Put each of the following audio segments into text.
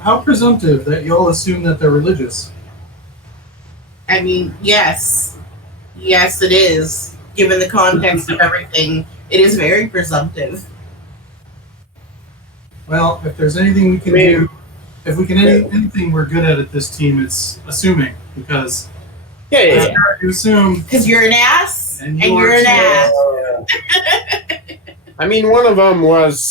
How presumptive that y'all assume that they're religious. I mean, yes. Yes, it is. Given the context of everything, it is very presumptive. Well, if there's anything we can do, if we can anything we're good at this team, it's assuming. Because you assume. Because you're an ass, and you're an ass. I mean, one of them was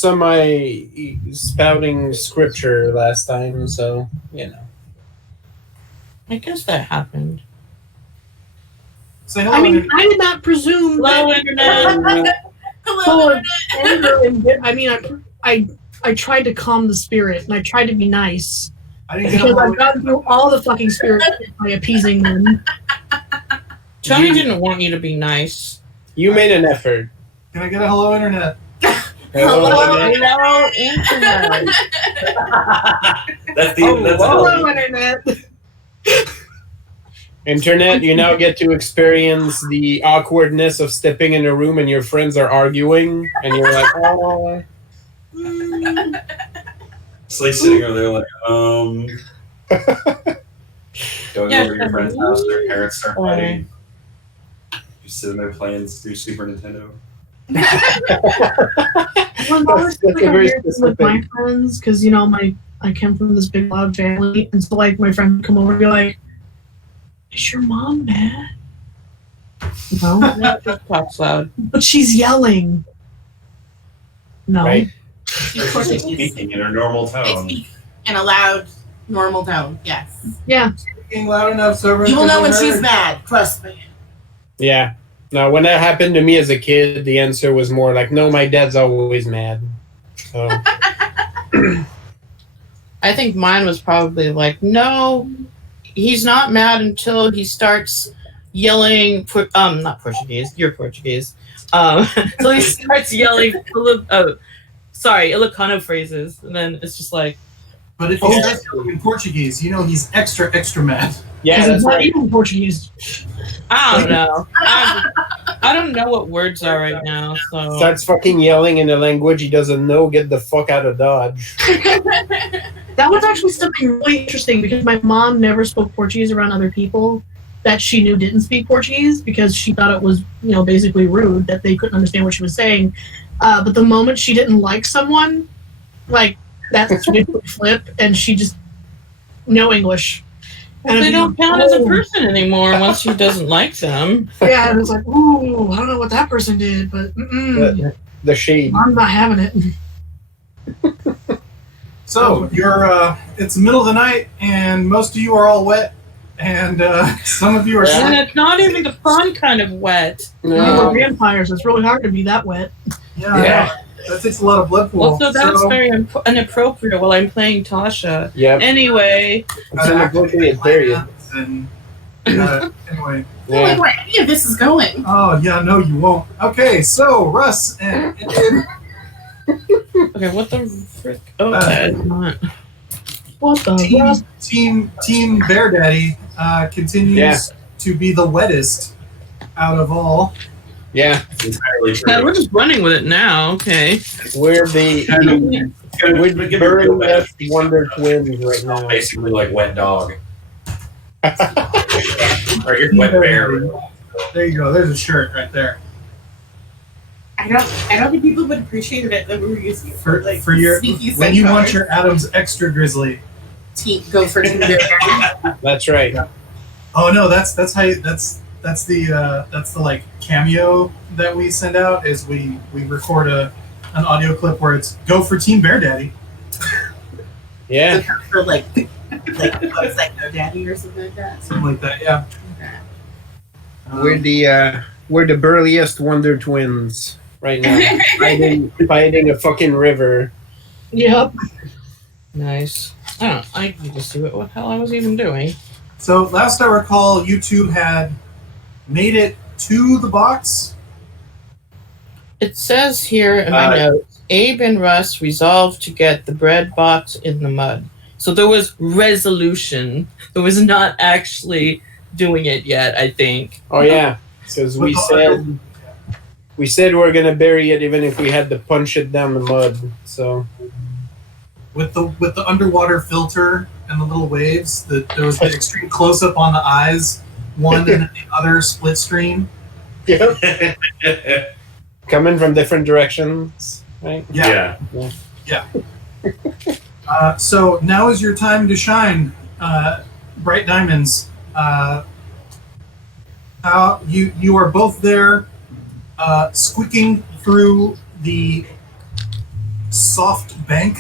spouting scripture last time, so, you know. I guess that happened. Say hello, I mean, I did not presume Hello, that... Internet. Hello, Internet. I mean, I tried to calm the spirit, and I tried to be nice. I didn't Because I've gotten through all the fucking spirits by appeasing them. Tony didn't want you to be nice. You made an effort. Can I get a hello, Internet? Hello, Internet. That's Hello, Internet. Internet, you now get to experience the awkwardness of stepping in a room and your friends are arguing, and you're like, oh. It's like sitting over there like, going over to your friend's house, their parents start fighting. You're sitting there playing through Super Nintendo. That's a very specific. With my friends, because, you know, I came from this big loud family, and so, like, my friend would come over and be like, is your mom mad? No. No, just talks loud. But she's yelling. No. Right. Speaking in a normal I tone. speak in a loud, normal tone, yes. Yeah. Speaking loud enough so everyone You will can know when hear she's it. mad, trust me. Yeah. Now, when that happened to me as a kid, the answer was more like, no, my dad's always mad. So. I think mine was probably like, no, he's not mad until he starts yelling. Not Portuguese. You're Portuguese. So he starts yelling. Ilocano phrases, and then it's just like. But if he starts yelling in Portuguese, you know he's extra mad. Yeah, that's not right. even Portuguese. I don't know. I don't know what words are right now. So Starts fucking yelling in a language he doesn't know. Get the fuck out of Dodge. That was actually something really interesting because my mom never spoke Portuguese around other people that she knew didn't speak Portuguese because she thought it was, you know, basically rude that they couldn't understand what she was saying. But the moment she didn't like someone, like, that switch would flip and she just no English. And they don't count as a person anymore once she doesn't like them. Yeah, and it's like, ooh, I don't know what that person did, but The shade. I'm not having it. So you're it's the middle of the night and most of you are all wet and some of you are And it's not even the fun kind of wet. We're vampires. It's really hard to be that wet. Yeah. That takes a lot of blood pool. Well, so that's very inappropriate while I'm playing Tasha. Yep. Anyway. It's inappropriate, period. And, anyway. I don't like where any of this is going. Oh, yeah, no, you won't. Okay, so, Russ and Okay, what the frick? Oh, that's not. What the Team Bear Daddy continues to be the wettest out of all. Yeah. Entirely true. Yeah, we're just running with it now. Okay. We're the Burn West Wonder Twins right now. Basically like wet dog. Or your wet bear. There you go. There's a shirt right there. I don't think people would appreciate it that we were using it for your sneaky when you Centaur. want your Adams extra grizzly. Go for Team Bear Daddy. That's right. Yeah. Oh no, that's the like cameo that we send out is we record an audio clip where it's go for Team Bear Daddy. Yeah. For like no daddy or something like that. Something like that, yeah. Okay. We're the burliest Wonder Twins right now. fighting a fucking river. Yep. Nice. I need to see what the hell I was even doing. So last I recall, you two had made it to the box. It says here in my notes, Abe and Russ resolved to get the bread box in the mud. So there was resolution. There was not actually doing it yet, I think. Oh yeah, because we said we're gonna bury it even if we had to punch it down the mud. So with the underwater filter and the little waves. There was the extreme close up on the eyes, one and then the other split screen. Yep. Coming from different directions, right? Yeah. So now is your time to shine, Bright Diamonds. You are both there, squeaking through the soft bank,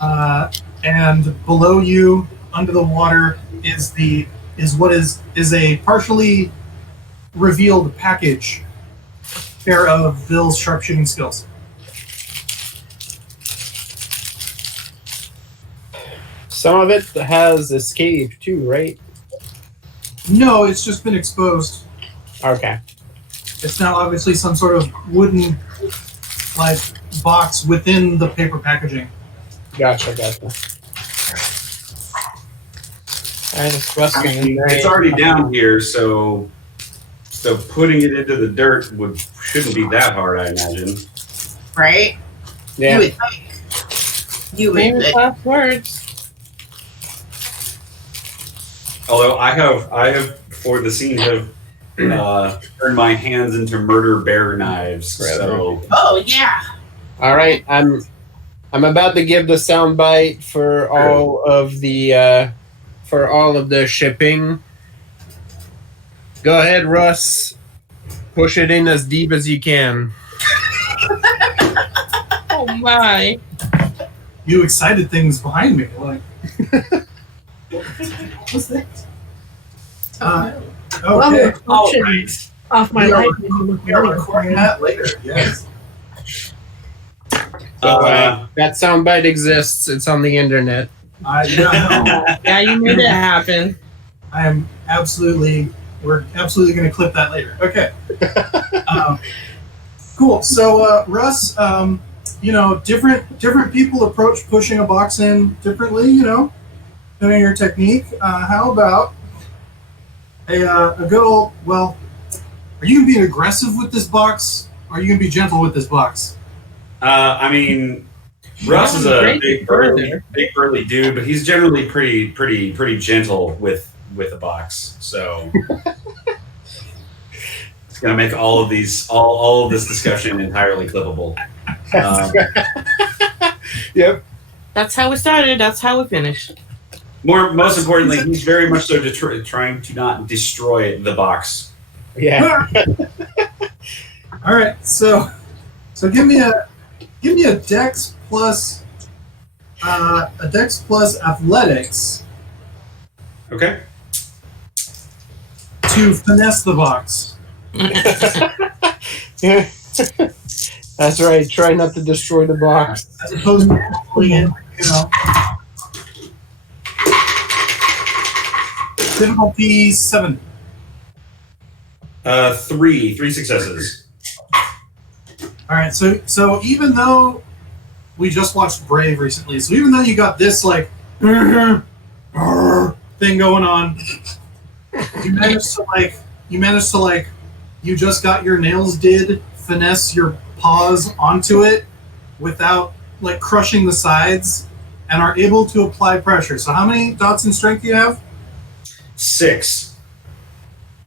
and below you, under the water, is a partially revealed package. Pair of Bill's sharpshooting skills. Some of it has escaped too, right? No, it's just been exposed. Okay. It's now obviously some sort of wooden, like, box within the paper packaging. Gotcha. It's already down here, so putting it into the dirt shouldn't be that hard, I imagine. Right? Yeah. You would Famous think. last words. Although I have for the scene have turned my hands into murder bear knives. So Oh yeah. All right. I'm about to give the soundbite for all of the shipping. Go ahead, Russ. Push it in as deep as you can. Oh my. You excited things behind me, like. What's that? Well, Okay. the reflection off my light made me look We are really recording that later. Yes. That soundbite exists. It's on the internet. Yeah, you made it happen. We're absolutely going to clip that later. Okay. Cool. So, Russ, different people approach pushing a box in differently, depending on your technique. How about a good old, are you going to be aggressive with this box, or are you going to be gentle with this box? I mean, Russ is a big burly dude, but he's generally pretty gentle with a box. So it's gonna make all of this discussion entirely clippable. Yep. That's how it started. That's how it finished. Most importantly, he's very much so trying to not destroy the box. Yeah. All right. So give me a Dex plus athletics Okay. to finesse the box. That's right. Try not to destroy the box. As opposed to pulling it, Difficulty 7. 3 successes. All right, so even though we just watched Brave recently, so even though you got this like thing going on, you managed to you just got your nails did finesse your paws onto it without like crushing the sides, and are able to apply pressure. So how many dots in strength do you have? 6.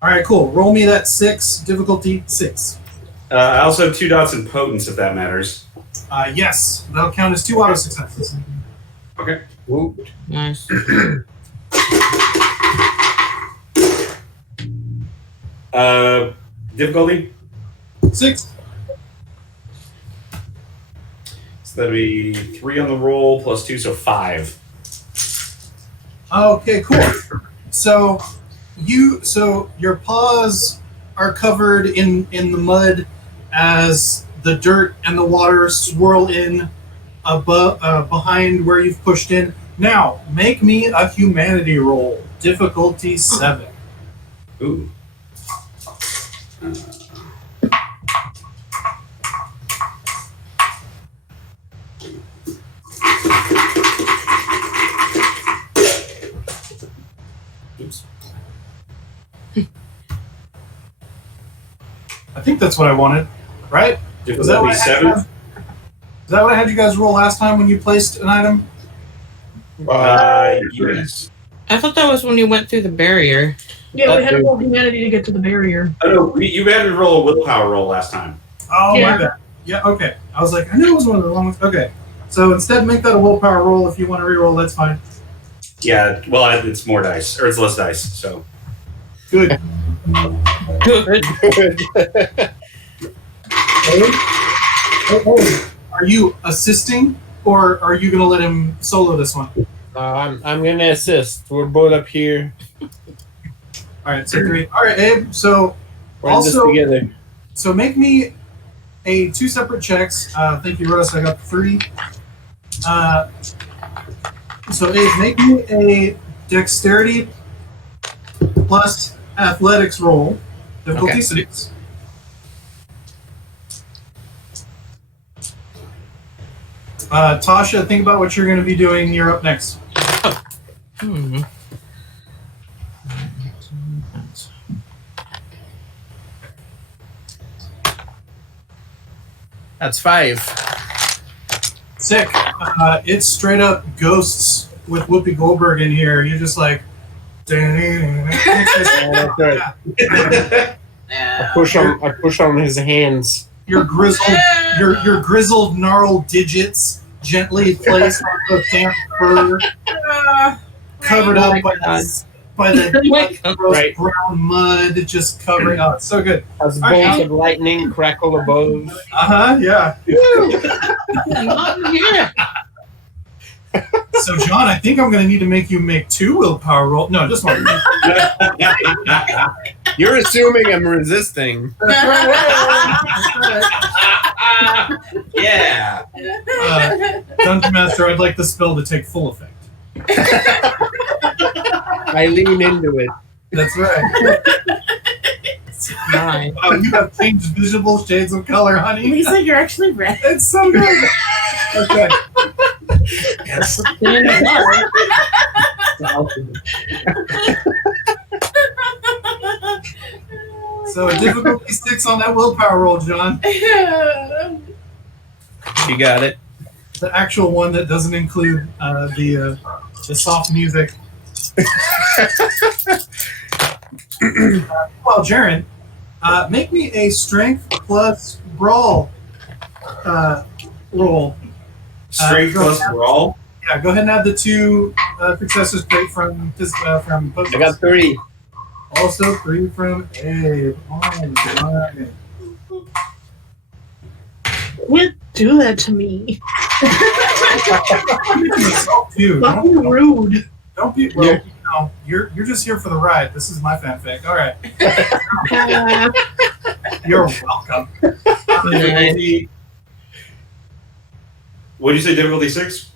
All right, cool. Roll me that 6, difficulty 6. I also have 2 dots in potence, if that matters. Yes, that'll count as 2 auto successes. Okay. Ooh. Nice. Difficulty? 6. So that'd be 3 on the roll plus 2, so 5. Okay, cool. So your paws are covered in the mud as the dirt and the water swirl in above behind where you've pushed in. Now, make me a humanity roll. Difficulty 7. Ooh. Oops. I think that's what I wanted, right? Difficulty 7? Is that what I had you guys roll last time when you placed an item? Yes. I thought that was when you went through the barrier. Yeah, we had to roll humanity to get to the barrier. Oh no, you had to roll a willpower roll last time. Oh, Yeah. my bad. Yeah, okay. I was like, I knew it was one of the wrong ones. Okay. So instead, make that a willpower roll. If you want to reroll, that's fine. Yeah, well, it's more dice, or it's less dice, so. Good. Good. Are you assisting, or are you going to let him solo this one? I'm gonna assist. We're both up here. All right, so great. All right, Abe. So We're in this also, together. so make me a 2 separate checks. Thank you, Russ. I got 3. So Abe, make me a dexterity plus athletics roll, difficulty Okay. 6. Tasha, think about what you're going to be doing. You're up next. Hmm. That's 5. Sick. It's straight up ghosts with Whoopi Goldberg in here. You're just like. That's right. I push on his hands. Your grizzled, gnarled digits gently placed on the damp fur, covered Oh up my by God. the gross Right. brown mud, just covering. Oh, it's so good. As All right. bolts of lightning crackle above. Yeah. I'm here. So, John, I think I'm going to need to make you make 2 willpower roll. No, just one. You're assuming I'm resisting. Yeah. Dungeon Master, I'd like the spell to take full effect. I lean into it. That's right. Nine. Oh, you have changed visible shades of color, honey. Lisa, you're actually red. It's so good. Okay. Yes. So a difficulty 6 on that willpower roll, John. You got it. The actual one that doesn't include the soft music. Well, Jaren, make me a strength plus brawl roll. Strength plus brawl. Yeah, go ahead and add the 2 successes straight from I got 3. Also 3 from Abe. Oh my. Wouldn't do that to me. Dude, Not be rude. don't be. Well, you know, you're just here for the ride. This is my fanfic. All right, you're welcome. Difficulty. What did you say? Difficulty 6.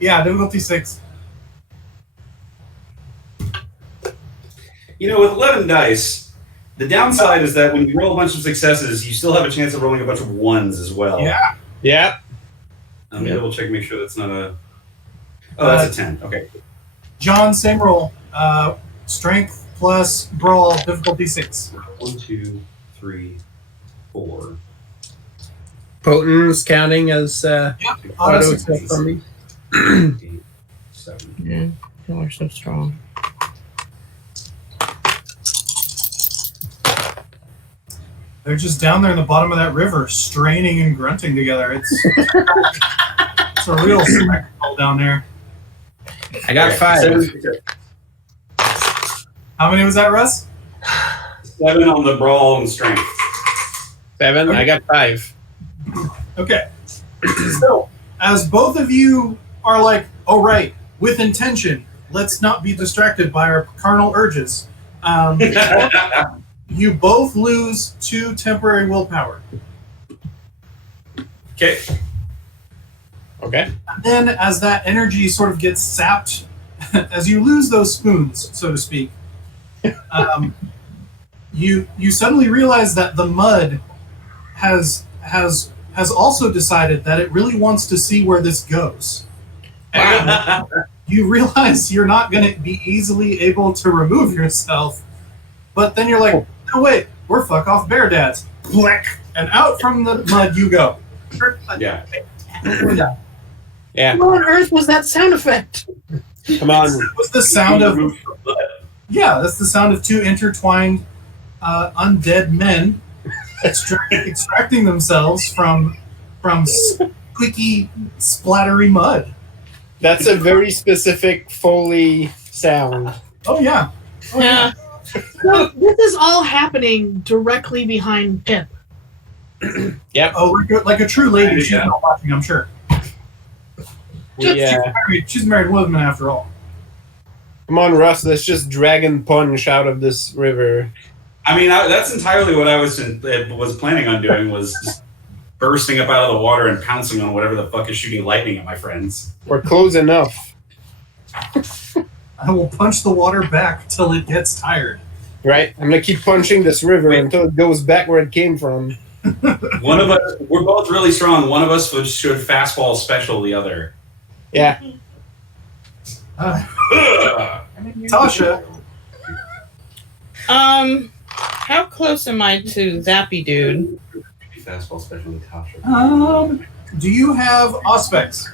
Yeah, difficulty 6. You know, with 11 dice, the downside is that when you roll a bunch of successes, you still have a chance of rolling a bunch of 1s as well. Yeah. Yep. Let me double check, make sure that's not a. Oh, that's a 10. Okay. John, same roll. Strength plus brawl, difficulty 6. 1, 2, 3, 4. Potent's counting as Auto auto success. success for me. 8, 7. Yeah, you are so strong. They're just down there in the bottom of that river, straining and grunting together. It's a real spectacle down there. I got Okay, 5. How many was that, Russ? 7 on the brawl and strength. 7. I got 5. Okay. So, as both of you are like, oh, right, with intention, let's not be distracted by our carnal urges. You both lose 2 temporary willpower. Okay. Okay. And then, as that energy sort of gets sapped, as you lose those spoons, so to speak, you suddenly realize that the mud has also decided that it really wants to see where this goes. And you realize you're not going to be easily able to remove yourself, but then you're like, no, wait, we're fuck off bear dads. Black. And out from the mud you go. Yeah. Yeah, What on earth was that sound effect? come on. It was the sound of that's the sound of two intertwined undead men extracting themselves from squeaky, splattery mud. That's a very specific Foley sound. Oh yeah. Oh, Yeah. So this is all happening directly behind Pip. Yep. Oh, like a true lady. She's not watching, I'm sure. Yeah. She's a married woman after all. Come on, Russ. Let's just dragon punch out of this river. I mean, that's entirely what I was planning on doing, was just bursting up out of the water and pouncing on whatever the fuck is shooting lightning at my friends. We're close enough. I will punch the water back till it gets tired. Right? I'm gonna keep punching this river until it goes back where it came from. One of us, we're both really strong. One of us should fastball special the other. Yeah. Tasha. How close am I to Zappy Dude? Fastball special with Tasha. Do you have Auspex?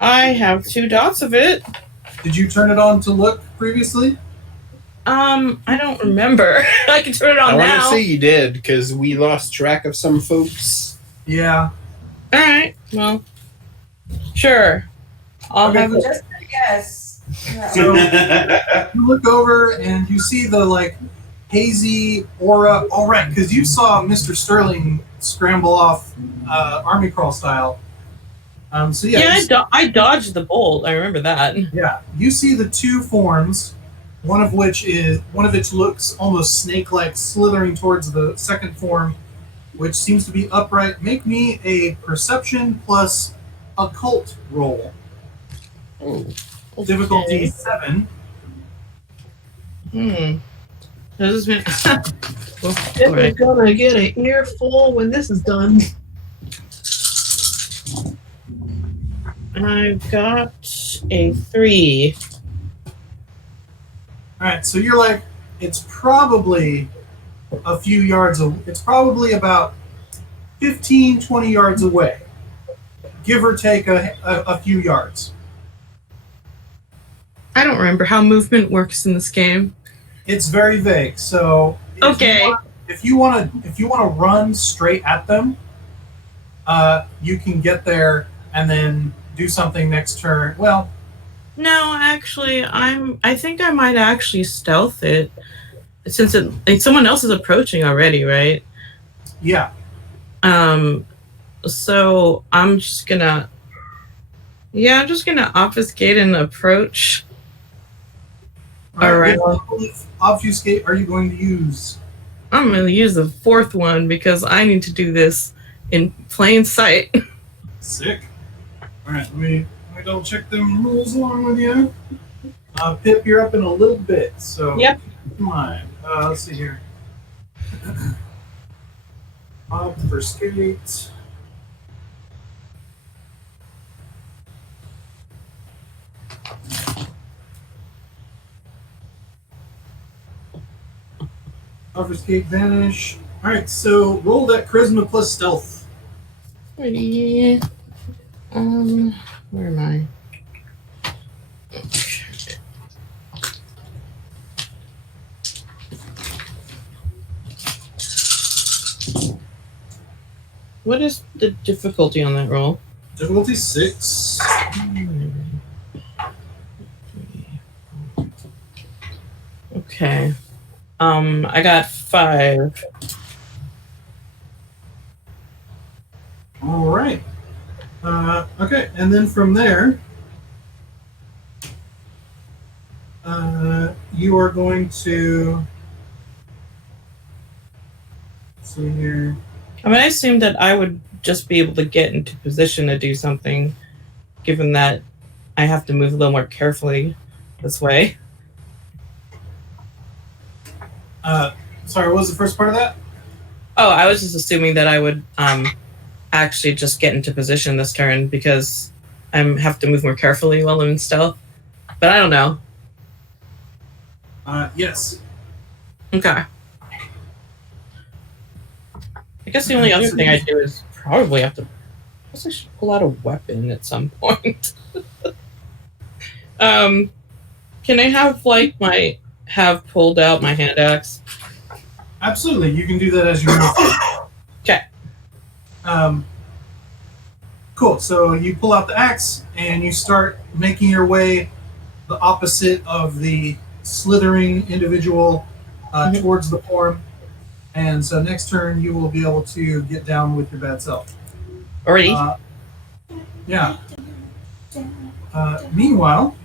I have 2 dots of it. Did you turn it on to look previously? I don't remember. I can turn it on I want now. to say you did, because we lost track of some folks. Yeah. All right. Well, sure. I'll Okay, have cool. it. Just a guess. Yeah. So you look over and you see the like hazy aura. All right, because you saw Mr. Sterling scramble off army crawl style. So yeah, I dodged the bolt. I remember that. yeah. You see the two forms. One of which looks almost snake-like, slithering towards the second form, which seems to be upright. Make me a perception plus occult roll. Oh, Difficulty 7. This has been. Pip Alright. is gonna get an earful when this is done. I've got a 3. All right, so you're like, it's probably a few yards. It's probably about 15, 20 yards away, give or take a few yards. I don't remember how movement works in this game. It's very vague. So Okay. if you want to run straight at them, you can get there and then do something next turn. Well, No, actually, I think I might actually stealth it, since someone else is approaching already, right? yeah. So I'm just gonna obfuscate and approach. All right. Alright. What level of obfuscate are you going to use? I'm gonna use the 4th one because I need to do this in plain sight. Sick. All right, let me double check them rules along with you. Pip, you're up in a little bit, so Yep. come on. Let's see here. Obfuscate. Obfuscate, vanish. All right, so roll that charisma plus stealth. Ready. Where am I? What is the difficulty on that roll? Difficulty 6. Okay. I got 5. All right. Okay, and then from there, you are going to see here. I mean, I assumed that I would just be able to get into position to do something, given that I have to move a little more carefully this way. Sorry, what was the first part of that? Oh, I was just assuming that I would actually just get into position this turn because I have to move more carefully while I'm in stealth. But I don't know. Yes. Okay. I guess the only other thing I do is probably have to guess I should pull out a weapon at some point. Can I have pulled out my hand axe? Absolutely, you can do that as you move. Okay. Cool. So you pull out the axe and you start making your way the opposite of the slithering individual towards the form. And so next turn you will be able to get down with your bad self. Already? Yeah. Meanwhile,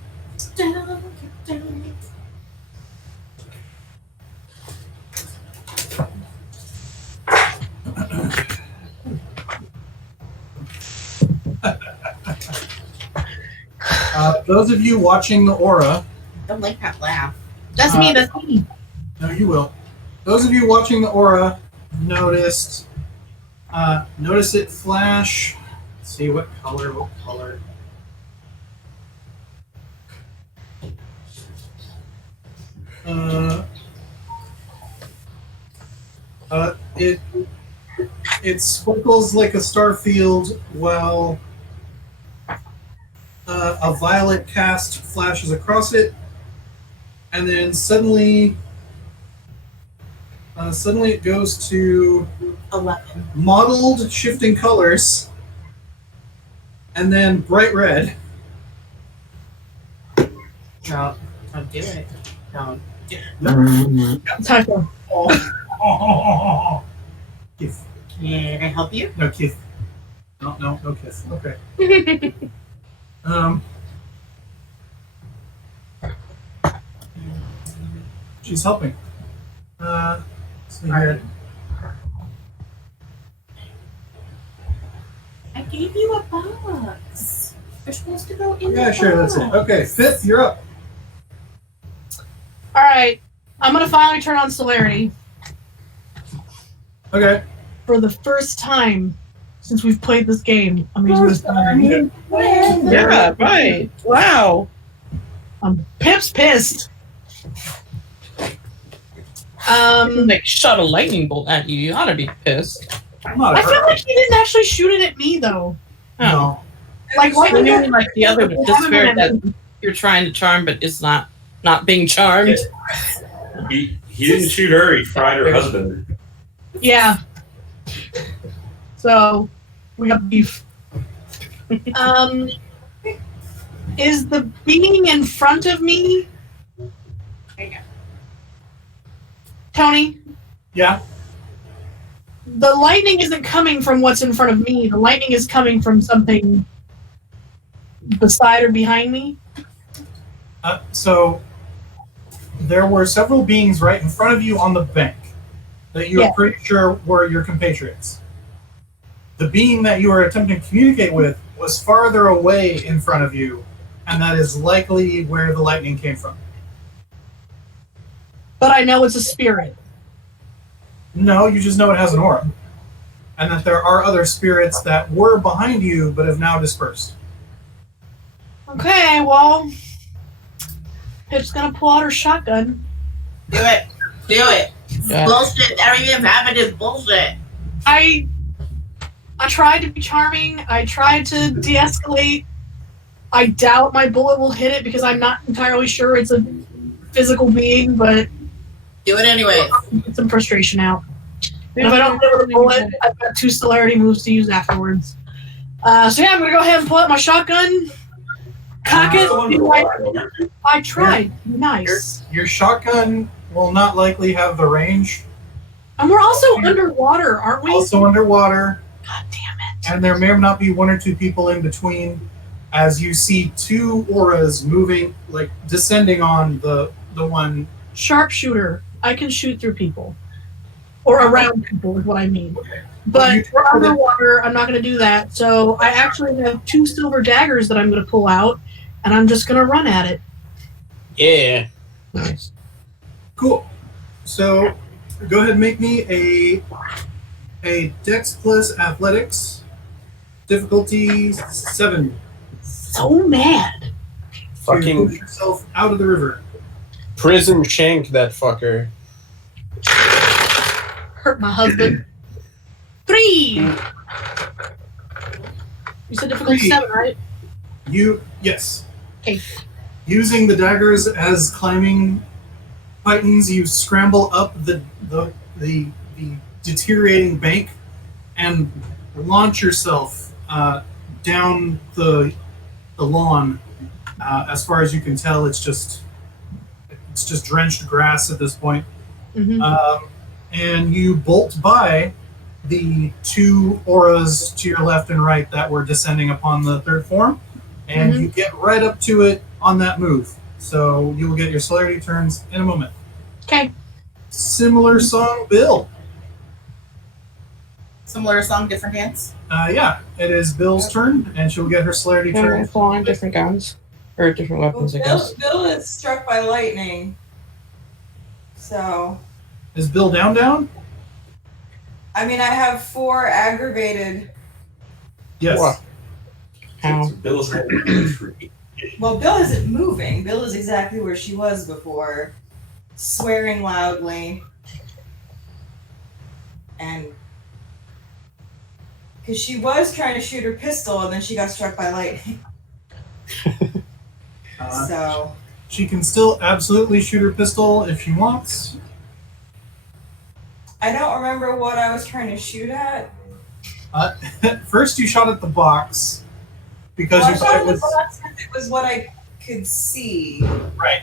those of you watching the aura, I don't like that laugh. That's me. That's me. no, you will. Those of you watching the aura notice it flash. Let's see what color. It sparkles like a star field while a violet cast flashes across it, and then suddenly it goes to 11. mottled shifting colors, and then bright red. No, don't do it. Don't. Taco. Kiss. Can I help you? No kiss. No kiss. Okay. She's helping. See here. I gave you a box. You're supposed to go in Yeah, the sure, that's it. box. Okay, Fifth, you're up. All right. I'm going to finally turn on celerity Okay. for the first time since we've played this game. I'm using this celerity. Yeah, right. Wow. Pip's pissed. Like shot a lightning bolt at you. You ought to be pissed. I'm not I a feel like he didn't actually shoot it at me though. No. Like I lightning mean, like the other bolt- the spirit that you're trying to charm, but is not being charmed. He didn't shoot her. He fried her husband. Yeah. So we got beef. Is the being in front of me? Tony, Yeah. the lightning isn't coming from what's in front of me. The lightning is coming from something beside or behind me. So there were several beings right in front of you on the bank that you were Yeah. pretty sure were your compatriots. The being that you were attempting to communicate with was farther away in front of you, and that is likely where the lightning came from. But I know it's a spirit. No, you just know it has an aura. And that there are other spirits that were behind you but have now dispersed. Okay, well, Pip's gonna pull out her shotgun. Do it. Do it. Yeah. Bullshit. Everything that's happened is bullshit. I tried to be charming. I tried to de-escalate. I doubt my bullet will hit it because I'm not entirely sure it's a physical being, but Do it anyway. get some frustration out. If I don't hit with a bullet, I've got 2 celerity moves to use afterwards. So yeah, I'm gonna go ahead and pull out my shotgun. Cock it. I tried. Nice. Your shotgun will not likely have the range. And we're also underwater, aren't we? Also underwater. God damn it. And there may not be 1 or 2 people in between as you see 2 auras moving, like descending on the one. Sharpshooter. I can shoot through people. Or around people is what I mean. But we're underwater. I'm not going to do that. So I actually have 2 silver daggers that I'm going to pull out, and I'm just going to run at it. Yeah. Nice. Cool. So go ahead and make me a Dex plus Athletics. Difficulty 7. So mad. To Fucking push yourself out of the river. prison shank that fucker. Hurt my husband. 3. You said difficulty 7, right? Yes. Okay. Using the daggers as climbing pythons, you scramble up the deteriorating bank and launch yourself down the lawn. As far as you can tell, it's just drenched grass at this point. Mm-hmm. And you bolt by the two auras to your left and right that were descending upon the third form, and you get right up to it on that move. So you will get your celerity turns in a moment. Okay. Similar song, Bill. Similar song, different dance. Yeah, it is Bill's turn, and she'll get her celerity turn. On different guns or different weapons, I guess. Bill is struck by lightning. So, Is Bill down? I mean, I have 4 aggravated. Yes. What? How? Bill's Well, Bill isn't moving. Bill is exactly where she was before, swearing loudly. And because she was trying to shoot her pistol and then she got struck by lightning. So She can still absolutely shoot her pistol if she wants. I don't remember what I was trying to shoot at. First, you shot at the box because Well, I you shot thought at it the was box because it was what I could see. right.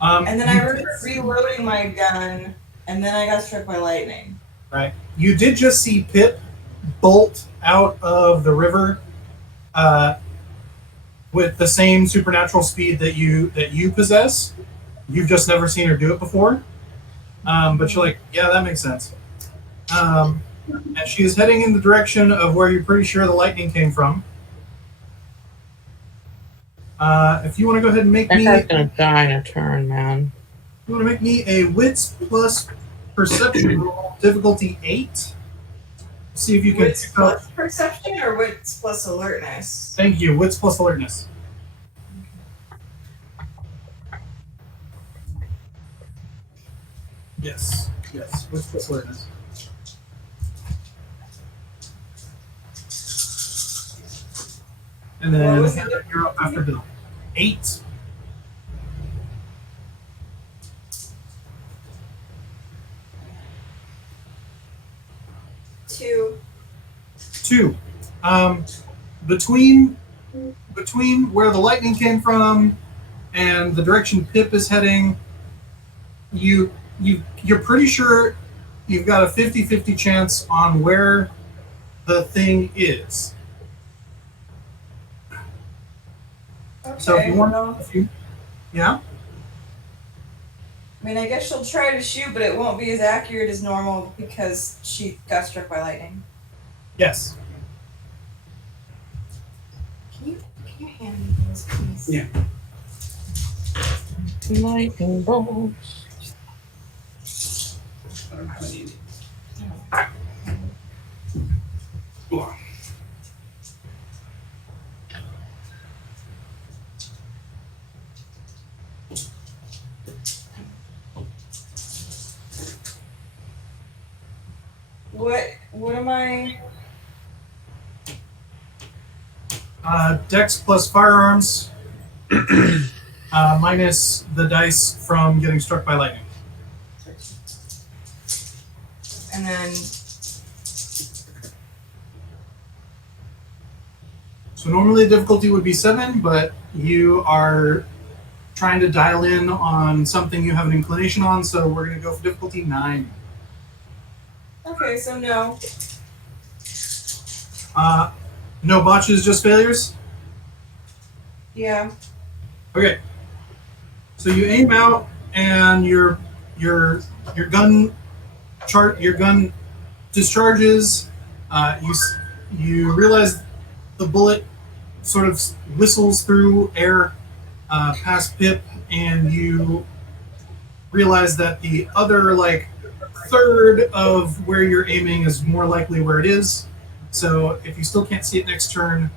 And then I remember reloading my gun, and then I got struck by lightning. Right. You did just see Pip bolt out of the river with the same supernatural speed that you possess. You've just never seen her do it before. But you're like, yeah, that makes sense. And she is heading in the direction of where you're pretty sure the lightning came from. If you want to go ahead and make That me, guy's gonna die in a turn, man. you want to make me a wits plus perception roll, difficulty 8. See if you can. Wits plus perception or wits plus alertness? Thank you. Wits plus alertness. Yes. Wits plus alertness. And What then was the Heather, you're up after Bill. 8. Two. 2. Between where the lightning came from and the direction Pip is heading, you're pretty sure you've got a 50-50 chance on where the thing is. Okay, So if you want, well, yeah. I mean, I guess she'll try to shoot, but it won't be as accurate as normal because she got struck by lightning. Yes. Can you hand me those, please? Yeah. Lightning bolts. I don't have any. What am I? Dex plus firearms minus the dice from getting struck by lightning. And then So normally the difficulty would be 7, but you are trying to dial in on something you have an inclination on, so we're going to go for difficulty 9. okay, so no. No botches, just failures? Yeah. Okay. So you aim out and your gun discharges. You realize the bullet sort of whistles through air past Pip, and you realize that the other third of where you're aiming is more likely where it is. So if you still can't see it next turn,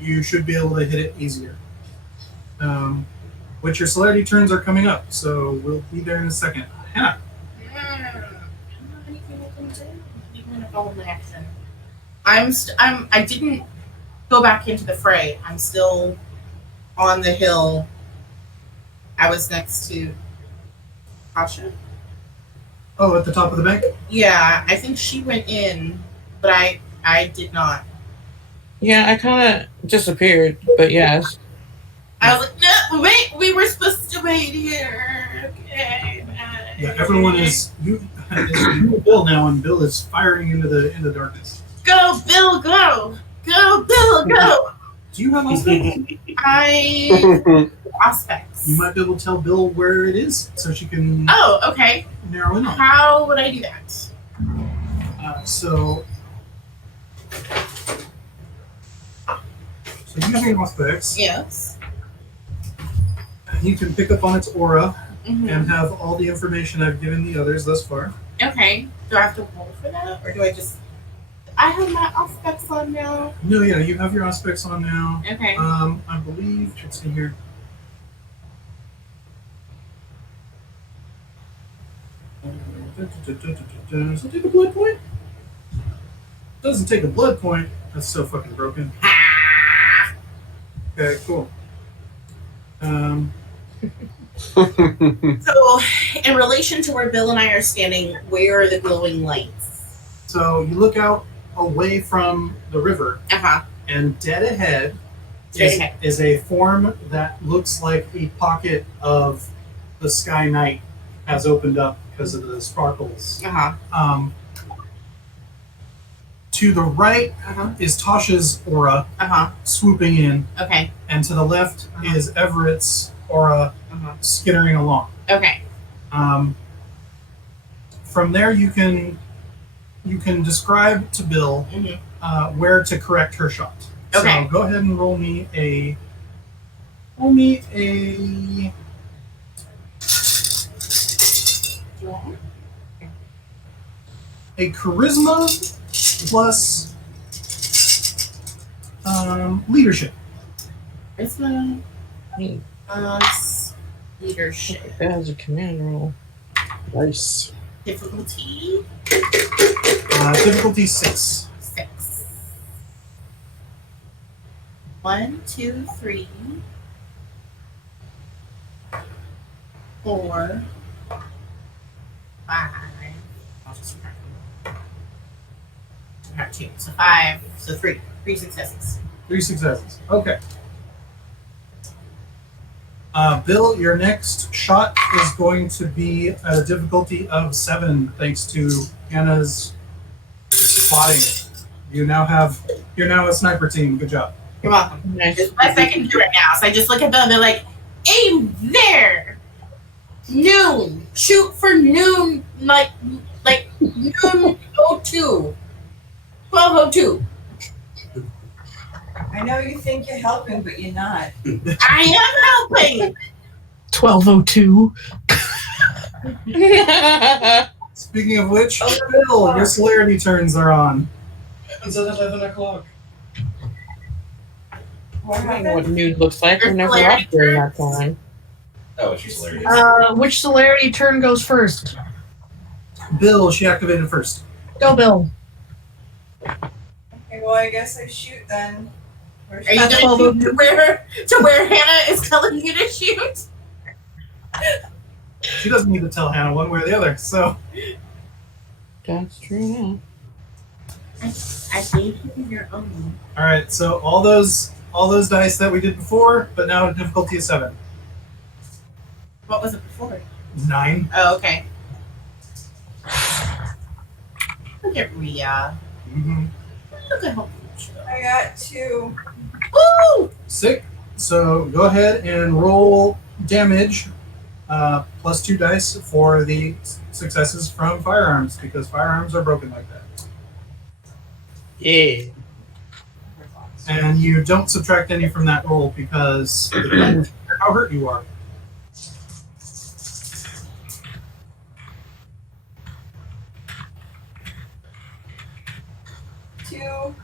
you should be able to hit it easier. Which your celerity turns are coming up, so we'll be there in a second. Hannah. I didn't go back into the fray. I'm still on the hill. I was next to Tasha. Oh, at the top of the bank? Yeah, I think she went in, but I did not. Yeah, I kind of disappeared, but yes. I was like, no, wait, we were supposed to wait here. Okay, bye. Yeah, everyone is you and Bill now, and Bill is firing into the darkness. Go, Bill, go! Go, Bill, go! Do you have aspects? I aspects. You might be able to tell Bill where it is, so she can Oh, okay. narrow in on it. How would I do that? So using aspects, Yes. you can pick up on its aura Mm-hmm. and have all the information I've given the others thus far. Okay. Do I have to roll for that, or do I just? I have my aspects on now. No, yeah, you have your aspects on now. Okay. I believe. Let's see here. Does it take a blood point? Doesn't take a blood point. That's so fucking broken. Okay, cool. So, in relation to where Bill and I are standing, where are the glowing lights? So you look out away from the river, Uh-huh. and dead ahead Straight ahead. is a form that looks like a pocket of the sky night has opened up because of the sparkles. Uh-huh. To the right Uh-huh. is Tasha's aura Uh-huh. swooping in, Okay. and to the left Uh-huh. is Everett's aura Uh-huh. skittering along. Okay. From there, you can describe to Bill Mm-hmm. where to correct her shot. Okay. So go ahead and roll me a charisma plus leadership. Charisma Hmm. plus leadership. That was a command roll. Nice. Difficulty Difficulty 6. 6. 1, 2, 3, 4, 5. I'll just subtract 2. So 5. So 3. 3 successes. 3 successes. Okay. Bill, your next shot is going to be at a difficulty of 7, thanks to Hannah's spotting. You're now a sniper team. Good job. You're welcome. Nice. It's the best I can do right now. So I just look at them. They're like, aim there. Noon. Shoot for noon. Like noon 02. 12:02. I know you think you're helping, but you're not. I am helping. 12:02. Speaking of which, Bill, your celerity turns are on. It's at 11 o'clock. What I don't know what happened? nude looks like. We're never up during that time. Oh, she's hilarious. Which celerity turn goes first? Bill, she activated first. Go, Bill. Okay, well, I guess I shoot then. Where's Are you That's going to where Hannah is telling you to shoot? She doesn't need to tell Hannah one way or the other. So That's true. I gave you your own. all right. So all those dice that we did before, but now at difficulty of 7. What was it before? 9. Oh, okay. Look at Rhea. Mm-hmm. Look at her. I got 2. Woo! Sick. So go ahead and roll damage plus 2 dice for the successes from firearms, because firearms are broken like that. Yeah. And you don't subtract any from that roll because it doesn't matter how hurt you are. Two.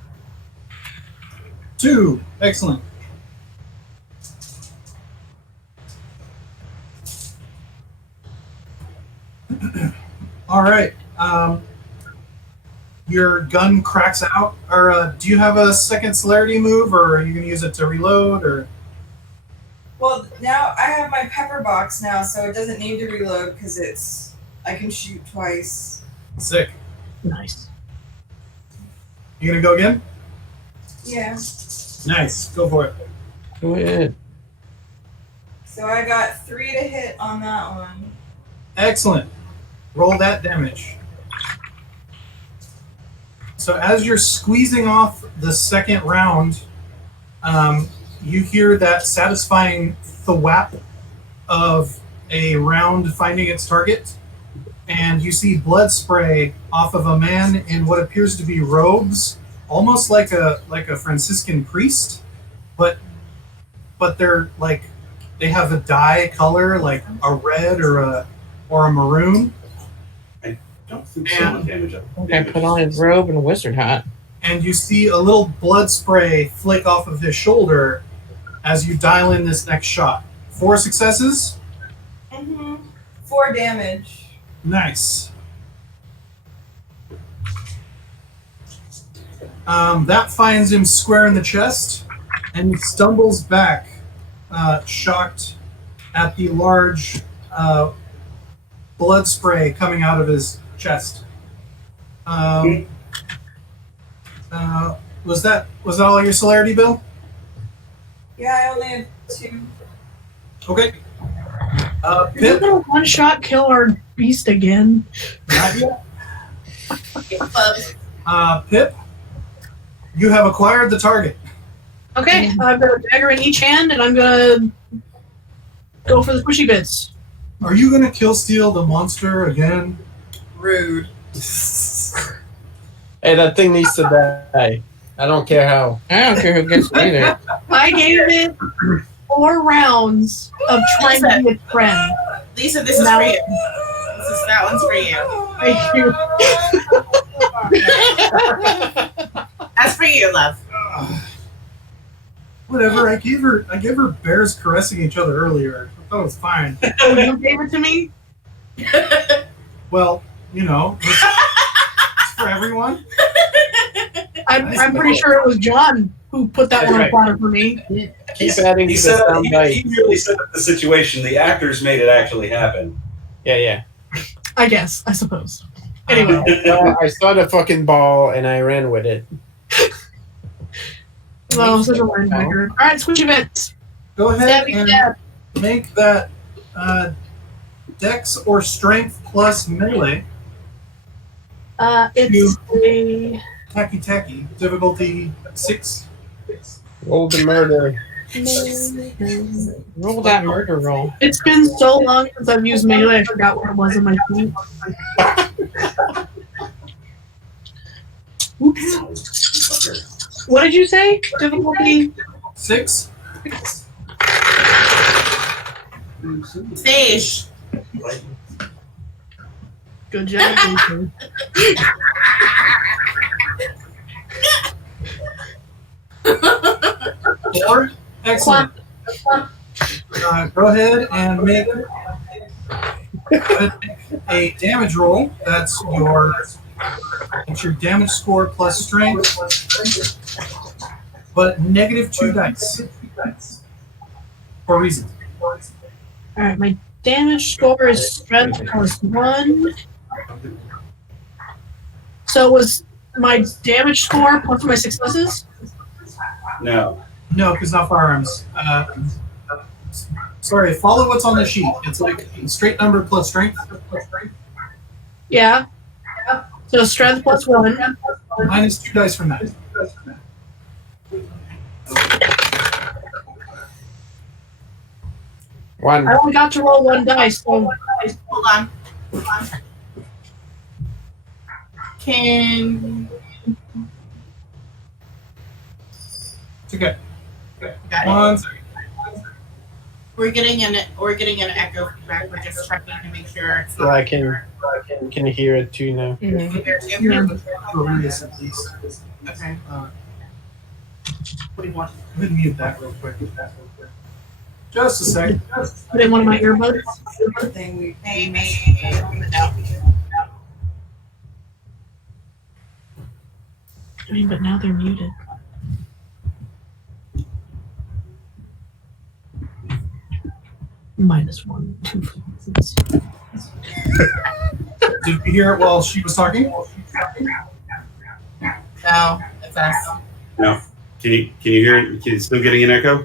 2. Excellent. All right. your gun cracks out. Or do you have a second celerity move, or are you going to use it to reload? Or Well, now I have my pepper box now, so it doesn't need to reload because I can shoot twice. sick. Nice. You going to go again? Yeah. Nice. Go for it. Go ahead. So I got 3 to hit on that one. Excellent. Roll that damage. So as you're squeezing off the second round, you hear that satisfying thwap of a round finding its target, and you see blood spray off of a man in what appears to be robes, almost like a Franciscan priest, but they're like they have a dye color like a red or a maroon. Don't think so much damage. Okay, put on his robe and a wizard hat. And you see a little blood spray flick off of his shoulder as you dial in this next shot. 4 successes. 4 damage. Nice. That finds him square in the chest, and he stumbles back, shocked at the large blood spray coming out of his chest. Was that all your celerity, Bill? Yeah, I only have 2. Okay. Is it Pip? gonna one-shot kill our beast again? Not yet. Pip, you have acquired the target. Okay, I've got a dagger in each hand, and I'm gonna go for the squishy bits. Are you going to kill steal the monster again? Rude. Hey, that thing needs to die. I don't care how. I don't care who gets me there. I gave it 4 rounds of trying to be a friend. Lisa, this is Now- for you. That one's for you. Thank you. That's for you, love. Whatever. I gave her bears caressing each other earlier. I thought it was fine. Oh, you gave it to me? Well, it's for everyone. I'm pretty sure it was John who put that one on the platter for me. Keep adding He to the said sound he bite. really set up the situation. The actors made it actually happen. Yeah. I guess, I suppose. Anyway, I saw the fucking ball and I ran with it. well, such a linebacker. Alright, squishy bits. Go ahead Stabby and stab. make that dex or strength plus melee. It's a Tacky. Difficulty 6. Roll the murder. Roll that murder roll. It's been so long since I've used melee, I forgot what it was on my feet. Oops. What did you say? Difficulty? 6. Stage. Good job. Jason. Four. Excellent. Go ahead and make a damage roll. That's your damage score plus strength, but -2 dice for a reason. Alright, my damage score is strength plus 1. So was my damage score plus my successes? No. No, because not firearms. Sorry, follow what's on the sheet. It's like straight number plus strength. Yeah. So strength plus 1. -2 dice from that. One. I only got to roll 1 dice, so Hold on. Can It's okay. got it. One second. We're getting an echo feedback. We're just checking to make sure it's So not I can hear it too now. here too. Horrendous, at least. Okay. What do you want? Go ahead and mute that real quick. Just a second. put in one of my earbuds. Thing we Maybe. No. I mean, but now they're muted. -1, 2 frequencies. Did you hear it while she was talking? No, it's us. No. Can you hear it? Can you still getting an echo?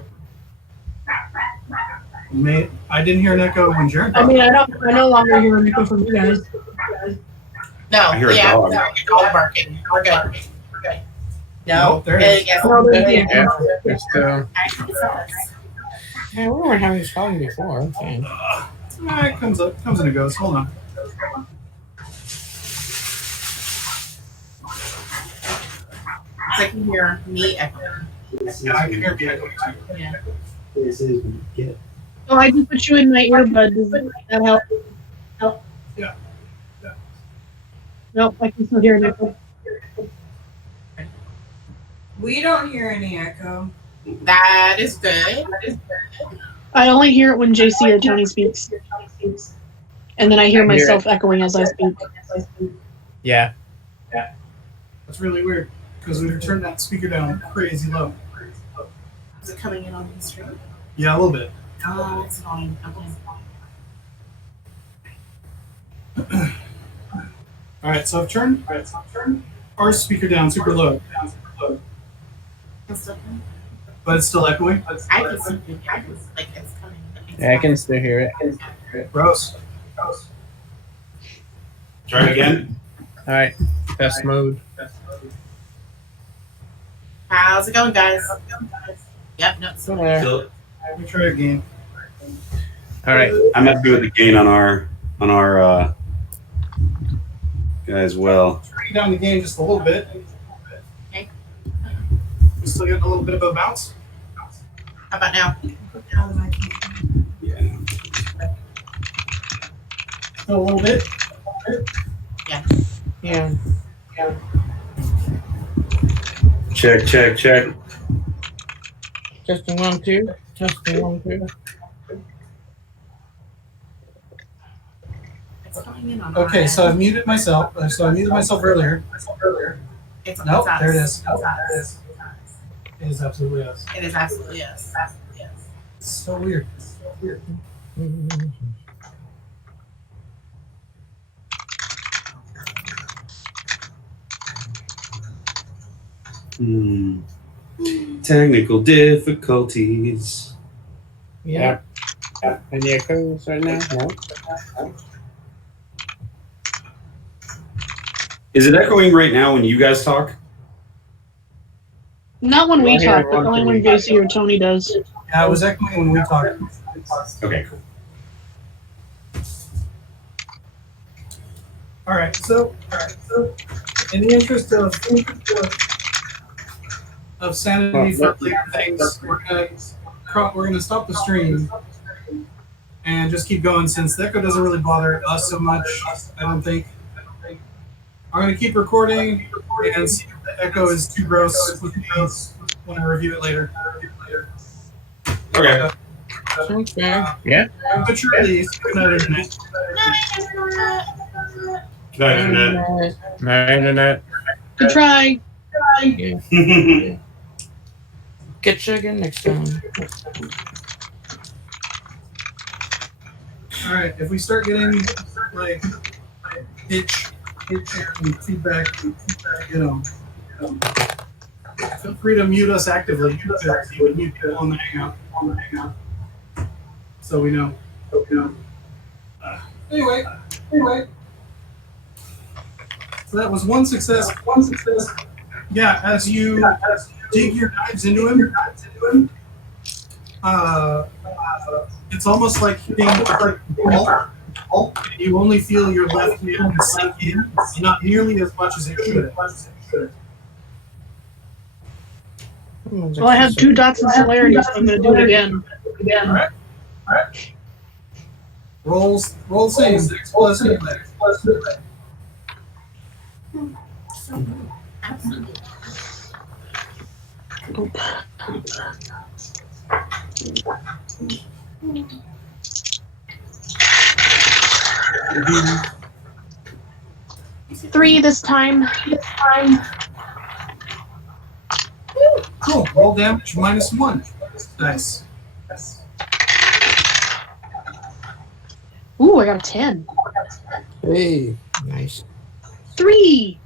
I didn't hear an echo when Jared. I mean, I no longer hear an echo from you guys. No, I hear a yeah, dog. no, your dog barking. We're good. We're good. No, Nope, there it is. yes. No, there's the Yeah, echo. it's It's us. yeah, we weren't having this problem before. Okay. It comes and it goes. Hold on. I can hear me echoing. Yeah, I can hear the echo too. Yeah. This is when you get Oh, I just put you in my earbud. Does that help? Yeah. Nope, I can still hear an echo. We don't hear any echo. That is good. I only hear it when JC or Tony speaks. And then I hear myself echoing as I speak. Yeah. That's really weird because we turned that speaker down crazy low. Is it coming in on the stream? Yeah, a little bit. Oh, it's annoying. Okay. All right, so I've turned our speaker down super low, It's still coming. but it's still echoing. I can see it. Like it's coming. It's Yeah, I can still hear it. Gross. Try it again. All right. Test mode. How's it going, guys? Yep, no, it's Still there. Still- Let me try again. All right. I'm happy with the gain on our guy as well. Turning down the gain just a little bit. Okay. We still getting a little bit of a bounce. How about now? Yeah. Still a little bit. Yeah. Check. Testing 1, 2. Testing 1, 2. It's coming in on Okay, our so I've end. muted myself. So I muted myself earlier. Nope, us. there it is. It's us. It is absolutely us. It is absolutely us. Yes. It's so weird. Technical difficulties. Yeah. Any echoes right now? No. Is it echoing right now when you guys talk? Not when we I hear talk, but one only from when you. JC or Tony does. Yeah, it was echoing when we talked. Okay, cool. All right, so in the interest of sanity for later things, we're gonna stop the stream and just keep going since the echo doesn't really bother us so much. I don't think. I'm gonna keep recording and see if the echo is too gross with me when I review it later. Okay. Okay. Yeah. But you're at least good night, internet. Good night, Internet. My internet. Good try. Get you again next time. All right, if we start getting like pitch and feedback, feel free to mute us actively. You would mute people on the hangout. So we know. Anyway. So that was one success. Yeah, as you dig your knives into him, it's almost like hitting a ball. You only feel your left hand sink in, not nearly as much as it should. Well, I have 2 dots in celerity, so I'm going to do it again. All right. Roll same. 6 plus 8. Absolutely. Three this time. Cool. Roll damage -1. Nice. Ooh, I got a 10. Hey. Nice. 3.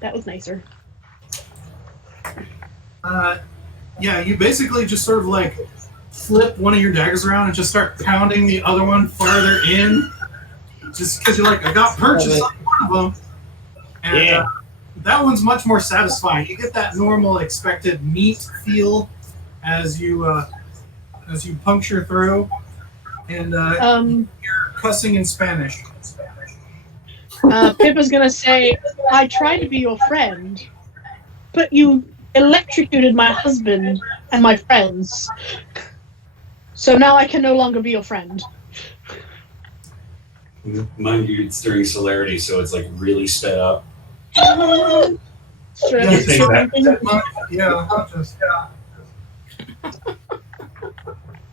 That was nicer. Yeah, you basically just sort of like flip one of your daggers around and just start pounding the other one farther in. Just because you're like, I got purchase on one of them. And that one's much more satisfying. You get that normal expected meat feel as you puncture through. And you're cussing in Spanish. Pippa's gonna say, I tried to be your friend, but you electrocuted my husband and my friends. So now I can no longer be your friend. Mind you, it's during celerity, so it's like really sped up. Sure, Yeah, that's think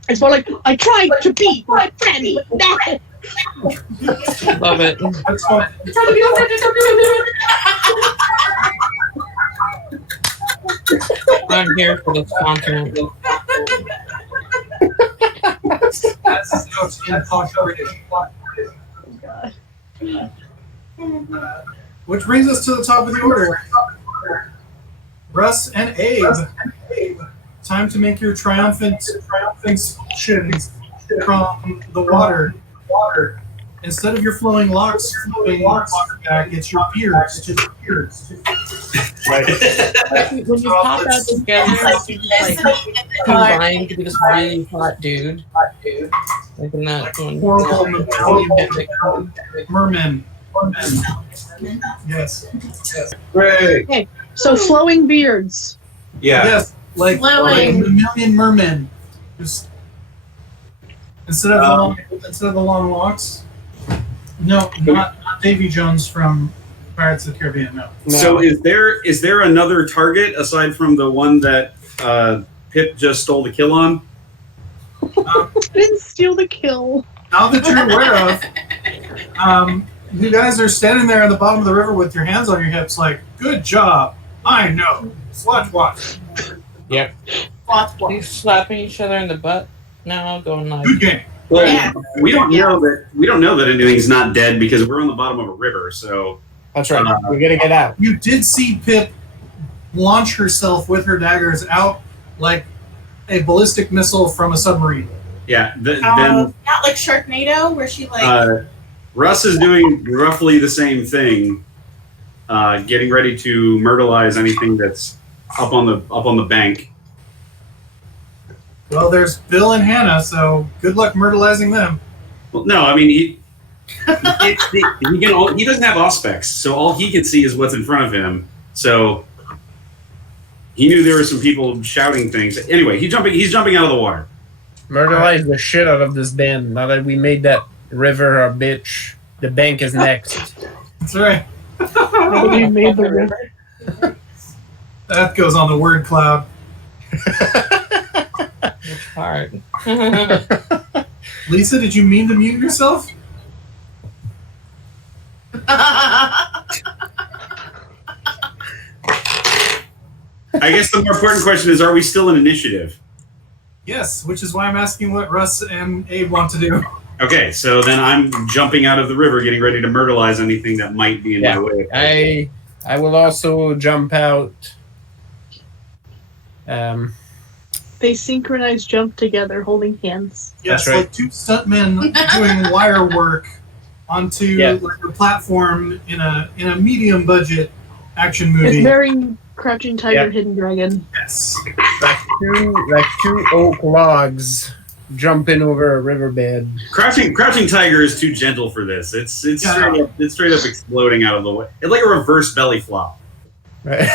It's more like, I tried to be my friend. No. Love it. That's fun. I'm here for the content. That's his notes in posh British. Which brings us to the top of the order. Russ and Abe. Time to make your triumphant expulsion from the water. Instead of your flowing locks flowing water back, it's your beards. Just beards. When you pop out together, you just like combine to be this really hot dude. Like in that one. Horrible mermen. Yes. Great. Okay, so flowing beards. Yeah. Yes. Like a million mermen. Just instead of the long locks. No, not Davy Jones from Pirates of the Caribbean. No. So is there another target aside from the one that Pip just stole the kill on? I didn't steal the kill. Now that you're aware of, you guys are standing there at the bottom of the river with your hands on your hips, like, good job. I know. Watch. Yep. You slapping each other in the butt now, going like. Good game. Well, Yeah. we don't know that anything's not dead because we're on the bottom of a river. So That's right. We're gonna get out. You did see Pip launch herself with her daggers out like a ballistic missile from a submarine. yeah. Then Not like Sharknado, where she like. Russ is doing roughly the same thing, getting ready to myrtleize anything that's up on the bank. Well, there's Bill and Hannah, so good luck myrtleizing them. Well, no, I mean he doesn't have auspex, so all he can see is what's in front of him. So he knew there were some people shouting things. Anyway, he's jumping out of the water. Myrtleize the shit out of this band. Now that we made that river our bitch, the bank is next. That's right. We made the river. That goes on the word cloud. Which part? Lisa, did you mean to mute yourself? I guess the more important question is, are we still in initiative? Yes, which is why I'm asking what Russ and Abe want to do. Okay, so then I'm jumping out of the river, getting ready to myrtleize anything that might be in my way. I will also jump out. They synchronized jump together, holding hands. Yes, That's right. like two stuntmen doing wire work onto like a platform in a medium budget action It's movie. very Crouching Tiger, Yeah. Hidden Dragon. Yes. Like two oak logs jumping over a riverbed. Crouching Tiger is too gentle for this. It's straight up exploding out of the way. It's like a reverse belly flop. Right.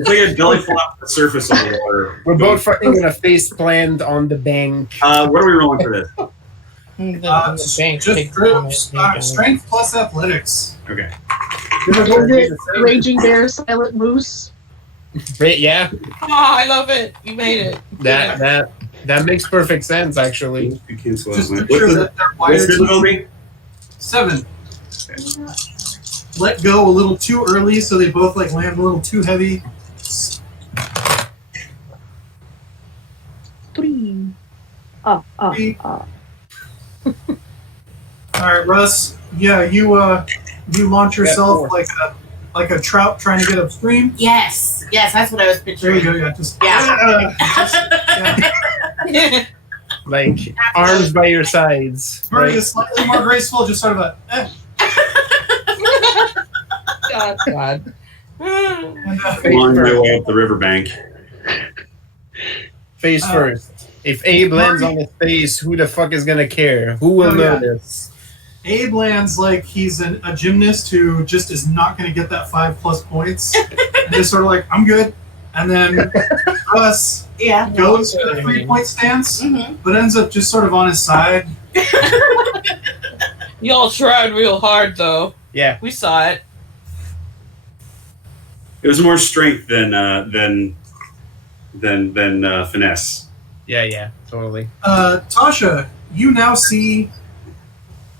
It's like a belly flop on the surface of the water. We're both fucking gonna face plant on the bank. What are we rolling for this? The bank Just takes strength plus athletics. Okay. Is it Raging Bear, Silent Moose? Yeah, Oh, I love it. You made it. that makes perfect sense actually. Just make sure that they're wired What's the to movie? 7. let go a little too early, so they both like land a little too heavy. 3. All right, Russ. Yeah, you launch yourself like a trout trying to get upstream. Yes, that's what I was There picturing. you go. Yeah, just Yeah. Like arms by your sides. Or Right? just slightly more graceful, just sort of a. God. And, Along my way up the riverbank. Face first. If Abe lands on his face, who the fuck is gonna care? Who will notice? Abe lands like he's a gymnast who just is not going to get that 5+ points, and just sort of like, I'm good. And then Russ goes for the 3-point stance, but ends up just sort of on his side. Y'all tried real hard, though. Yeah, we saw it. It was more strength than finesse. Yeah, totally. Tasha, you now see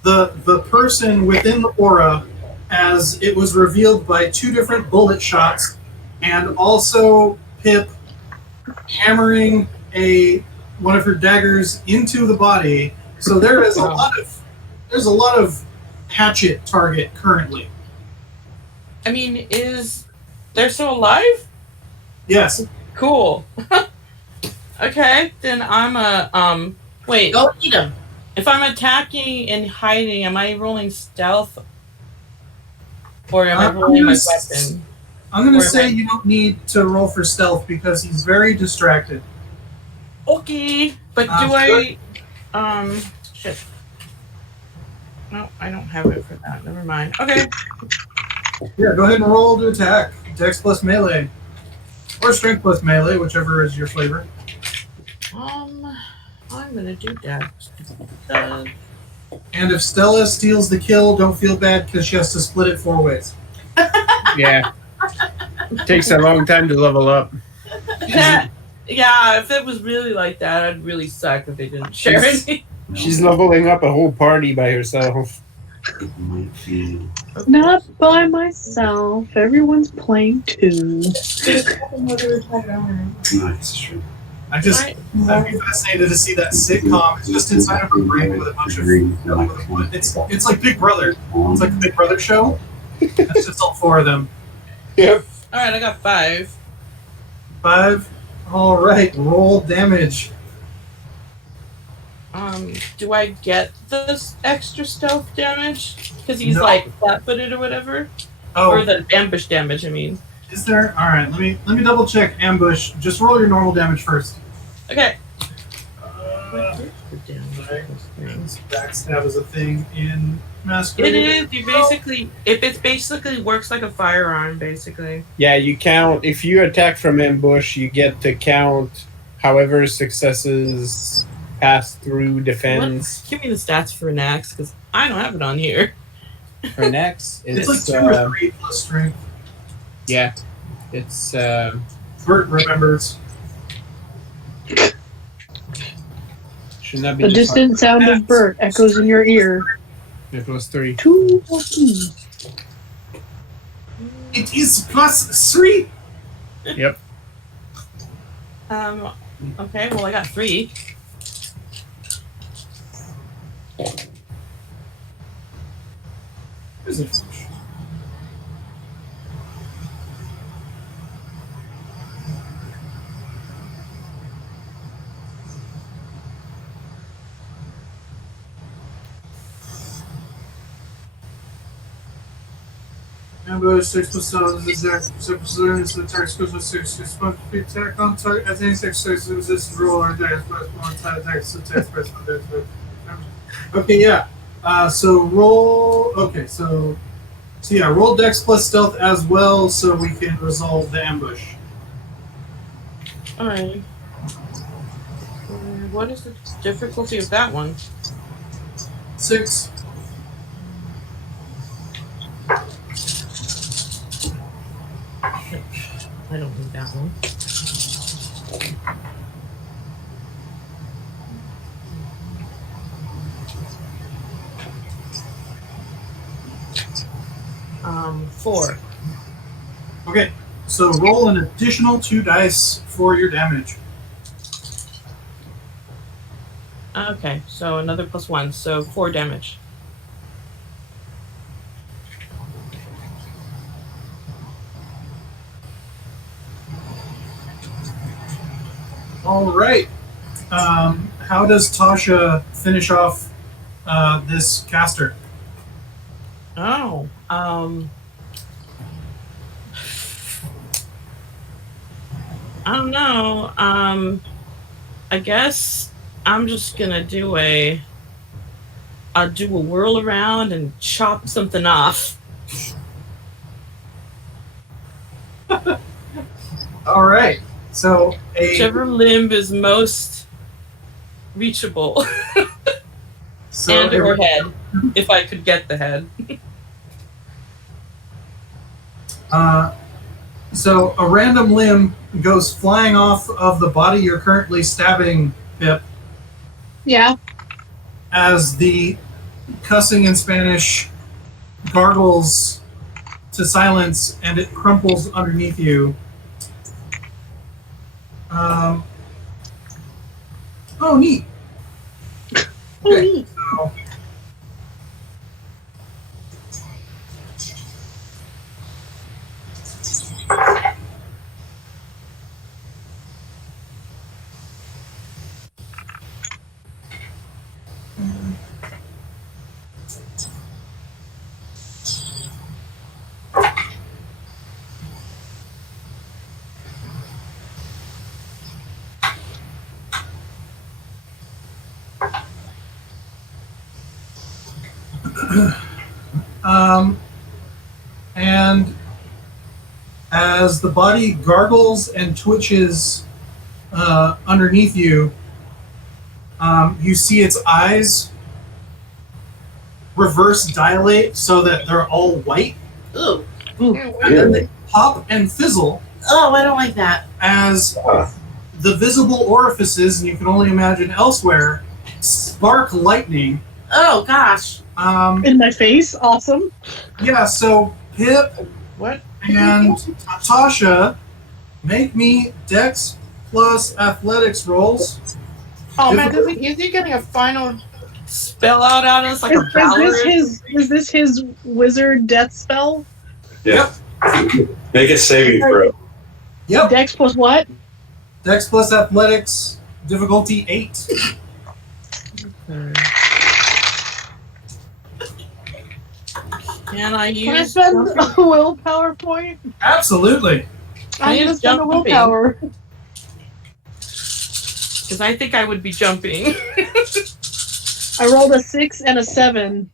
the person within the aura as it was revealed by 2 different bullet shots, and also Pip hammering one of her daggers into the body. So there is a lot of hatchet target currently. I mean, they're still alive? Yes. Cool. Okay, then I'm wait. Go eat him. If I'm attacking and hiding, am I rolling stealth? Or am I rolling my weapon? I'm going to say you don't need to roll for stealth because he's very distracted. Okay, but do I... shit. No, I don't have it for that. Never mind. Okay. Yeah, go ahead and roll to attack. Dex plus melee. Or strength plus melee, whichever is your flavor. I'm gonna do that. And if Stella steals the kill, don't feel bad because she has to split it 4 ways. Yeah. Takes a long time to level up. Yeah, if it was really like that, I'd really suck if they didn't share it. She's leveling up a whole party by herself. Not by myself. Everyone's playing too. I'd be fascinated to see that sitcom. It's just inside of her brain with a bunch of. It's like Big Brother. It's like the Big Brother show. That's just all 4 of them. Yep. All right, I got 5. 5. All right, roll damage. Do I get this extra stealth damage? Because he's No. like flat-footed or whatever? Oh, Or the ambush damage, I mean. is there? All right, let me double check ambush. Just roll your normal damage first. Okay. Backstab is a thing in Masquerade. It is. It basically works like a firearm, basically. Yeah, you count. If you attack from ambush, you get to count however successes pass through defense. Give me the stats for an axe, because I don't have it on here. For next, It's like 2 or 3 plus strength. Yeah, it's Bert remembers. should not be The distant sound of Bert echoes in your ear. It was 3. 2 14. It is plus 3. Yep. Okay, well, I got 3. Is it? Ambush 6 plus 7 is exact 6 plus 7 is the attack skill plus 6 attack on target as any 6 resistance roll or attack plus 1 attack plus 1. Okay, yeah. So roll. Okay, so yeah, roll Dex plus Stealth as well, so we can resolve the ambush. All right. What is the difficulty of that one? 6. I don't need that one. 4. Okay, so roll an additional 2 dice for your damage. Okay, so another +1, so 4 damage. All right. How does Tasha finish off this caster? Oh, I don't know. I guess I'm just gonna I'll do a whirl around and chop something off. All right. So Whichever limb is most reachable. And or head, if I could get the head. So a random limb goes flying off of the body you're currently stabbing, Pip, Yeah. as the cussing in Spanish gargles to silence and it crumples underneath you. Oh, neat. Oh, neat. So, and as the body gargles and twitches underneath you, you see its eyes reverse dilate so that they're all white, Ooh. and then they pop and fizzle Oh, I don't like that. as the visible orifices, and you can only imagine elsewhere, spark lightning. Oh gosh. In my face. Awesome. Yeah, so Pip What? and Tasha, make me Dex plus Athletics rolls. Oh man, is he getting a final spell out on us like a Valorant? Is this his wizard death spell? Yeah. Make a saving throw. Yep. Dex plus what? Dex plus Athletics, difficulty 8. Can I Can I use spend a willpower point? Absolutely. I'm use gonna spend a jumping? willpower. Because I think I would be jumping. I rolled a 6 and a 7,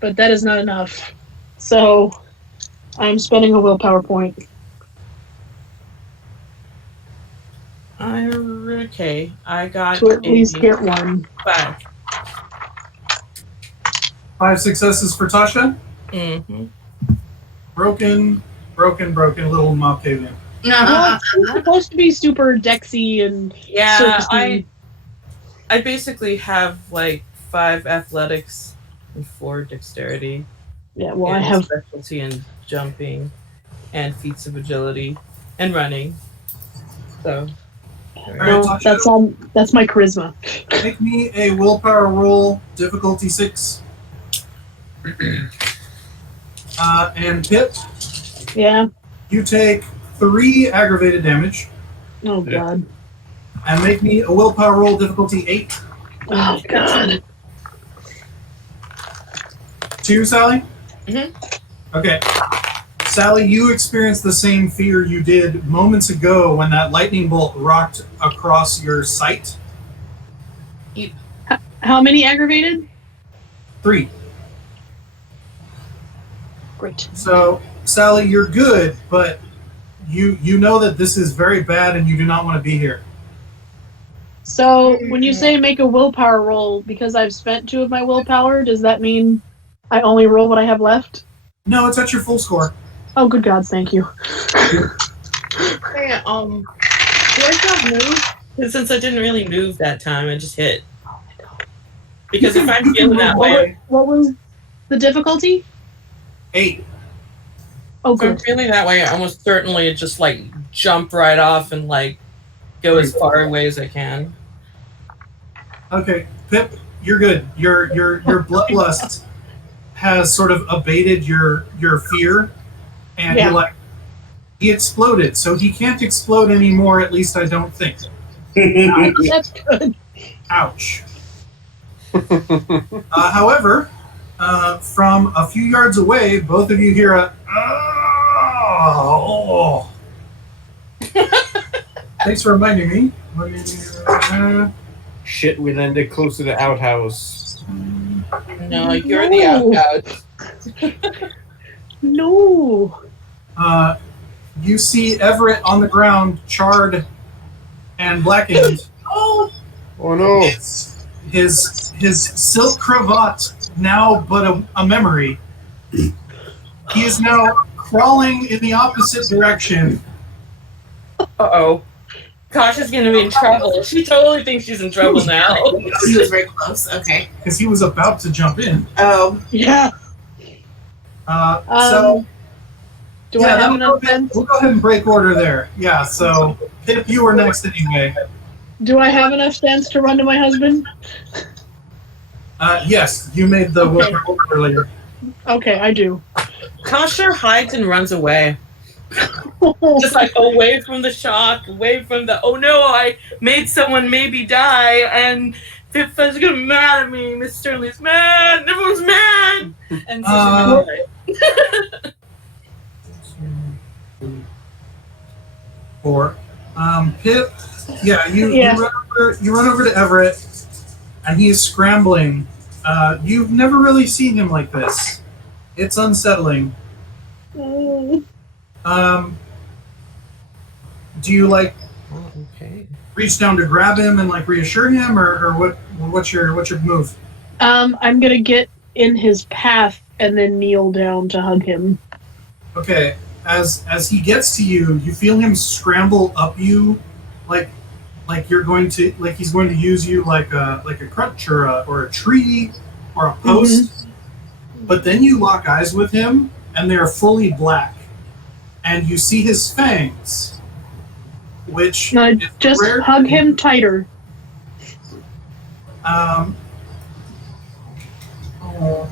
but that is not enough. So I'm spending a willpower point. Okay, I got To at least get one. 5. 5 successes for Tasha. Mm-hmm. Broken, little Malkavian. Well, it's supposed to be super dexy and Yeah, circusy. I basically have like 5 athletics and 4 dexterity. Yeah, well, and I have. specialty in jumping and feats of agility and running. So All No, right, that's Tasha, all. That's my charisma. make me a willpower roll, difficulty 6. And Pip, Yeah. you take 3 aggravated damage, Oh god. and make me a willpower roll, difficulty 8. Oh god. 2, Sally? Mhm. Okay. Sally, you experienced the same fear you did moments ago when that lightning bolt rocked across your sight. How many aggravated? 3. Great. So, Sally, you're good, but you know that this is very bad and you do not want to be here. So when you say make a willpower roll because I've spent 2 of my willpower, does that mean I only roll what I have left? No, it's at your full score. Oh, good gods, thank you. Hey, do I still move? 'Cause since I didn't really move that time, I just hit. Because if I'm feeling that way, What was the difficulty? 8. Oh, If I'm good. feeling that way, I almost certainly just like jump right off and like go as far away as I can. Okay, Pip, you're good. Your bloodlust has sort of abated your fear, and Yeah. you're like, he exploded, so he can't explode anymore. At least I don't think. That's good. Ouch. However, from a few yards away, both of you hear a. Oh. Thanks for reminding me. Shit, we landed close to the outhouse. No, you're the outhouse. No. You see Everett on the ground, charred and blackened. Oh, Oh no! His silk cravat now but a memory. He is now crawling in the opposite direction. Uh-oh. Kasha's gonna be in trouble. She totally thinks she's in trouble now. he was very close. Okay. Because he was about to jump in. Oh, Yeah. So Do I have enough sense? we'll go ahead and break order there. Yeah, so Pip, you were next anyway. Do I have enough sense to run to my husband? Yes, you made the Okay. willpower earlier. Okay, I do. Kasha hides and runs away. Just like away from the shock, away from the, oh no, I made someone maybe die, and Pippa's gonna be mad at me. Miss Sterling's mad, everyone's mad. And so she's gonna die. 4. Pip, yeah, you Yeah. you run over to Everett, and he is scrambling. You've never really seen him like this. It's unsettling. Do you like Okay. reach down to grab him and like reassure him, or what's your move? I'm gonna get in his path and then kneel down to hug him. Okay, as he gets to you, you feel him scramble up you, like you're going to he's going to use you like a crutch or a tree or a post. But then you lock eyes with him, and they're fully black, and you see his fangs, which No, is just rare. hug him tighter. All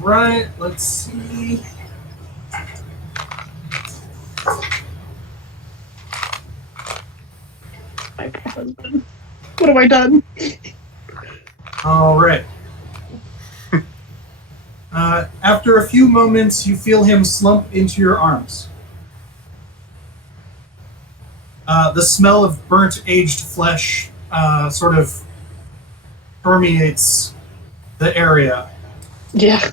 right, let's see. My husband. What have I done? All right. After a few moments, you feel him slump into your arms. The smell of burnt, aged flesh sort of permeates the area. Yeah.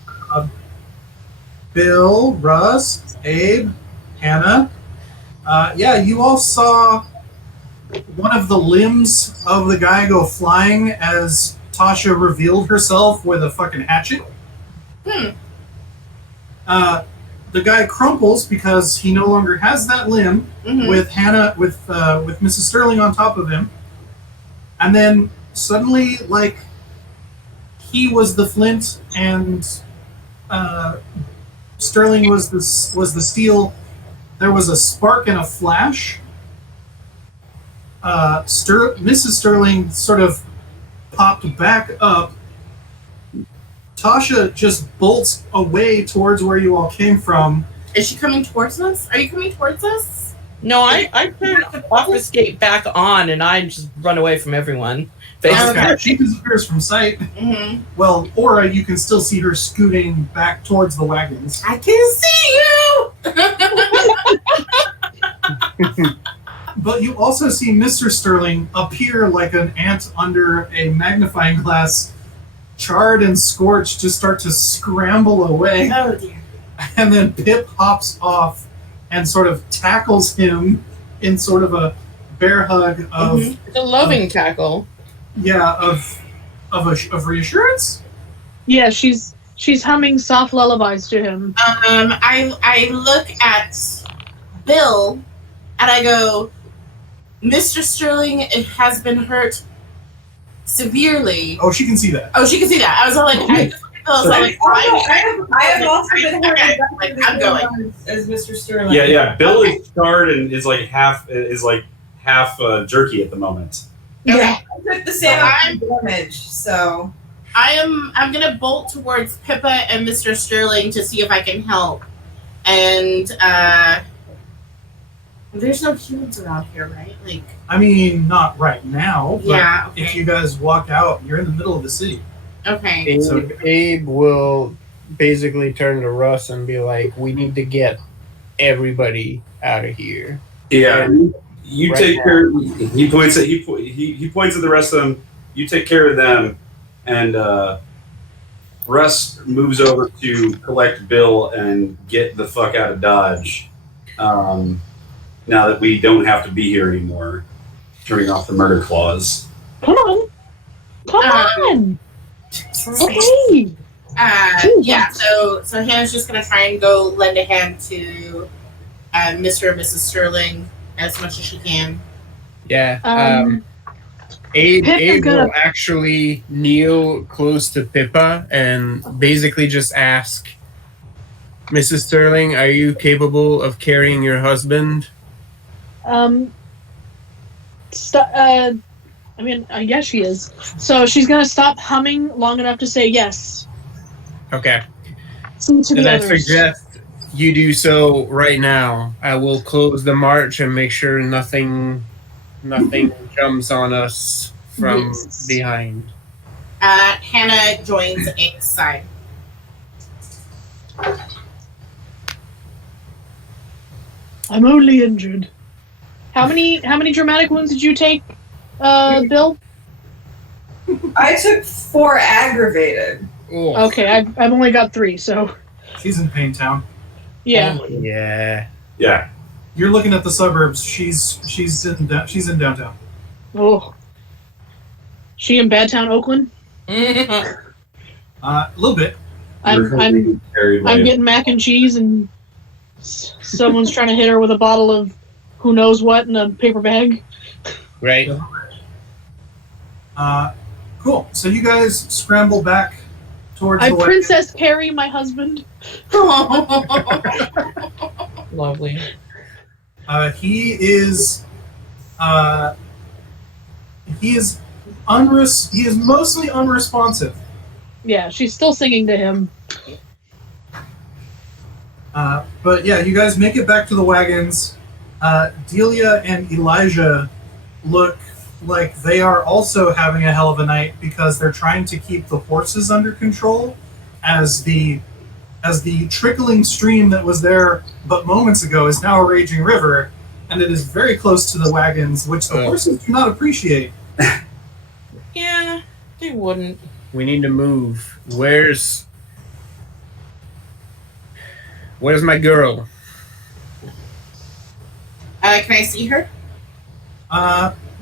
Bill, Russ, Abe, Hannah. Yeah, you all saw one of the limbs of the guy go flying as Tasha revealed herself with a fucking hatchet. The guy crumples because he no longer has that limb, with Hannah, with Mrs. Sterling on top of him, and then suddenly, like, he was the flint and Sterling was the steel. There was a spark and a flash. Mrs. Sterling sort of popped back up. Tasha just bolts away towards where you all came from. is she coming towards us? Are you coming towards us? No, I turn obfuscate back on and I just run away from everyone. Basically. Okay. She disappears from sight. Well, Aura, you can still see her scooting back towards the wagons. I can see you. But you also see Mr. Sterling appear like an ant under a magnifying glass, charred and scorched, to start to scramble away. Oh dear. And then Pip hops off and sort of tackles him in sort of a bear hug of It's a loving tackle. of reassurance. Yeah, she's humming soft lullabies to him. I look at Bill and I go, Mr. Sterling has been hurt severely. Oh, she can see that. Oh, she can see that. I was all like, I just So, like, I have also been heard okay, exactly like, the I'm same going. ones as Mr. Sterling. Yeah. Bill is charred and is like half jerky at the moment. Okay. Yeah. I took the same amount of damage, so I'm gonna bolt towards Pippa and Mr. Sterling to see if I can help. And there's no humans around here, right? Like, I mean, not right now. But yeah. Okay. if you guys walk out, you're in the middle of the city. Okay. Abe will basically turn to Russ and be like, "We need to get everybody out of here." Yeah, you Right take now. care. He points at he points at the rest of them. You take care of them, and Russ moves over to collect Bill and get the fuck out of Dodge. Now that we don't have to be here anymore, turning off the murder clause. Come on. Come on. Okay. Yeah. So Hannah's just gonna try and go lend a hand to Mr. and Mrs. Sterling as much as she can. Yeah. Pippa's Abe gonna- will actually kneel close to Pippa and basically just ask, "Mrs. Sterling, are you capable of carrying your husband?" I mean, I guess she is. So she's gonna stop humming long enough to say yes. Okay. See to Then the I others. suggest you do so right now. I will close the march and make sure nothing jumps on us from Yes. behind. Hannah joins Abe's side. I'm only injured. How many dramatic wounds did you take, Bill? I took 4 aggravated. Oh, Okay, I've only got 3, so She's in Pain Town. yeah. yeah. Yeah, You're looking at the suburbs. She's in downtown. Oh, she in Badtown, Oakland. A little bit. I'm getting mac and cheese, and someone's trying to hit her with a bottle of who knows what in a paper bag. Right. Cool. So you guys scramble back towards I the way. Princess Carrie, my husband. Lovely. He is mostly unresponsive. Yeah, she's still singing to him. But yeah, you guys make it back to the wagons. Delia and Elijah look like they are also having a hell of a night because they're trying to keep the horses under control as the trickling stream that was there but moments ago is now a raging river, and it is very close to the wagons, which the horses do not appreciate. Yeah, they wouldn't. We need to move. Where's my girl? Can I see her?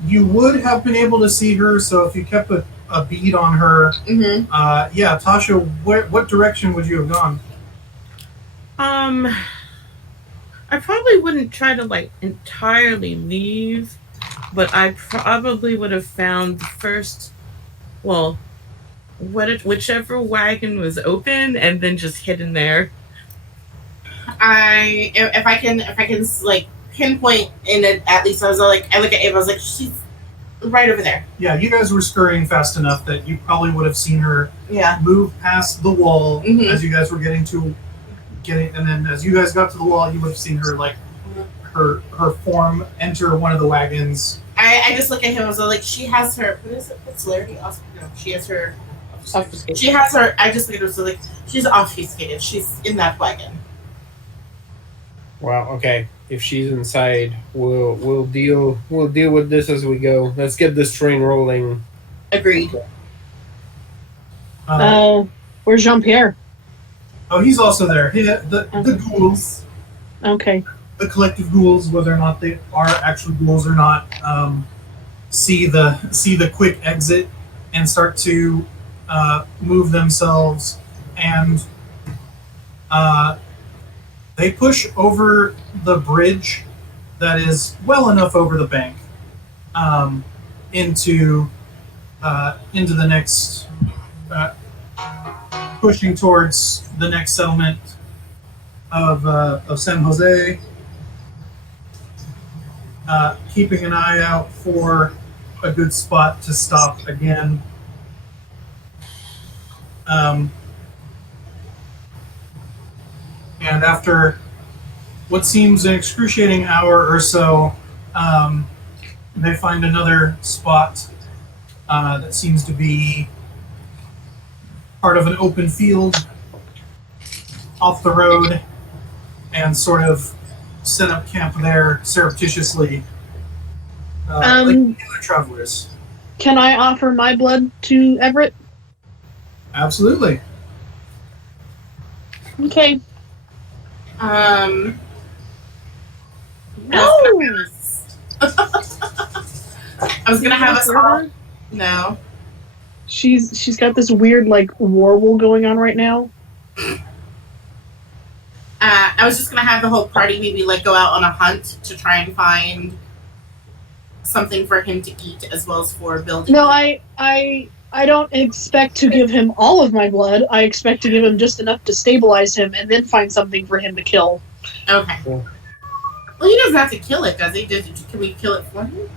You would have been able to see her, so if you kept a bead on her, Mm-hmm. yeah, Tasha, what direction would you have gone? I probably wouldn't try to like entirely leave, but I probably would have found the first, well, whichever wagon was open, and then just hidden there. If I can like pinpoint in it, at least I look at Ava, I was like, she's right over there. Yeah, you guys were scurrying fast enough that you probably would have seen her Yeah. move past the wall Mhm. as you guys were getting, and then as you guys got to the wall, you would have seen her like her form enter one of the wagons. I just look at him and I was like, she has her, what is it? What's Celerity? No, she has her. Obfuscated. She has her. I just look at her, so like, she's obfuscated. She's in that wagon. Wow. Okay. If she's inside, we'll deal with this as we go. Let's get this train rolling. Agreed. Where's Jean-Pierre? Oh, he's also there. The ghouls, Okay. the collective ghouls, whether or not they are actually ghouls or not, see the quick exit and start to move themselves, and they push over the bridge that is well enough over the bank into the next. pushing towards the next settlement of San Jose, keeping an eye out for a good spot to stop again. And after what seems an excruciating hour or so, they find another spot that seems to be part of an open field off the road, and sort of set up camp there surreptitiously, like other travelers. Can I offer my blood to Everett? Absolutely. Okay. No. I was gonna have us all. No. She's got this weird like warble going on right now. I was just gonna have the whole party maybe like go out on a hunt to try and find something for him to eat as well as for building. No, I don't expect to give him all of my blood. I expect to give him just enough to stabilize him and then find something for him to kill. Okay. Well, he doesn't have to kill it, does he? Can we kill it for him?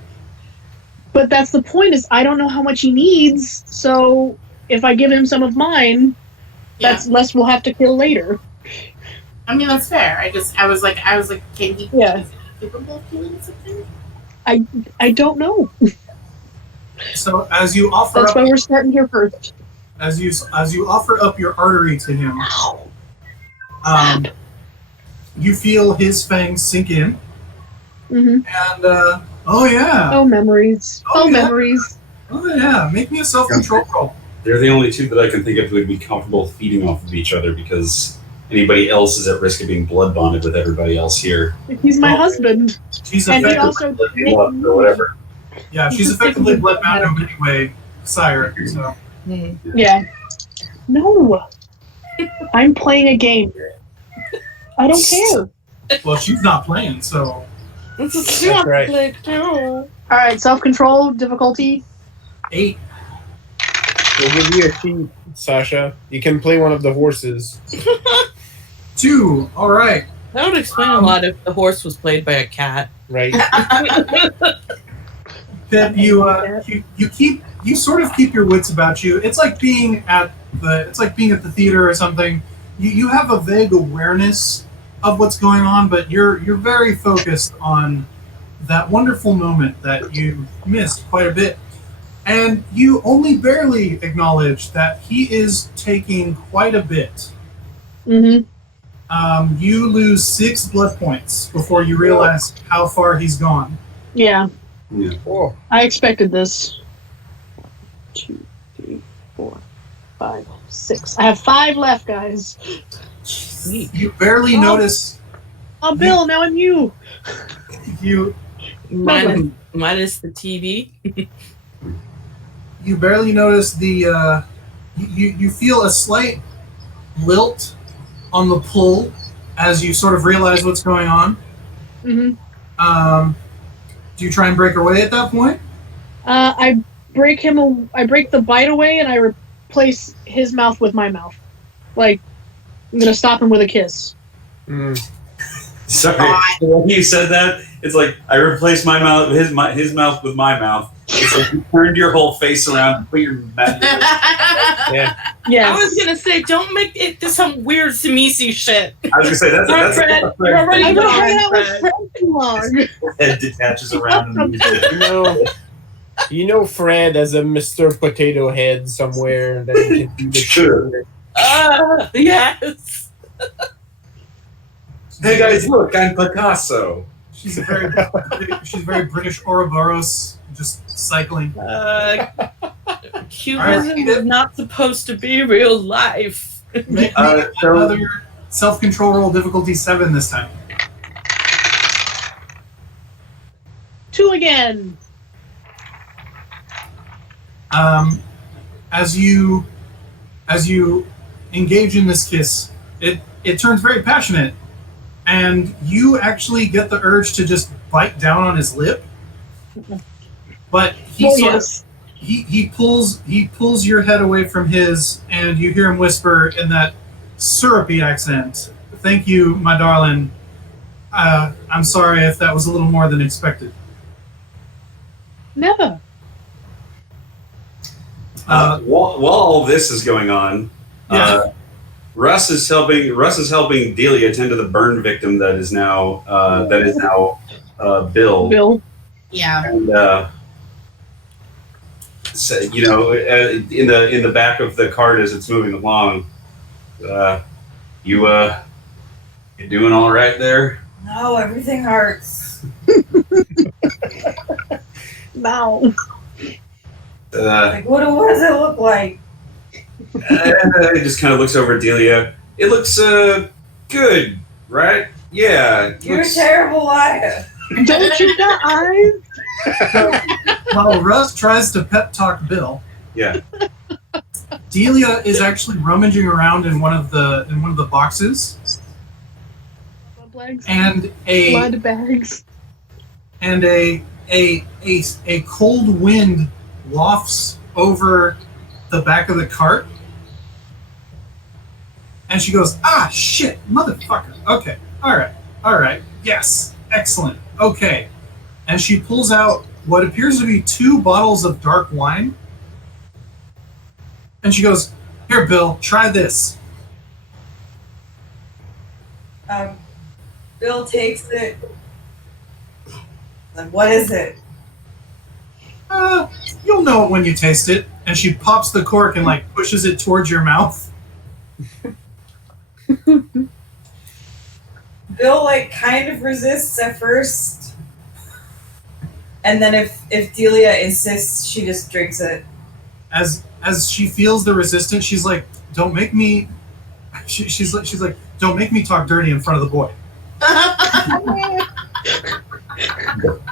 But that's the point, is I don't know how much he needs, so if I give him some of mine, that's less we'll have to kill later. I mean, that's fair. I was like, can he? Yeah. Is he capable of killing something? I don't know. So as you offer That's up, why we're starting here first. as you offer up your artery to him, you feel his fangs sink in, Mm-hmm. and oh yeah, Oh, memories. Oh, yeah. Memories. oh yeah, make me a self-control roll. They're the only two that I can think of who would be comfortable feeding off of each other, because anybody else is at risk of being blood bonded with everybody else here. He's my Oh. husband. She's And he effectively, also... Blood or whatever. yeah, she's effectively blood bound anyway, sire. So Yeah. No. I'm playing a game. I don't care. well, she's not playing, so That's right. Alright, self-control, difficulty. 8. We'll give you a sheep, Sasha. You can play one of the horses. 2. All right. That would explain a lot if the horse was played by a cat. Right. Pip, you sort of keep your wits about you. It's like being at the theater or something. You have a vague awareness of what's going on, but you're very focused on that wonderful moment that you missed quite a bit. And you only barely acknowledge that he is taking quite a bit. Mm-hmm. You lose 6 blood points before you realize how far he's gone. Yeah. Yeah. Oh. I expected this. 2, 3, 4, 5, 6. I have 5 left, guys. You barely notice. Oh, Bill, now I'm you. You Minus the TV. you barely notice the. You feel a slight lilt on the pull as you sort of realize what's going on. Mm-hmm. Do you try and break away at that point? I break the bite away, and I replace his mouth with my mouth. Like, I'm gonna stop him with a kiss. Mm. Sorry, when you said that, it's like I replaced my mouth, his mouth with my mouth. It's like you turned your whole face around and put your mouth. Yeah. Yeah. I was gonna say, don't make it to some weird Samisi shit. I was gonna say that's Fred, a you're already I've been gone, hanging out with Fred. Fred too long. head detaches around. And You know Fred as a Mr. Potato Head somewhere that he can do the Sure. Yes. Hey guys, look, I'm Picasso. She's very British Ouroboros, just cycling. Cubism is not supposed to be real life. Make so- another self-control roll, difficulty 7 this time. 2 again. As you engage in this kiss, it turns very passionate, and you actually get the urge to just bite down on his lip. But he he pulls your head away from his, and you hear him whisper in that syrupy accent, "Thank you, my darling. I'm sorry if that was a little more than expected." Never. While all this is going on, Yeah. Russ is helping Delia tend to the burn victim that is now Bill. Bill. Yeah. And so, in the back of the cart as it's moving along, you doing all right there? No, everything hurts. No. Like, what does it look like? He just kind of looks over at Delia. It looks good, right? Yeah. You're a terrible liar. Don't you got eyes? While Russ tries to pep talk Bill, Yeah. Delia is actually rummaging around in one of the boxes, Blood bags. and Blood bags. a cold wind wafts over the back of the cart, and she goes, "Ah, shit, motherfucker. Okay, all right, yes, excellent, okay." And she pulls out what appears to be 2 bottles of dark wine, and she goes, "Here, Bill, try this." Bill takes it. Like, what is it? You'll know it when you taste it. And she pops the cork and like pushes it towards your mouth. Bill like kind of resists at first, and then if Delia insists, she just drinks it. As she feels the resistance, she's like, "Don't make me." She's like, "Don't make me talk dirty in front of the boy."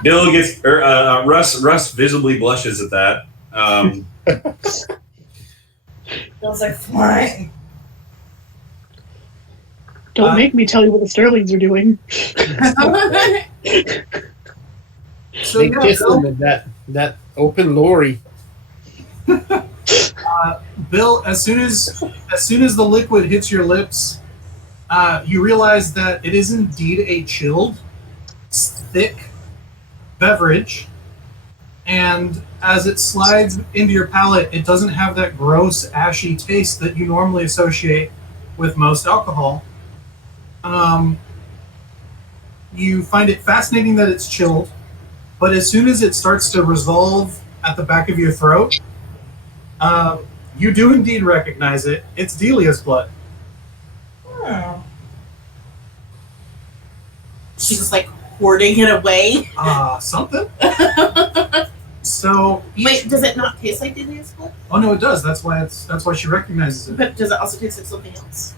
Bill gets Russ visibly blushes at that. Bill's like, fine. Don't make me tell you what the Sterlings are doing. So They yeah, kiss Bill, him in that open lorry. Bill, as soon as the liquid hits your lips, you realize that it is indeed a chilled, thick beverage, and as it slides into your palate, it doesn't have that gross, ashy taste that you normally associate with most alcohol. You find it fascinating that it's chilled, but as soon as it starts to resolve at the back of your throat, you do indeed recognize it. It's Delia's blood. Oh. She's just like hoarding it away. Something. So Wait, does it not taste like Delia's blood? oh no, it does. That's why she recognizes it. But does it also taste like something else?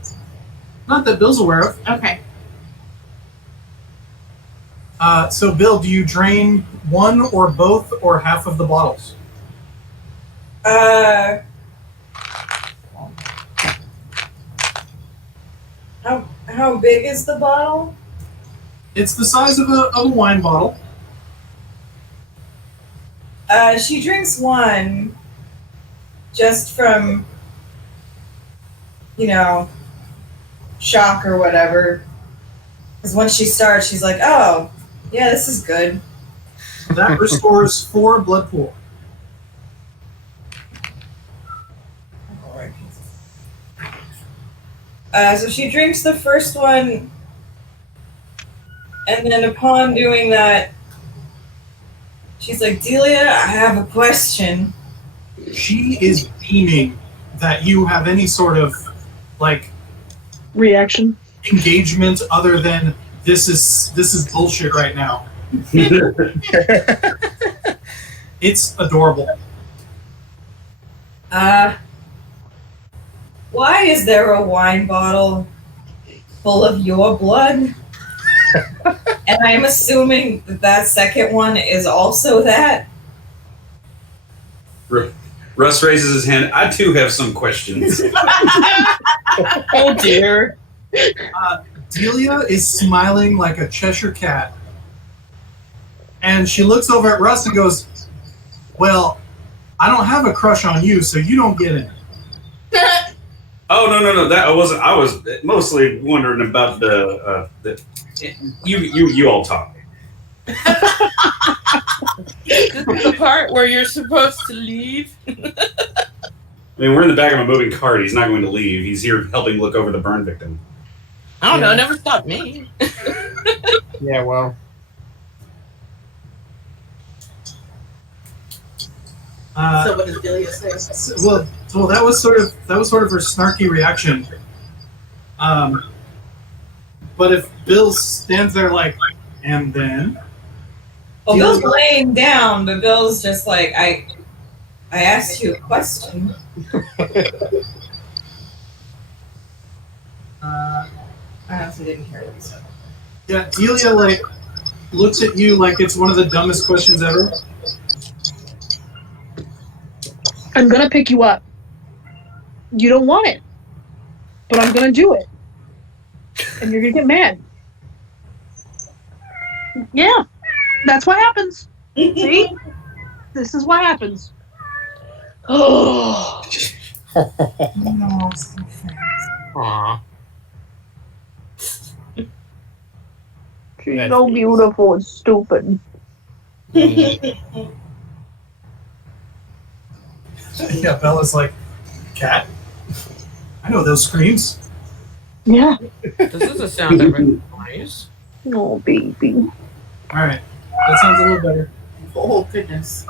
Not that Bill's aware of. Okay. So Bill, do you drain one or both or half of the bottles? How big is the bottle? It's the size of a wine bottle. She drinks one just from, shock or whatever. Because once she starts, she's like, oh, yeah, this is good. That restores 4 blood pool. So she drinks the first one, and then upon doing that, she's like, Delia, I have a question. She is beaming that you have any sort of Reaction. engagement other than this is bullshit right now. It's adorable. Why is there a wine bottle full of your blood? And I'm assuming that second one is also that. Russ raises his hand. I too have some questions. Oh dear. Delia is smiling like a Cheshire cat. And she looks over at Russ and goes, well, I don't have a crush on you, so you don't get in. Oh no! That I wasn't. I was mostly wondering about the you all talk. This is the part where you're supposed to leave. I mean, we're in the back of a moving cart. He's not going to leave. He's here helping look over the burn victim. I don't know. Yeah. Never stopped me. Yeah, well. So what does Delia say? Well, that was sort of her snarky reaction. But if Bill stands there like, and then. Well, Bill's laying down, but Bill's just like, I asked you a question. I honestly didn't hear what you said. Yeah, Delia like looks at you like it's one of the dumbest questions ever. I'm gonna pick you up. You don't want it, but I'm gonna do it, and you're gonna get mad. Yeah, that's what happens. See, this is what happens. Oh, No, so fast. Aw. she's so beautiful and stupid. Yeah, Bella's like, cat? I know those screams. Yeah. This is a sound I recognize. Oh, baby. Alright, that sounds a little better. Oh goodness.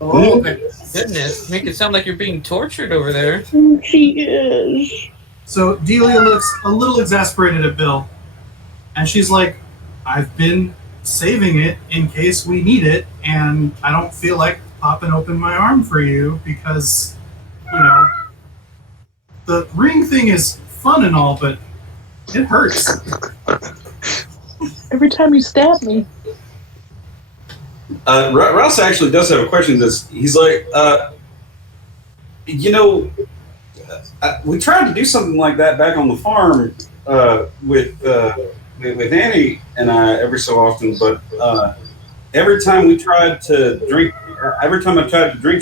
Oh, Goodness, make it sound like you're being tortured over there. She is. So Delia looks a little exasperated at Bill. And she's like, I've been saving it in case we need it, and I don't feel like popping open my arm for you because, you know, the ring thing is fun and all, but it hurts. Every time you stab me. Rouse actually does have a question. He's like, we tried to do something like that back on the farm with Annie and I every so often, but every time I tried to drink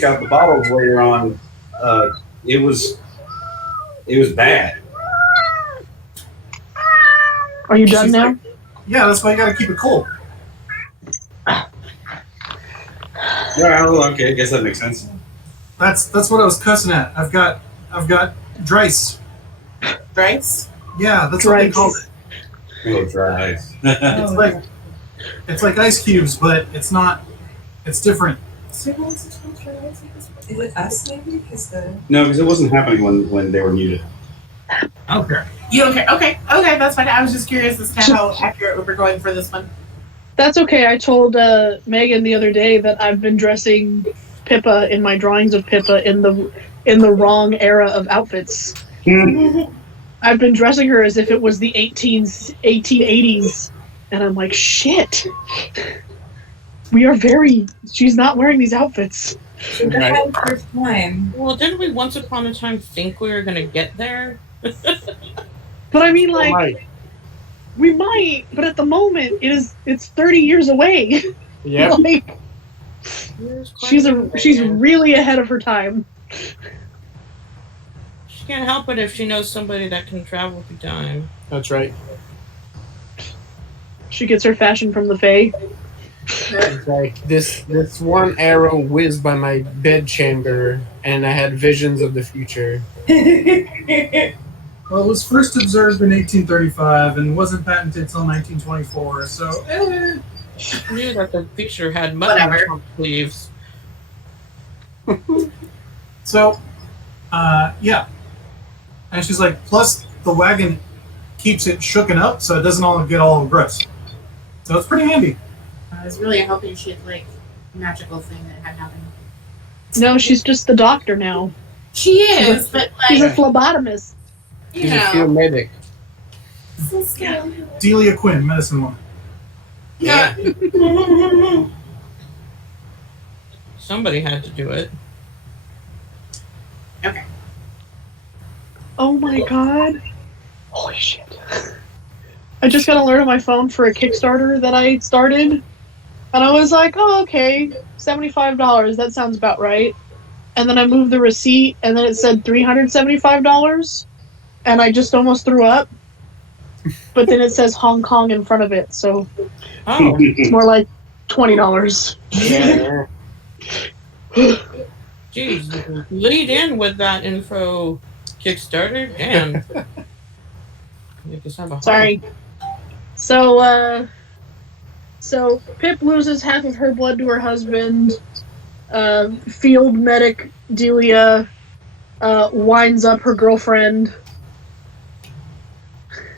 out the bottles later on, it was bad. Are you done She's now? like, yeah, that's why you gotta keep it cold. Yeah, okay, I guess that makes sense. That's what I was cussing at. I've got Drice. Drice? Yeah, that's what they Drice. call it. Oh, dry. It's like ice cubes, but it's not. It's different. Is it us maybe? No, because it wasn't happening when they were muted. I don't care. You don't care? Okay, that's fine. I was just curious as to how accurate we were going for this one. That's okay. I told Megan the other day that I've been dressing Pippa in my drawings of Pippa in the wrong era of outfits. I've been dressing her as if it was the 1880s, and I'm like, shit. She's not wearing these outfits. Right. First time. Well, didn't we once upon a time think we were gonna get there? But I mean, like, Right. we might, but at the moment, it's 30 years away. Yep. Like, she's really ahead of her time. She can't help it if she knows somebody that can travel through time. That's right. She gets her fashion from the Fae. It's like this one arrow whizzed by my bed chamber, and I had visions of the future. Well, it was first observed in 1835 and wasn't patented till 1924. So, I knew that the future had Whatever. buttons on sleeves. So, yeah. And she's like, plus the wagon keeps it shooken up so it doesn't all get all gross. So it's pretty handy. I was really hoping she had like a magical thing that had happened. No, she's just the doctor now. She is, but She's a like, phlebotomist. you She's a field know. medic. So scary. Delia Quinn, medicine woman. Yeah. Somebody had to do it. Okay. Oh my god. Holy shit. I just got an alert on my phone for a Kickstarter that I started. And I was like, oh, okay, $75. That sounds about right. And then I moved the receipt, and then it said $375. And I just almost threw up. But then it says Hong Kong in front of it, so Oh, it's more like $20. Yeah. geez, lead in with that info, Kickstarter. Damn. You just have a Sorry. So Pip loses half of her blood to her husband. Field medic Delia winds up her girlfriend.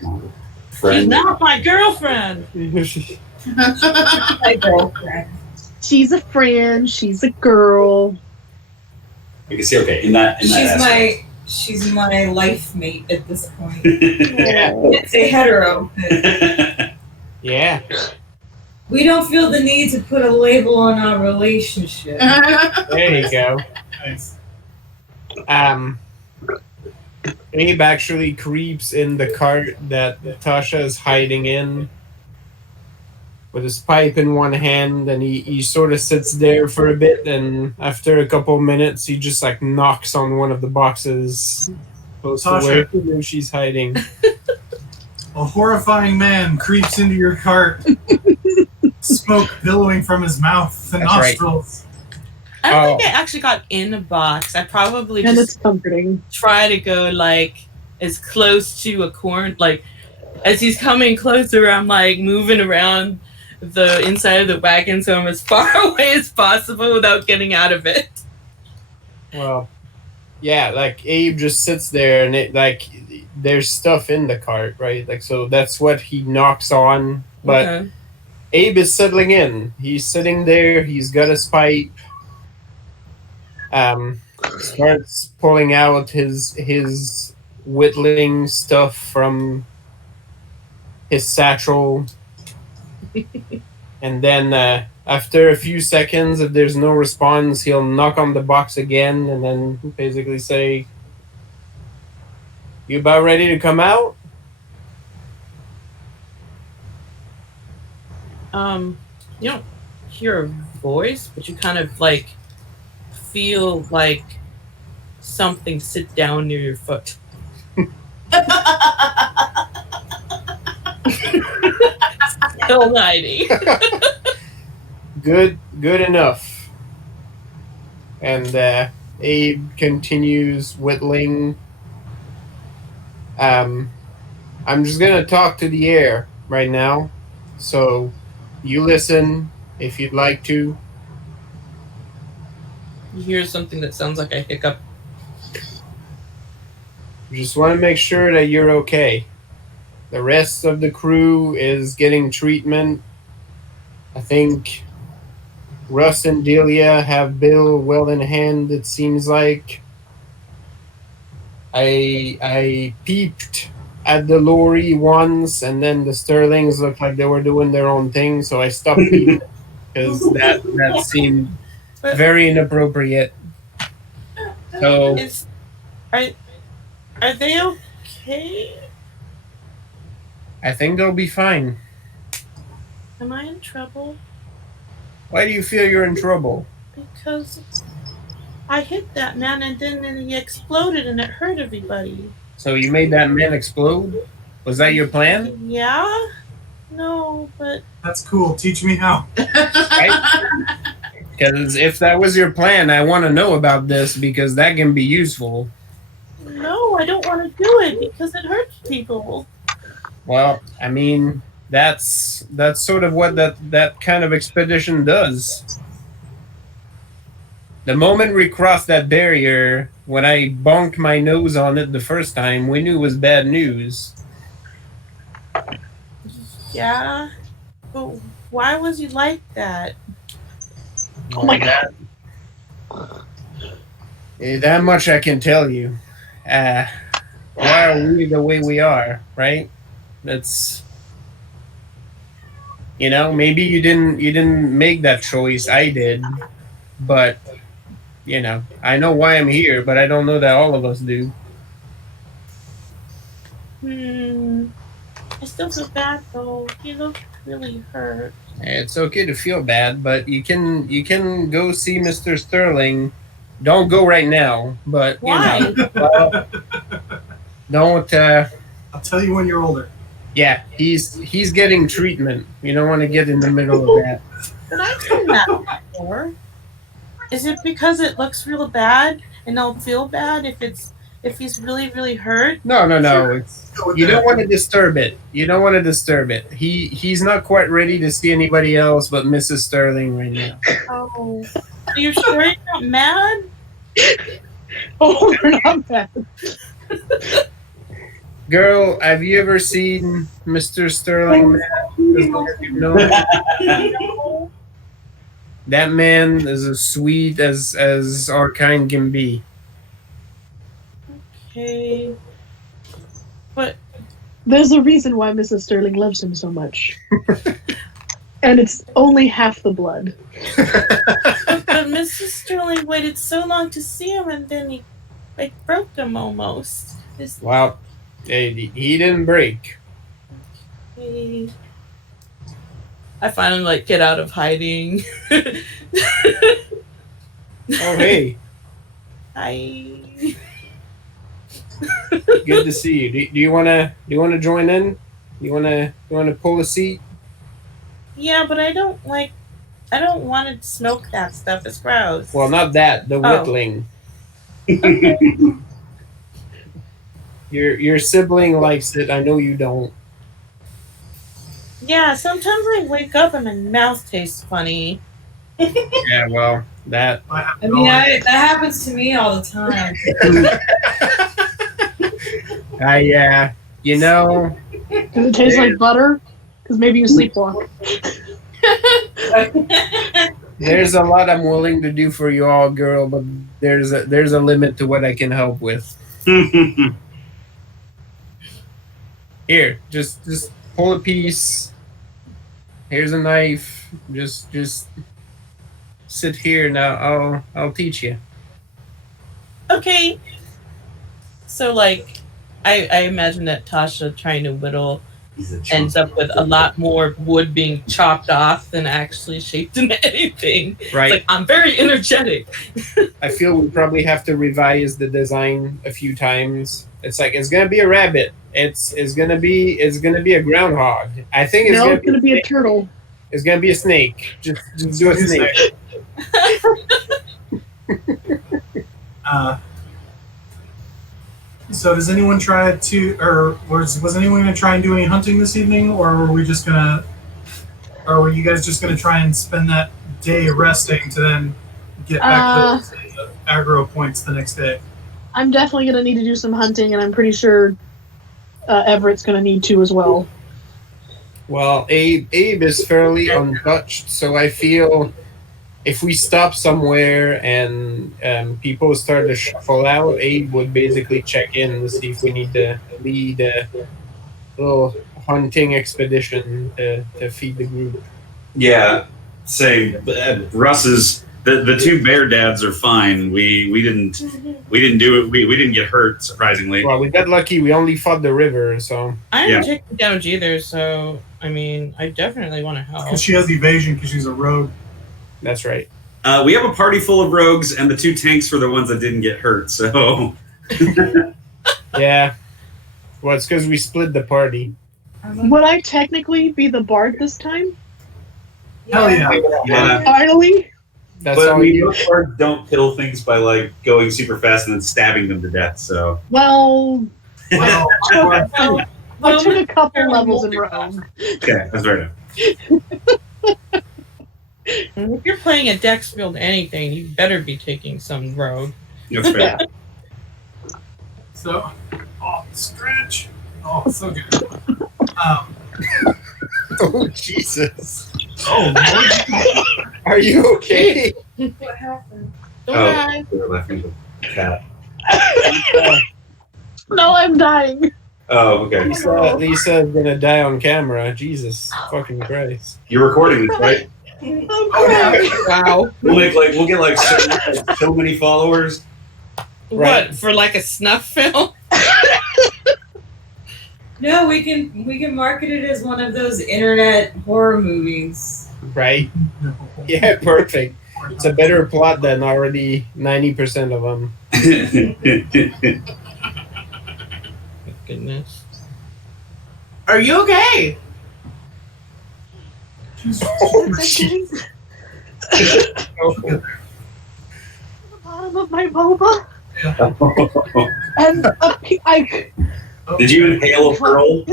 She's Friend. not my girlfriend. My girlfriend. She's a friend. She's a girl. I can see. Okay, in that. She's my life mate at this point. Yeah. It's a hetero. Yeah. We don't feel the need to put a label on our relationship. There you go. Nice. Abe actually creeps in the cart that Tasha is hiding in with his pipe in one hand, and he sort of sits there for a bit, and after a couple minutes he just like knocks on one of the boxes close to where he knows she's hiding. A horrifying man creeps into your cart, smoke billowing from his mouth and That's right. nostrils. I don't think I actually got in a box. I probably And just it's comforting. try to go like as close to a corn, like as he's coming closer, I'm like moving around the inside of the wagon so I'm as far away as possible without getting out of it. Well, yeah, like Abe just sits there, and it like there's stuff in the cart, right? Like, so that's what he knocks on. But Okay. Abe is settling in. He's sitting there. He's got his pipe. Starts pulling out his whittling stuff from his satchel, and then after a few seconds, if there's no response, he'll knock on the box again, and then basically say, "You about ready to come out?" You don't hear a voice, but you kind of like feel like something sit down near your foot. Still 90. Good enough. And Abe continues whittling. I'm just gonna talk to the air right now, so you listen if you'd like to. You hear something that sounds like a hiccup. Just want to make sure that you're okay. The rest of the crew is getting treatment. I think Russ and Delia have Bill well in hand, it seems like. I peeped at the lorry once, and then the Sterlings looked like they were doing their own thing, so I stopped peeping because that seemed very inappropriate. So Are they okay? I think they'll be fine. Am I in trouble? Why do you feel you're in trouble? Because I hit that man and then he exploded and it hurt everybody. So you made that man explode? Was that your plan? Yeah? No, but That's cool. Teach me how. Because if that was your plan, I want to know about this because that can be useful. no, I don't want to do it because it hurts people. Well, I mean, that's sort of what that kind of expedition does. The moment we crossed that barrier, when I bonked my nose on it the first time, we knew it was bad news. Yeah, but why was he like that? Oh my god. That much I can tell you. Why are we the way we are, right? That's, maybe you didn't make that choice. I did, but I know why I'm here, but I don't know that all of us do. I still feel bad though. He looked really hurt. It's okay to feel bad, but you can go see Mr. Sterling. Don't go right now, but Why? well, don't. I'll tell you when you're older. Yeah, he's getting treatment. You don't want to get in the middle of that. But I've done that before. Is it because it looks real bad and I'll feel bad if he's really, really hurt? No. Sure. It's, you don't want to disturb it. You don't want to disturb it. He's not quite ready to see anybody else but Mrs. Sterling right now. Oh, are you sure you're not mad? Oh, we're not bad. Girl, have you ever seen Mr. Sterling mad? As long as you've known him? That man is as sweet as our kind can be. Okay. But There's a reason why Mrs. Sterling loves him so much. And it's only half the blood. But Mrs. Sterling waited so long to see him, and then he broke him almost. Well, he didn't break. I finally get out of hiding. Oh hey, Hi. good to see you. Do you wanna join in? You wanna pull a seat? Yeah, but I don't want to smoke that stuff. It's gross. Well, not that. The Oh. whittling. Your sibling likes it. I know you don't. Yeah, sometimes I wake up and my mouth tastes funny. Yeah, well, that. I mean, that happens to me all the time. You know, Does it taste like butter? Because maybe you sleepwalk. there's a lot I'm willing to do for you all, girl, but there's a limit to what I can help with. Here, just pull a piece. Here's a knife. Just sit here now. I'll teach you. Okay. So, like, I imagine that Tasha trying to whittle ends up with a lot more wood being chopped off than actually shaped into anything. Right. It's like, I'm very energetic. I feel we probably have to revise the design a few times. It's like it's gonna be a rabbit. It's gonna be a groundhog. I think it's No, it's gonna be a turtle. It's gonna be a snake. Just do a snake. So does anyone try to, or was anyone going to try and do any hunting this evening, or were you guys just going to try and spend that day resting to then get back to the aggro points the next day? I'm definitely going to need to do some hunting, and I'm pretty sure Everett's going to need to as well. Well, Abe is fairly untouched, so I feel if we stop somewhere and people start to shuffle out, Abe would basically check in to see if we need to lead a little hunting expedition to feed the group. Yeah, say Russ's the two bear dads are fine. We didn't do it. We didn't get hurt, surprisingly. Well, we got lucky. We only fought the river, so I didn't take the damage either, so I mean, I definitely want to help. Because she has evasion because she's a rogue. that's right. We have a party full of rogues, and the two tanks were the ones that didn't get hurt. So Yeah. Well, it's because we split the party. Would I technically be the bard this time? Hell yeah. yeah. Finally? That's But all we you. don't kill things by like going super fast and then stabbing them to death. So Well, Well, I took a couple levels in rogue. okay, that's fair enough. If you're playing a dex build anything, you better be taking some road. That's fair. so, stretch. Oh, so good. Oh Jesus! Oh, Lord. Are you okay? What happened? Don't Oh, die. we were laughing at the cat. No, I'm dying. Oh, okay. Lisa is gonna die on camera. Jesus fucking Christ! You're recording this, right? I'm Oh, crying. Wow. We'll get like so many followers. Right. What, for like a snuff film? No, we can market it as one of those internet horror movies. Right? Yeah, perfect. It's a better plot than already 90% of them. Goodness. Are you okay? the bottom of my boba, and Did you inhale a pearl?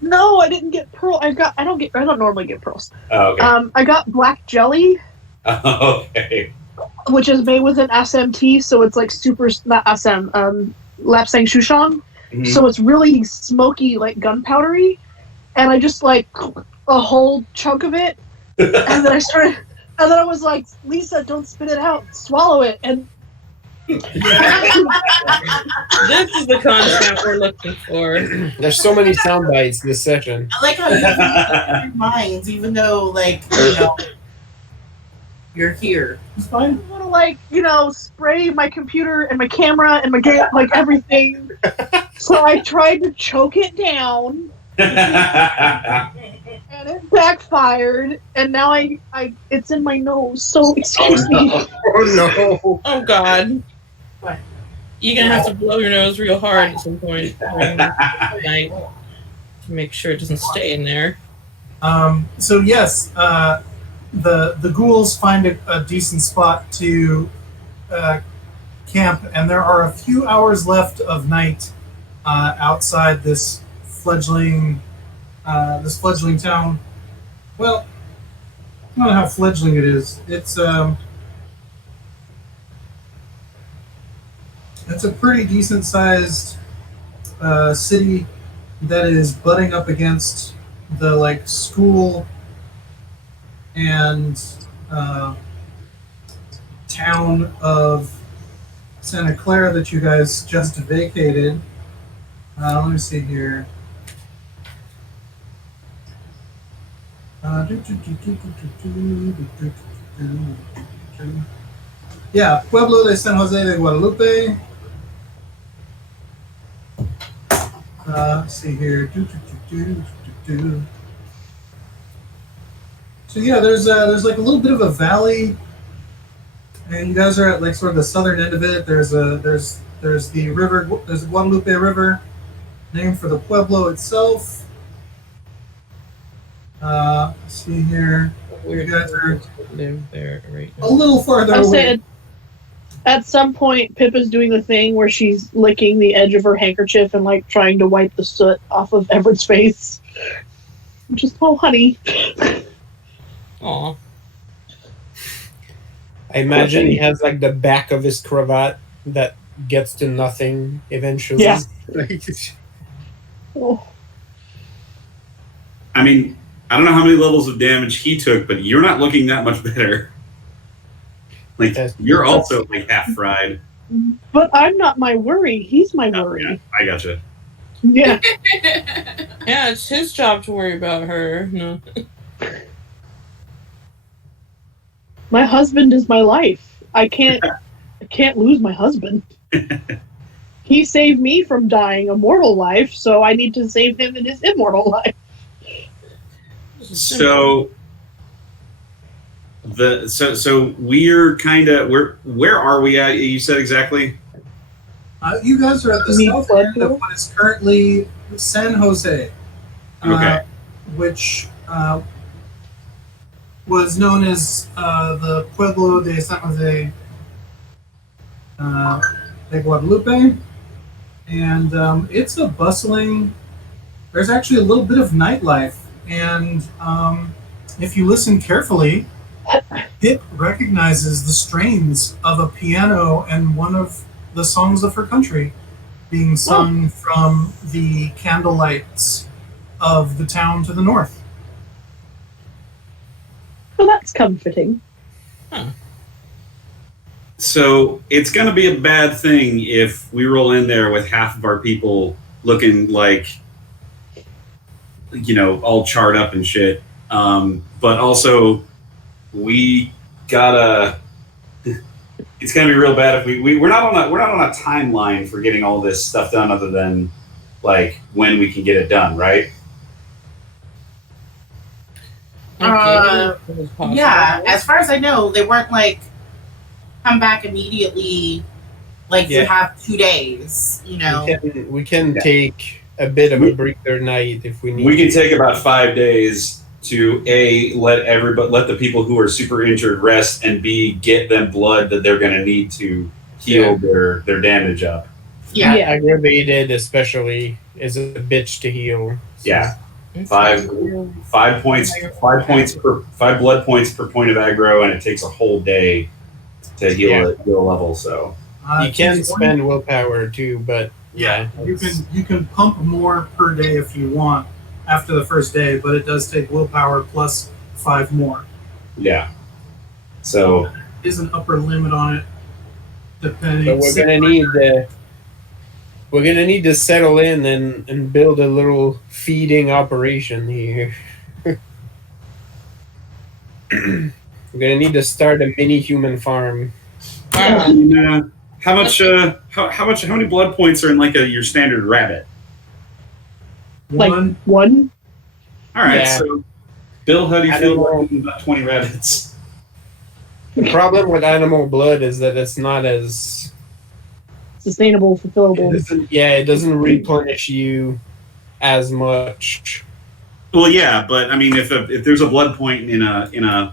no, I didn't get pearl. I don't normally get pearls. Oh, okay. I got black jelly, Okay. which is made with an SMT, so it's like not SM, Lapsang Shushan. Mhm. So it's really smoky, like gunpowdery, and I just like a whole chunk of it, and then I was like, Lisa, don't spit it out, swallow it, and This is the content we're looking for. There's so many sound bites this session. I like how you use your minds, even though, like, you know, you're here. It's fine. I want to spray my computer and my camera and my game, like everything. So I tried to choke it down, and it backfired. And now it's in my nose. So excuse me. Oh no! Oh God. What? You're gonna have to blow your nose real hard at some point during the night to make sure it doesn't stay in there. So yes, the ghouls find a decent spot to camp, and there are a few hours left of night outside this fledgling town. Well, I don't know how fledgling it is. It's a pretty decent sized city that is butting up against the school and town of Santa Clara that you guys just vacated. Let me see here. Yeah, Pueblo de San Jose de Guadalupe. Let's see here. So yeah, there's like a little bit of a valley, and you guys are at like sort of the southern end of it. There's the river. There's the Guadalupe River, named for the pueblo itself. Let's see here. You guys are Live there right a now. little farther I'm away. saying at some point Pippa's doing the thing where she's licking the edge of her handkerchief and like trying to wipe the soot off of Everett's face. Just honey. Aw. I imagine he has like the back of his cravat that gets to nothing eventually. Yeah. Like, Oh. I mean, I don't know how many levels of damage he took, but you're not looking that much better. Like, you're also like half fried. But I'm not my worry. He's my worry. Yeah, I gotcha. Yeah. Yeah, it's his job to worry about her. No. My husband is my life. I can't lose my husband. He saved me from dying a mortal life, so I need to save him in his immortal life. So we're kind of where are we at? You said exactly. You guys are at the Me, south end of what is currently San Jose, Okay. which was known as the Pueblo de San Jose de Guadalupe, and it's a bustling. There's actually a little bit of nightlife, and if you listen carefully, it recognizes the strains of a piano and one of the songs of her country being sung from the candlelights of the town to the north. Well, that's comforting. So it's going to be a bad thing if we roll in there with half of our people looking like, all charred up and shit. But also, we gotta. It's going to be real bad if we're not on a timeline for getting all this stuff done, other than like when we can get it done, right? Yeah, as far as I know, they weren't like come back immediately. Like you Yeah. have 2 days, you know. We can take a bit of a breather night if we need. We can take about 5 days to let the people who are super injured rest, and B, get them blood that they're going to need to heal their damage up. Yeah. Aggravated, especially, is a bitch to heal. So. Yeah. 5 points. 5 points per 5 blood points per point of aggro, and it takes a whole day to heal a level. So you can spend willpower too, but you can pump more per day if you want after the first day, but it does take willpower plus 5 more. Yeah. So there is an upper limit on it, depending. So we're gonna need to settle in and build a little feeding operation here. We're gonna need to start a mini human farm. how many blood points are in like your standard rabbit? One. All right. Yeah. So, Bill, how do you feel about 20 rabbits? The problem with animal blood is that it's not as Sustainable, fulfillable. it doesn't replenish you as much. Well, yeah, but I mean, if there's a blood point in a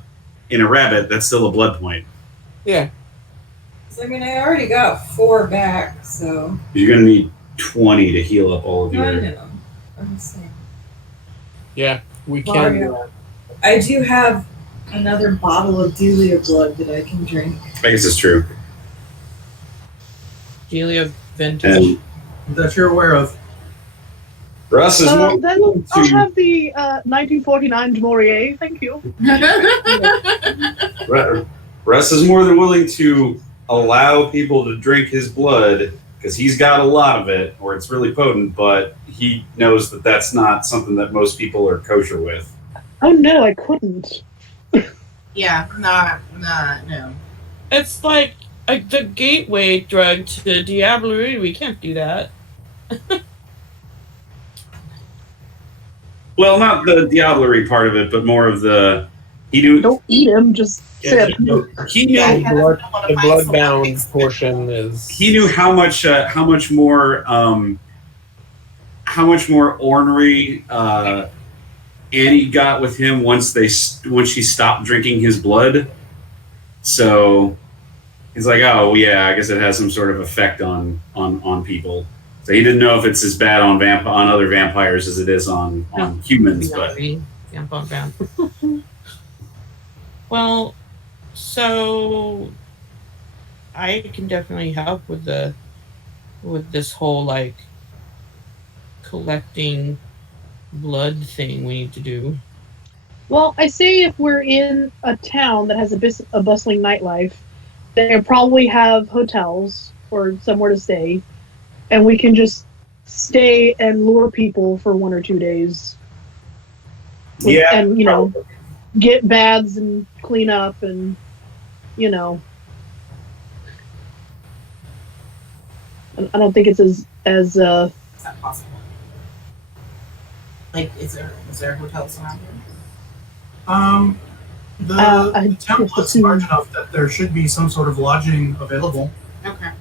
rabbit, that's still a blood point. Yeah. So, I mean, I already got 4 back, so. You're gonna need 20 to heal up all of I your. know. I'm saying. Yeah, we can. Well, I do have another bottle of Delia blood that I can drink. I guess it's true. Delia vintage. And That you're aware of. Russ is more. Then I'll have the 1949 Demorier. Thank you. Russ is more than willing to allow people to drink his blood because he's got a lot of it, or it's really potent. But he knows that that's not something that most people are kosher with. Oh no, I couldn't. Yeah, no. It's like the gateway drug to Diablerie. We can't do that. Well, not the Diablerie part of it, but more of the he knew. Don't eat him. Just sip. He knew The blood-bound portion is. he knew how much more ornery Annie got with him once she stopped drinking his blood. So he's like, oh yeah, I guess it has some sort of effect on people. So he didn't know if it's as bad on other vampires as it is on humans, but Well, so I can definitely help with this whole like collecting blood thing we need to do. Well, I say if we're in a town that has a bustling nightlife, they probably have hotels or somewhere to stay, and we can just stay and lure people for 1 or 2 days. yeah, And, get baths and clean up and, I don't think it's as Is that possible? Like, is there hotels around here? The town is large enough that there should be some sort of lodging available. Okay.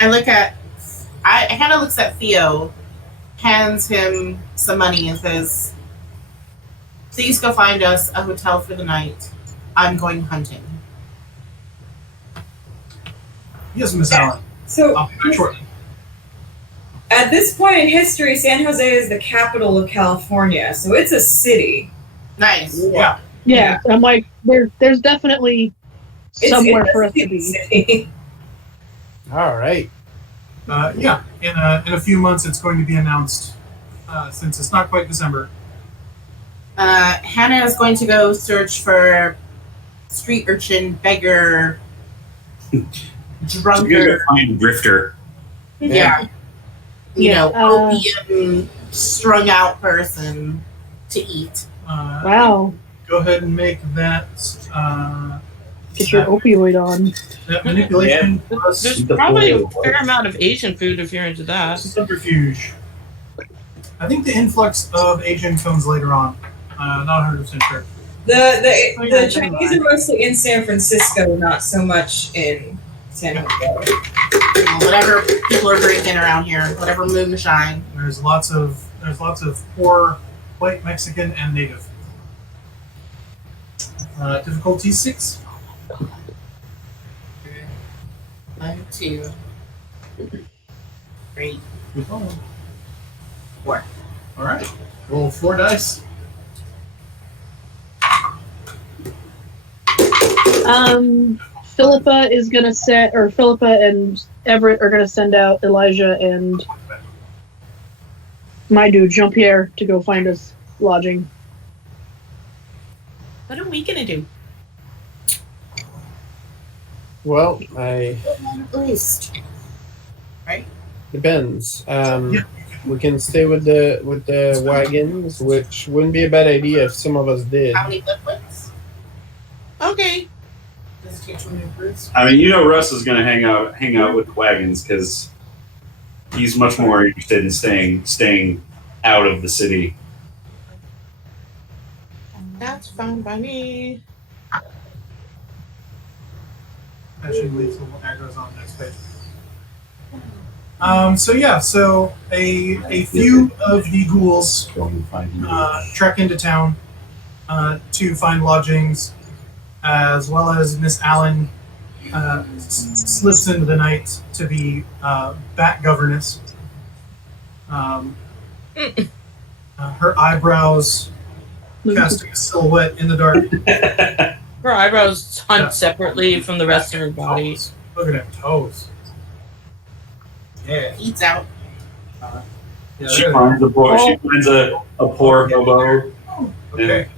I kind of looks at Theo, hands him some money and says, please go find us a hotel for the night. I'm going hunting. Yes, Miss Allen. So, I'll be back shortly. at this point in history, San Jose is the capital of California, so it's a city. Nice. Yeah. Yeah, I'm like, there's definitely somewhere It's for a us to be. city. All right. Yeah. In a few months, it's going to be announced. Since it's not quite December. Hannah is going to go search for street urchin, beggar, You're drunkard. gonna find a drifter. Yeah. Yeah, Opium strung out person to eat. Wow. Go ahead and make that. Get your opioid on. That manipulation There's The probably a boil. fair amount of Asian food if you're into that. subterfuge. I think the influx of Asian comes later on. Not 100% sure. The Chinese are mostly in San Francisco, not so much in San Jose. Whatever people are drinking around here, whatever moonshine. There's lots of poor white Mexican and native. Difficulty 6. 1, 2, 3. 4. All right. Roll 4 dice. Philippa is gonna Philippa and Everett are gonna send out Elijah and my dude Jean-Pierre to go find us lodging. What are we gonna do? Well, I At least. depends. We can stay with the wagons, which wouldn't be a bad idea if some of us did. How many liquids? Okay. Does it take 20 fruits? I mean, Russ is going to hang out with the wagons because he's much more interested in staying out of the city. That's fine by me. Actually, lethal aggro's on the next page. So a few of the ghouls trek into town to find lodgings, as well as Miss Allen slips into the night to be bat governess. Her eyebrows casting a silhouette in the dark. Her eyebrows hunt Yeah. separately from the rest of her body. Look at them toes. Yeah. Eats out. Yeah, She there finds a poor hobo. Okay. And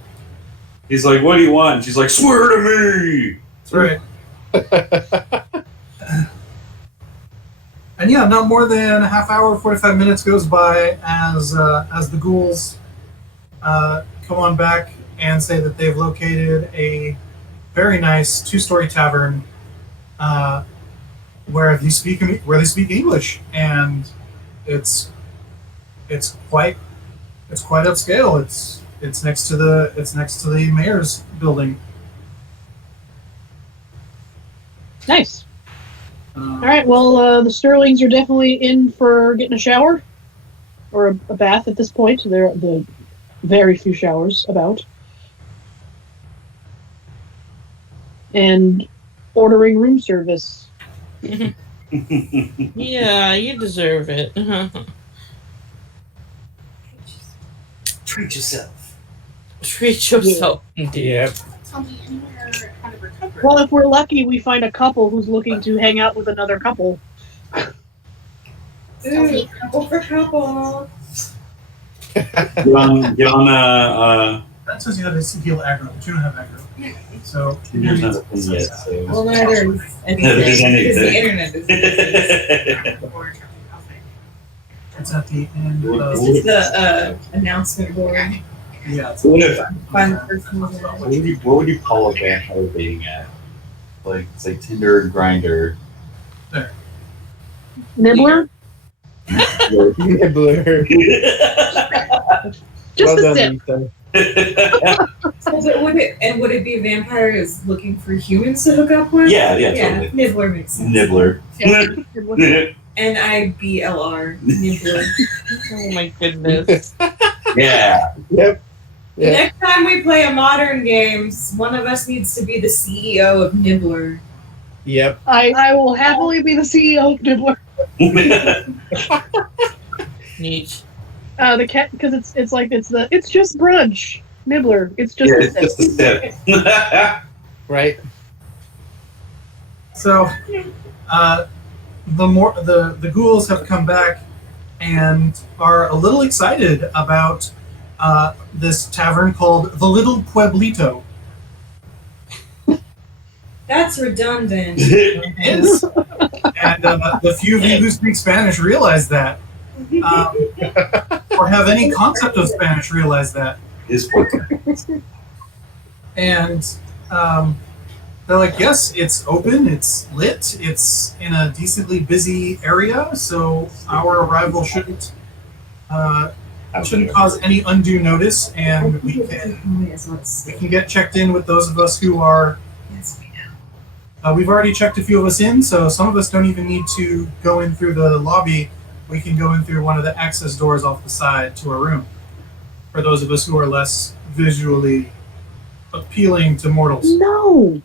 he's like, "What do you want?" She's like, "Swear to me." That's right. And yeah, not more than a half hour, 45 minutes goes by as the ghouls come on back and say that they've located a very nice 2-story tavern where they speak English, and it's quite upscale. It's next to the mayor's building. Nice. All right. Well, the Sterlings are definitely in for getting a shower or a bath at this point. There are the very few showers about, and ordering room service. Yeah, you deserve it. Treat yourself. Treat yourself, indeed. Yep. Tell me anywhere how to recover. Well, if we're lucky, we find a couple who's looking to hang out with another couple. Ooh, couple for couple. Get on That says you have to heal aggro, but you don't have aggro. So He doesn't have a thing yet, so. Well, neither is Neither is anything. Because the anything. internet is. it's at the end This of is the announcement board. yeah. It's Find the person who's in. What would you call a vampire dating app? Like it's like Tinder and Grindr. Nibbler? Nibbler. Just Well a done, sip. Ethan. So would it be a vampire is looking for humans to hook up with? Yeah, Yeah, totally. Nibbler makes sense. Nibbler. NIBLR. Nibbler. Oh my goodness. Yeah. Yep. Yeah. Next time we play a modern game, one of us needs to be the CEO of Nibbler. Yep. I will happily be the CEO of Nibbler. Neat. The cat, because it's just brunch. Nibbler. It's just Yeah, a it's sip. just a sip. Right. So the ghouls have come back and are a little excited about this tavern called the Little Pueblito. That's redundant. It is. And the few of you who speak Spanish realize that. Or have any concept of Spanish realize that. Is important. And they're like, yes, it's open, it's lit, it's in a decently busy area, so our arrival shouldn't shouldn't cause any undue notice, and we can get checked in with those of us who are. We've already checked a few of us in, so some of us don't even need to go in through the lobby. We can go in through one of the access doors off the side to our room. For those of us who are less visually appealing to mortals. No,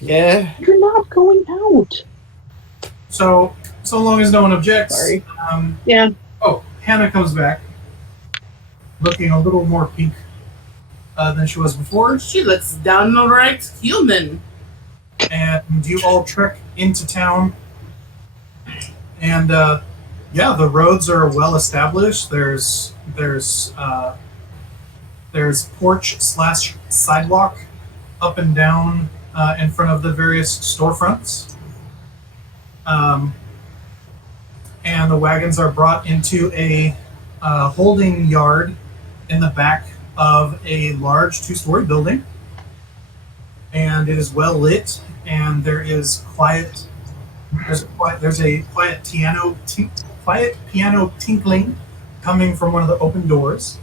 Yeah. you're not going out. So long as no one objects. Sorry. Yeah. Oh, Hannah comes back, looking a little more pink than she was before. She looks downright human. And you all trek into town. And yeah, the roads are well established. There's porch/sidewalk up and down in front of the various storefronts. And the wagons are brought into a holding yard in the back of a large 2-story building. And it is well lit, and there is quiet. There's a quiet piano tinkling coming from one of the open doors.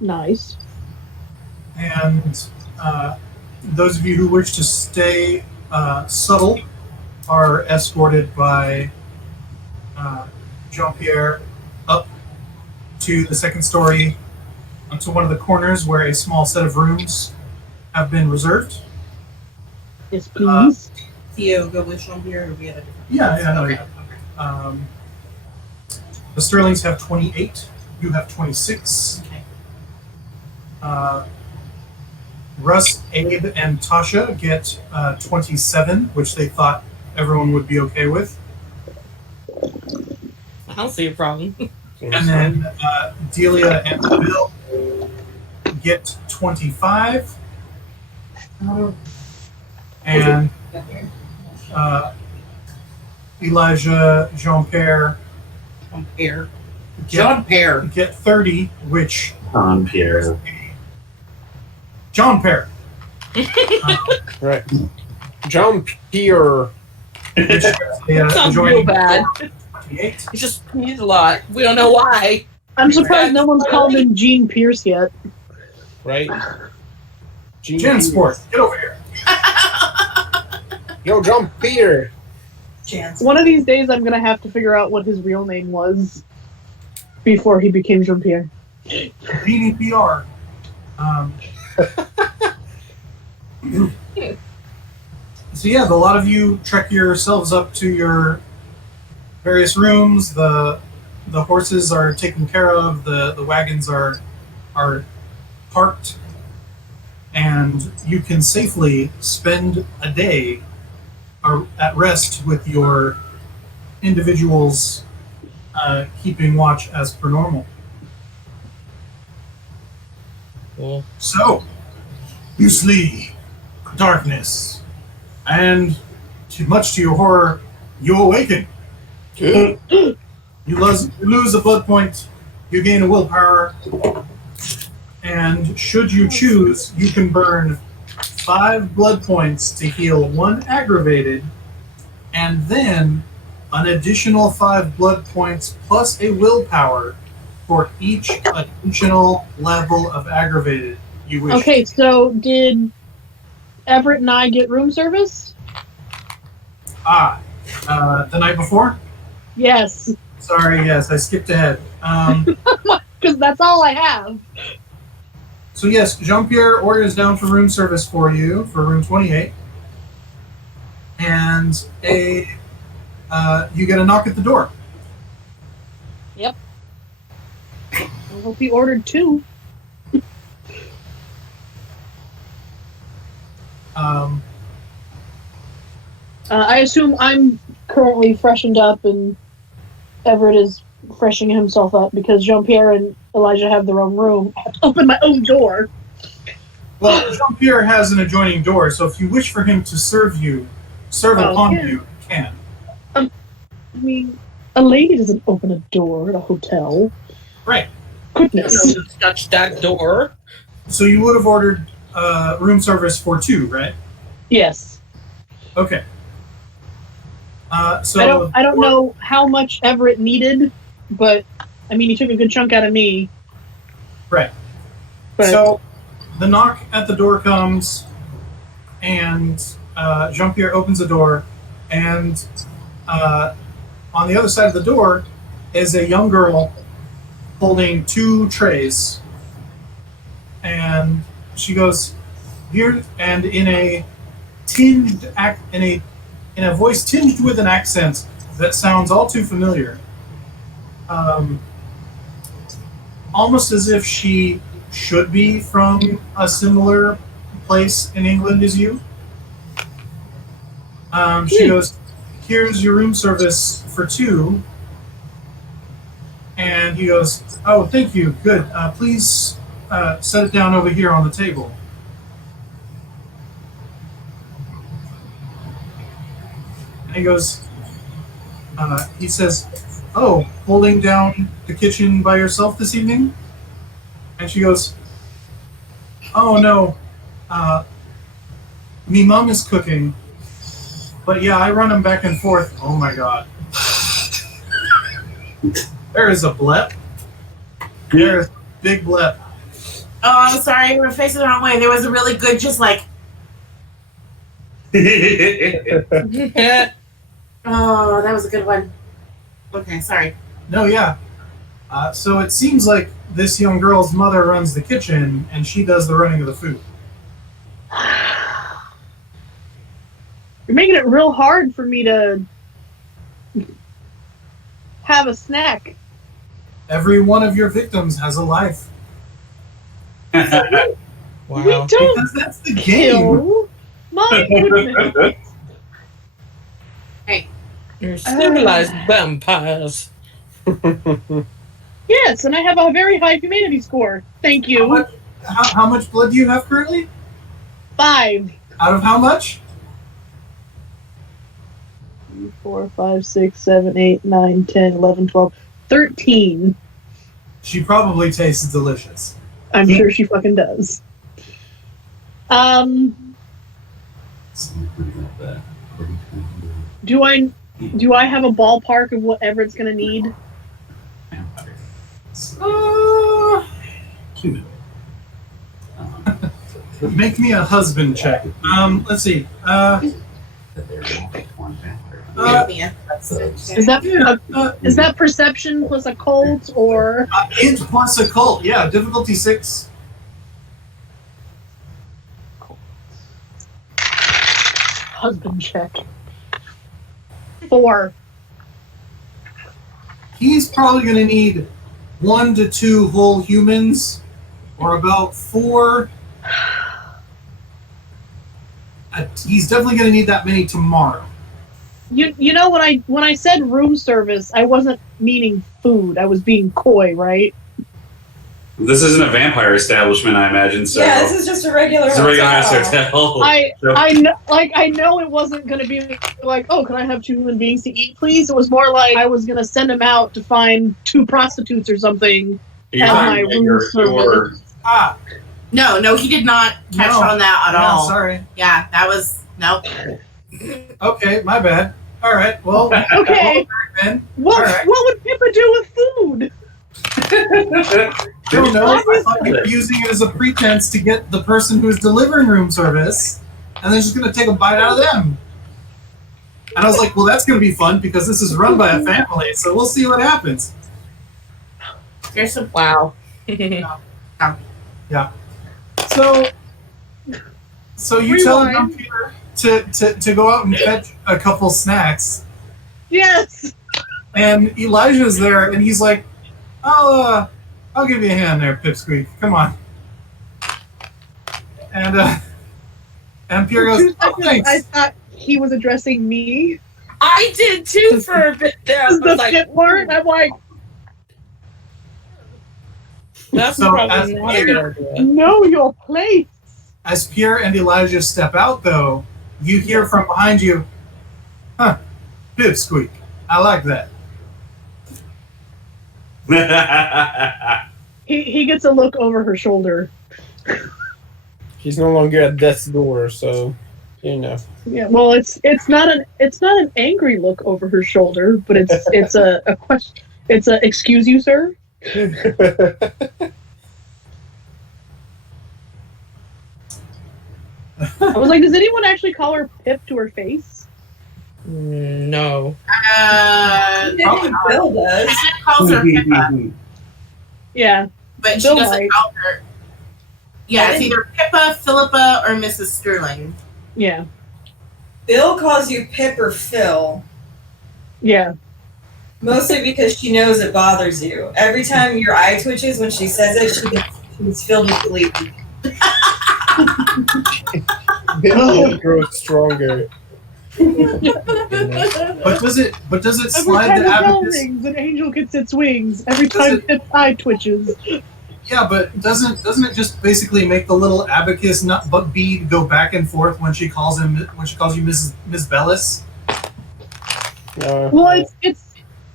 Nice. And those of you who wish to stay subtle are escorted by Jean-Pierre up to the second story, to one of the corners where a small set of rooms have been reserved. Yes, please. Theo, go with Jean-Pierre, or we have a different. Yeah. The Sterlings have 28. You have 26. Okay. Russ, Abe, and Tasha get 27, which they thought everyone would be okay with. I don't see a problem. And then Delia and Bill get 25. And Elijah, Jean-Pierre Jean-Pierre. get 30, which Jean-Pierre. Jean-Pierre. Right. Jean-Pierre. Which is Sounds real adjoining bad. 28. He just sneezed a lot. We don't know why. I'm surprised no one's called him Gene Pierce yet. Right? Jansport, get over here. Yo, Jean-Pierre. Chance. One of these days, I'm gonna have to figure out what his real name was before he became Jean-Pierre. Beanie PR. So yeah, a lot of you trek yourselves up to your various rooms. The horses are taken care of. The wagons are parked, and you can safely spend a day at rest with your individuals keeping watch as per normal. Cool. So, you sleep, darkness, and much to your horror, you awaken. You lose a blood point, you gain a willpower, and should you choose, you can burn 5 blood points to heal 1 aggravated, and then an additional 5 blood points plus a willpower for each additional level of aggravated you wish. Okay, so did Everett and I get room service? The night before? Yes, Sorry, yes, I skipped ahead. because that's all I have. So yes, Jean-Pierre orders down for room service for you for room 28, and you get a knock at the door. I hope he ordered 2. I assume I'm currently freshened up and Everett is freshening himself up because Jean-Pierre and Elijah have their own room. I have to open my own door. Well, Jean-Pierre has an adjoining door, so if you wish for him to serve upon yeah. you can. I mean, a lady doesn't open a door at a hotel. Right. Goodness. Don't touch that door. So you would have ordered room service for 2, right? Yes. Okay. So I don't know how much Everett needed, but I mean, he took a good chunk out of me. Right. But So the knock at the door comes, and Jean-Pierre opens the door, and on the other side of the door is a young girl holding 2 trays. And she goes, here, and in a voice tinged with an accent that sounds all too familiar. Almost as if she should be from a similar place in England as you. She goes, here's your room service for 2. And he goes, oh, thank you, good. Please set it down over here on the table. And he goes, he says, oh, holding down the kitchen by yourself this evening? And she goes, oh, no. Me mom is cooking. But yeah, I run them back and forth. Oh my god. There is a blep. There is a big blep. Oh, I'm sorry. We're facing the wrong way. There was a really good, just like, oh, that was a good one. Okay, sorry. No, yeah. So it seems like this young girl's mother runs the kitchen, and she does the running of the food. you're making it real hard for me to have a snack. Every one of your victims has a life. Wow. We don't Because that's the game. kill. My goodness. You're civilized vampires. Yes, and I have a very high humanity score. Thank you. How much blood do you have currently? 5. Out of how much? 4, 5, 6, 7, 8, 9, 10, 11, 12, 13. She probably tastes delicious. I'm sure she fucking does. Do I have a ballpark of whatever it's gonna need? Human. Make me a husband check. Let's see. Is that perception plus occult or Int plus occult. Yeah, difficulty 6. husband check? 4. He's probably going to need 1 to 2 whole humans, or about 4. He's definitely going to need that many tomorrow. You know when I said room service, I wasn't meaning food. I was being coy, right? This isn't a vampire establishment, I imagine. So Yeah, this is just a regular it's a regular ass hotel. hotel. I know it wasn't gonna be like, oh, can I have 2 human beings to eat, please? It was more like I was gonna send him out to find 2 prostitutes or something. You're at my talking room about your Ah, No, he did not catch No. on that at yeah, all. sorry. Yeah, that was nope. Okay, my bad. All right, well, Okay. then. What Alright. what would Pippa do with food? Don't know. I thought you were using it as a pretense to get the person who's delivering room service, and they're just going to take a bite out of them. And I was like, well, that's going to be fun because this is run by a family, so we'll see what happens. There's some Wow. So you tell Rewind. him Peter to go out and fetch a couple snacks, Yes. and Elijah's there, and he's like, I'll give you a hand there, Pipsqueak. Come on. And Pierre goes, oh, thanks. I thought he was addressing me. I did too for a bit there. I This is the was like, fit part. I'm like, that's So, probably as not a good idea. know your place. As Pierre and Elijah step out, though, you hear from behind you, huh, Pipsqueak. I like that. He gets a look over her shoulder. He's no longer at death's door, so you know. Yeah, well, it's not an angry look over her shoulder, but it's a question. It's a excuse you, sir. I was like, does anyone actually call her Pip to her face? No. Probably not. Bill does. Hannah calls her Pippa, Yeah. but she Bill doesn't might. call her. Yeah, it's either Pippa, Philippa, or Mrs. Sterling. Yeah. Bill calls you Pip or Phil, Yeah. mostly because she knows it bothers you. Every time your eye twitches when she says it, she's filled with glee. Bill grows stronger. But does it Every slide time the the bell abacus? rings, an angel gets its wings. Every Does time it- Pip's eye twitches. Yeah, but doesn't it just basically make the little abacus nut but bead go back and forth when she calls you Miss Bellis? Well, it's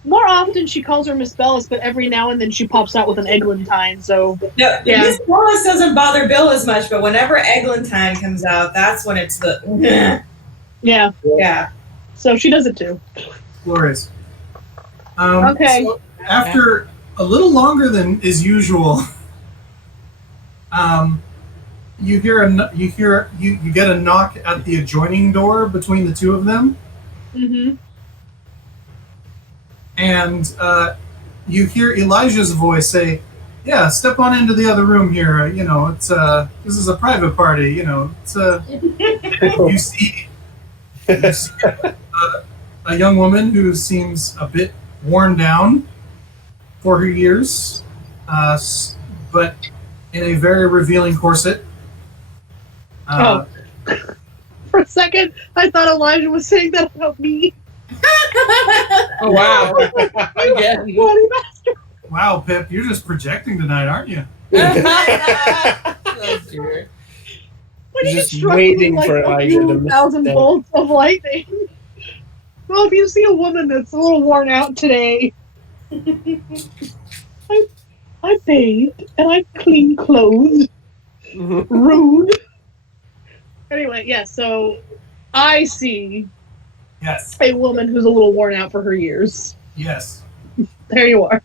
more often she calls her Miss Bellis, but every now and then she pops out with an eglantine. So No, Yeah. Miss Wallace doesn't bother Bill as much, but whenever Eglantine comes out, that's when it's the yeah, yeah. so she does it too. Glorious. Okay. So after a little longer than is usual, you get a knock at the adjoining door between the two of them, Mm-hmm. and you hear Elijah's voice say, "Yeah, step on into the other room here. It's this is a private party. It's you see a young woman who seems a bit worn down for her years, but in a very revealing corset. For a second, I thought Elijah was saying that about me. Oh, wow. Again. Bloody bastard. Wow, Pip, you're just projecting tonight, aren't you? Oh, dear. When you Just get struck waiting with, for like, a Elijah few to miss thousand that. bolts of lightning. Well, if you see a woman that's a little worn out today, I bathed and I clean clothes. Rude. Anyway, yeah, so I see Yes, a woman who's a little worn out for her years. yes. There you are.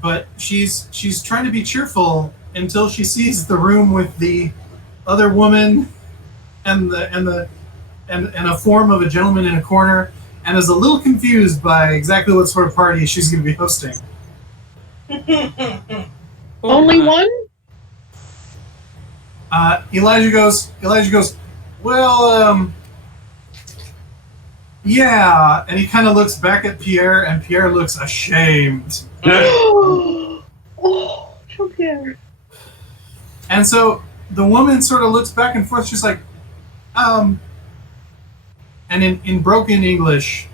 But she's trying to be cheerful until she sees the room with the other woman and a form of a gentleman in a corner, and is a little confused by exactly what sort of party she's going to be hosting. Only one? Elijah goes, well, yeah, and he kind of looks back at Pierre, and Pierre looks ashamed. Oh, Jean-Pierre. And so the woman sort of looks back and forth. She's like, and in broken English,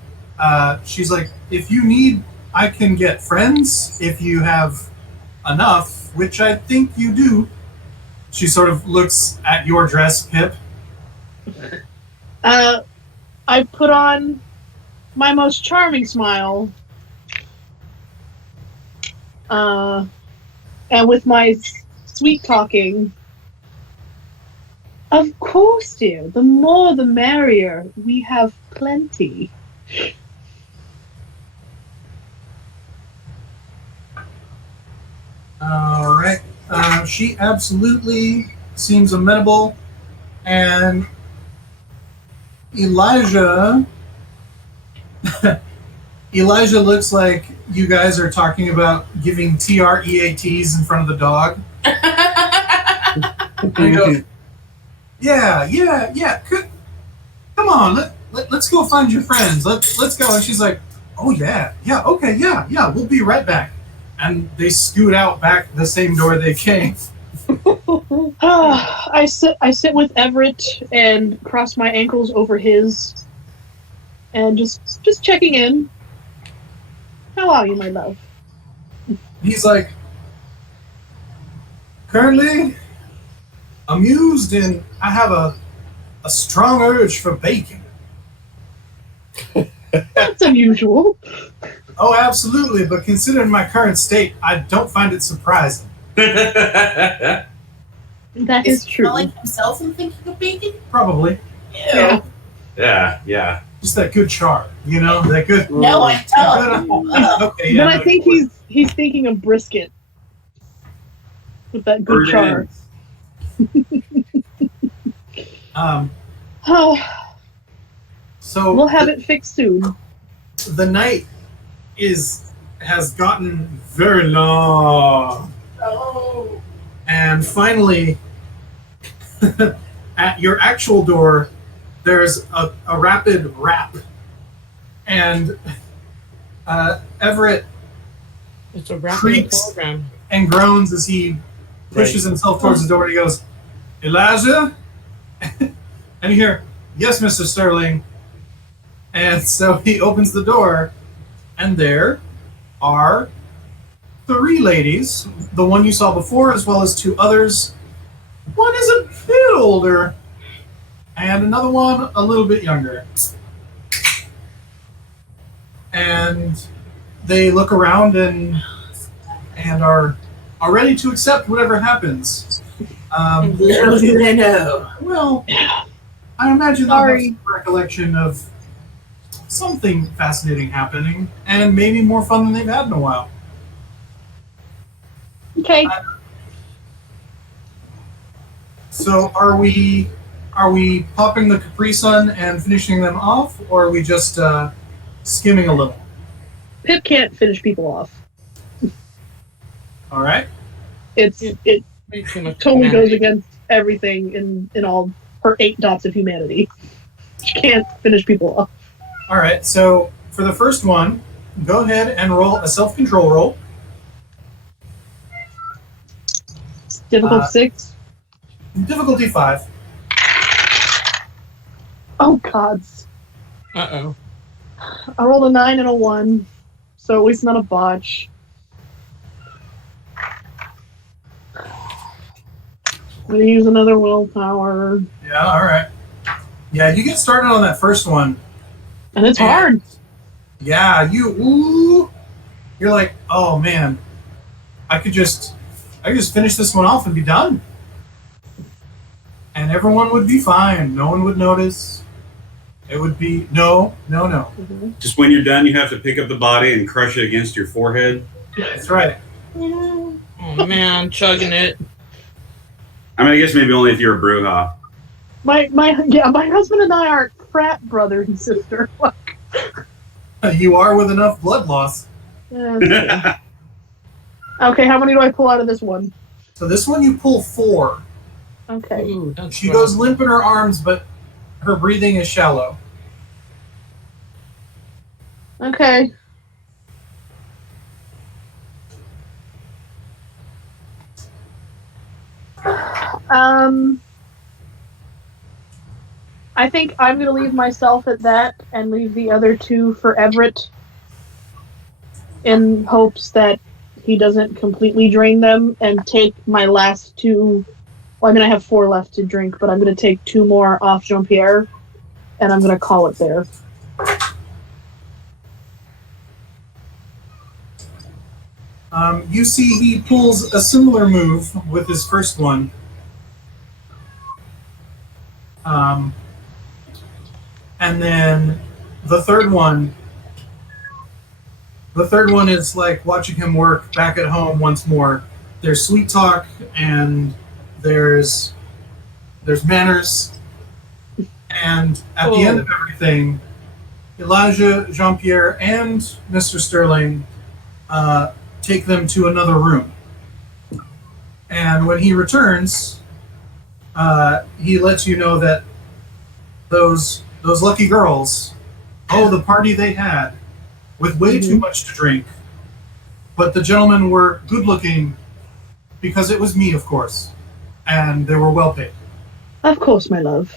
she's like, if you need, I can get friends if you have enough, which I think you do. She sort of looks at your dress, Pip. I put on my most charming smile. And with my sweet talking, of course, dear, the more the merrier. We have plenty. All right. She absolutely seems amenable, and Elijah looks like you guys are talking about giving TREATs in front of the dog. And he goes, yeah. Come on, let's go find your friends. Let's go. And she's like, oh yeah, okay, yeah, we'll be right back. And they scoot out back the same door they came. I sit with Everett and cross my ankles over his, and just checking in. How are you, my love? He's like, currently amused, and I have a strong urge for bacon. That's unusual. Oh, absolutely, but considering my current state, I don't find it surprising. That Is is he true. smelling himself and thinking of bacon? Probably. Yeah. Yeah. just that good char, you know, that good. No, I don't. Okay, yeah. But I no, think he's thinking of brisket with that good char. Oh, So we'll have it fixed soon. the night has gotten very long, Oh. and finally, at your actual door, there's a rapid rap, and Everett It's a rapid Creaks. program. and groans as he pushes himself towards the door. He goes, "Elijah," and you hear, "Yes, Mr. Sterling." And so he opens the door, and there are 3 ladies, the one you saw before, as well as 2 others. One is a bit older, and another one a little bit younger. And they look around and are ready to accept whatever happens. Little do they know. Well, I imagine they'll have Sorry. some recollection of something fascinating happening, and maybe more fun than they've had in a while. Okay. So are we popping the Capri Sun and finishing them off, or are we just skimming a little? Pip can't finish people off. All right. It Way too much totally humanity. goes against everything in all her 8 dots of humanity. She can't finish people off. All right. So for the first one, go ahead and roll a self-control roll. Difficult 6. Difficulty 5. Oh gods. Uh-oh. I rolled a 9 and a 1, so at least not a botch. I'm gonna use another willpower, Yeah. All right. Yeah, you get started on that first one. and it's hard. Yeah, you're like, oh man, I could just finish this one off and be done, and everyone would be fine. No one would notice. It would be no. Just when you're done, you have to pick up the body and crush it against your forehead. That's right. Oh man, chugging it. I mean, I guess maybe only if you're a Bruja. My husband and I are frat brother and sister. You are with enough blood loss. Yeah. Okay, how many do I pull out of this one? So this one you pull 4. Okay. Ooh, that's She rough. goes limp in her arms, but her breathing is shallow. Okay. I think I'm gonna leave myself at that and leave the other 2 for Everett in hopes that he doesn't completely drain them, and take my last 2. Well, I mean, I have 4 left to drink, but I'm gonna take 2 more off Jean-Pierre, and I'm gonna call it there. You see he pulls a similar move with his first one. And then the third one is like watching him work back at home once more. There's sweet talk and there's manners. And at the end of everything, Elijah, Jean-Pierre, and Mr. Sterling take them to another room. And when he returns, he lets you know that those lucky girls, the party they had, with way too much to drink. But the gentlemen were good looking because it was me, of course. And they were well paid. Of course, my love.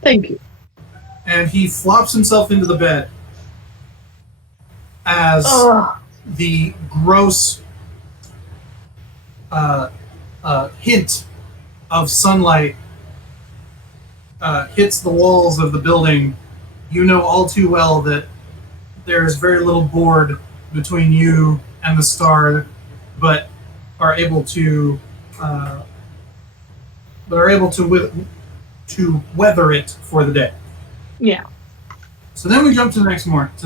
Thank you. And he flops himself into the bed as the gross hint of sunlight hits the walls of the building. You know all too well that there is very little board between you and the star, but are able to weather it for the day. Yeah. So then we jump to the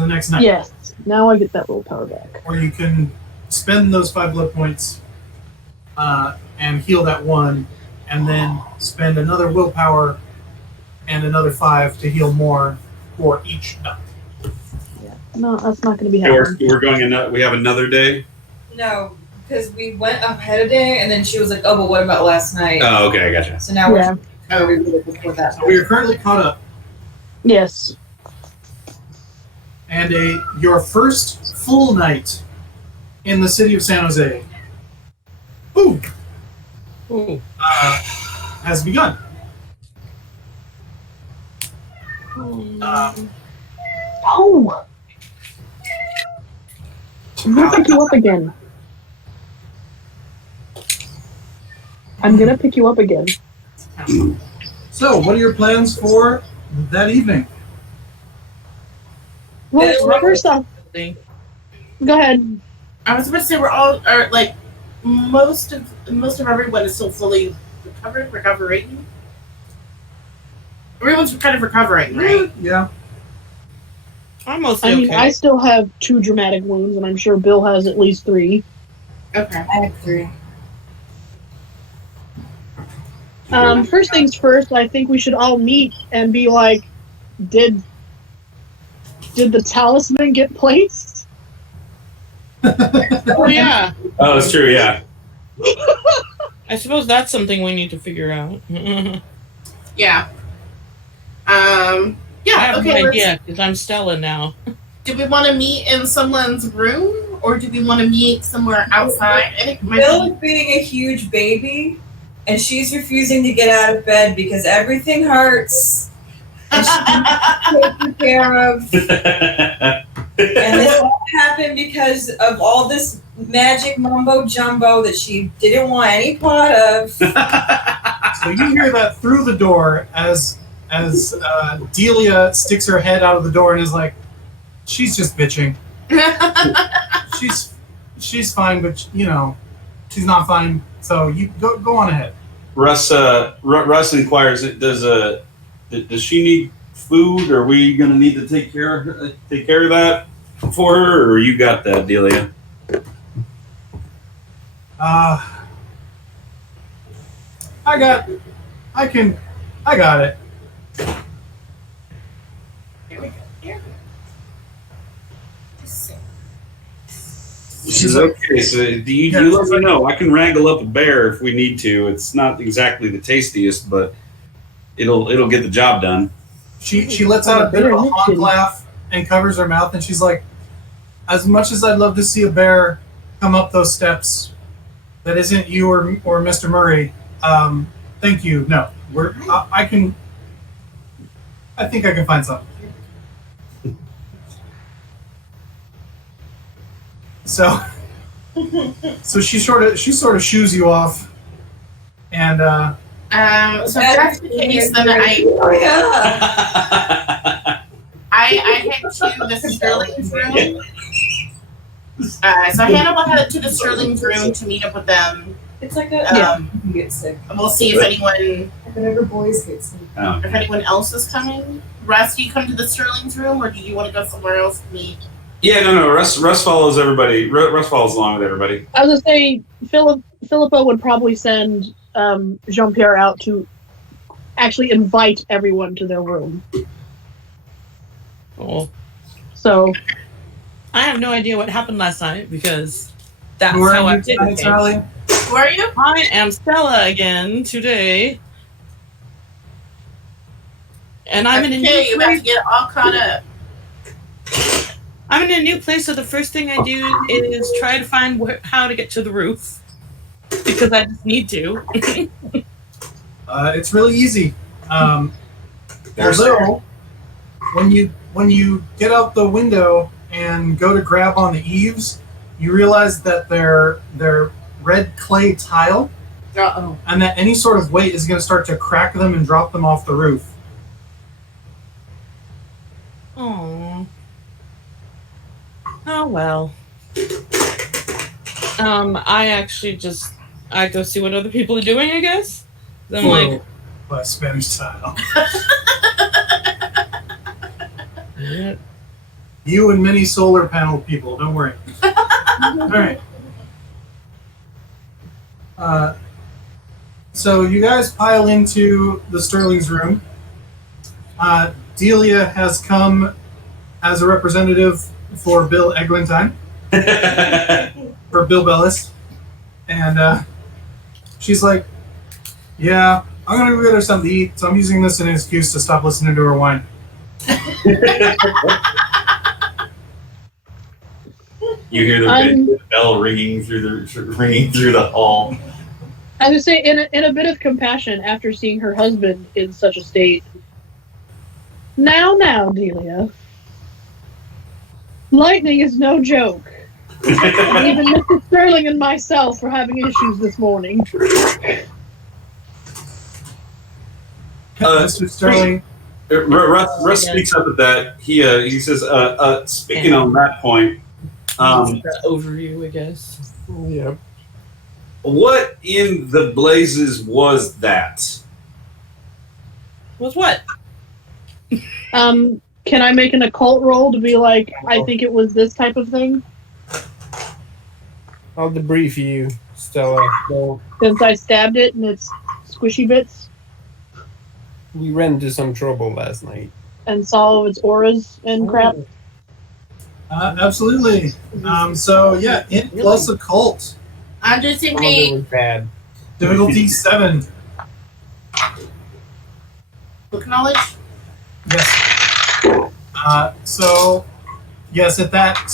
next night. Yes. Now I get that willpower back. Where you can spend those 5 blood points and heal that 1, and then spend another willpower and another 5 to heal more for each night. Yeah. No, that's not going to be Okay, happening. we're going we have another day. No, because we went ahead a day, and then she was like, "Oh, but what about last night?" Oh, okay, I gotcha. So now Yeah. we're before that. So we are currently caught up, Yes. and your first full night in the city of San Jose Ooh. has begun. Oh! I'm going to pick you up again. So, what are your plans for that evening? Well, first off, go ahead. I was about to say like most of everyone is still fully recovering. Everyone's kind of recovering, right? Yeah. I'm mostly I mean, okay. I still have 2 dramatic wounds, and I'm sure Bill has at least 3. Okay. I have 3. First things first, I think we should all meet and be like, did the talisman get placed? Oh yeah. Oh, that's true. Yeah. I suppose that's something we need to figure out. Yeah. I Yeah. have Okay. no idea because I'm Stella now. Do we want to meet in someone's room, or do we want to meet somewhere outside? I think Bill is being a huge baby, and she's refusing to get out of bed because everything hurts. And she's taken care of. And this all happened because of all this magic mumbo jumbo that she didn't want any part of. So you hear that through the door as Delia sticks her head out of the door and is like, "She's just bitching. She's fine, but she's not fine. So you go on ahead." Russ inquires, does she need food? Are we gonna need to take care of that for her, or you got that, Delia? I got it. Here we go. Here. She's okay. So you let me know. I can wrangle up a bear if we need to. It's not exactly the tastiest, but it'll get the job done. She lets out a bit of a honk laugh and covers her mouth, and she's like, "As much as I'd love to see a bear come up those steps, that isn't you or Mr. Murray. Thank you. No, I think I can find something." So she sort of shoos you off, and so if that's the case, then Oh, yeah. I head to the Sterling's room. So Hannibal headed to the Sterling's room to meet up with them. It's like a you get sick. And we'll see if anyone Whenever boys get sick. if anyone else is coming. Russ, do you come to the Sterling's room, or do you want to go somewhere else to meet? Yeah, no. Russ follows everybody. Russ follows along with everybody. I was gonna say Philippa would probably send Jean-Pierre out to actually invite everyone to their room. Oh. So I have no idea what happened last night because that's who how are I you did tonight, it. Charlie? Who are you? I am Stella again today. And I'm in a Okay, new you have place. to get all caught up. I'm in a new place, so the first thing I do is try to find how to get to the roof. Because I just need to. It's really easy. Although, when you get out the window and go to grab on the eaves, you realize that they're red clay tile, and that any sort of weight is going to start to crack them and drop them off the roof. Aww. Oh well. I go see what other people are doing, I guess. I'm like, By Spanish tile. Yeah. You and many solar panel people. Don't worry. All right. So you guys pile into the Sterling's room. Delia has come as a representative for Bill Eglantine, for Bill Bellis, and she's like, "Yeah, I'm gonna go get her something to eat, so I'm using this as an excuse to stop listening to her whine." You hear the bell ringing through the hall. I would say, in a bit of compassion, after seeing her husband in such a state. Now, Delia. Lightning is no joke. Even Mr. Sterling and myself are having issues this morning. Mr. Sterling. Russ speaks up at that. He says, speaking on that point, overview, I guess. Yep. what in the blazes was that? Was what? Can I make an occult roll to be like, I think it was this type of thing? I'll debrief you, Stella. So Since I stabbed it and it's squishy bits we ran into some trouble last night. and saw its auras and crap. Absolutely. So yeah, int plus occult. I'm just Some of it thinking. was bad. Difficulty 7. Book knowledge. Yes. So yes, at that.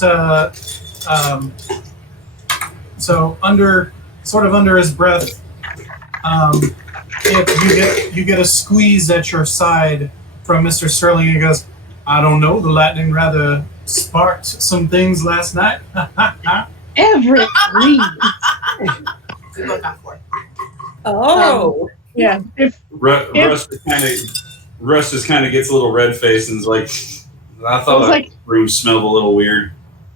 So under his breath, if you get a squeeze at your side from Mr. Sterling, he goes, "I don't know. The lightning rather sparked some things last night." Everett, please. Book on 4. Oh. Yeah. Russ just kind of gets a little red faced and is like, I thought was that like- room smelled a little weird.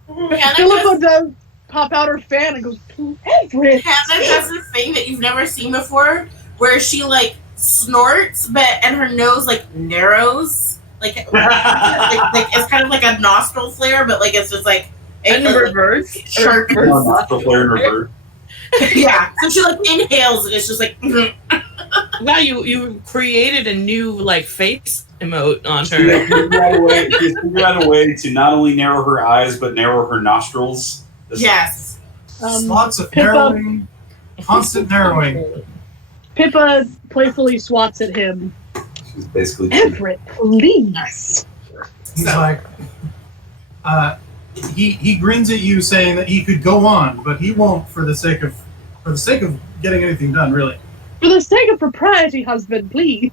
Philippa does pop out her fan and goes, Everett. Hannah does this thing that you've never seen before, where she like snorts, and her nose like narrows, like it's kind of like a nostril flare, but like it's just like And reverse. sharp. Nostril flare in reverse. Yeah, so she like inhales and it's just like. Wow, you created a new like face emote on She her. figured out a way to not only narrow her eyes but narrow her nostrils. Yes. Lots of Pippa- narrowing, constant narrowing. Pippa playfully swats at him. She's basically Everett, please. He's like, he grins at you, saying that he could go on, but he won't for the sake of getting anything done, really. For the sake of propriety, husband, please.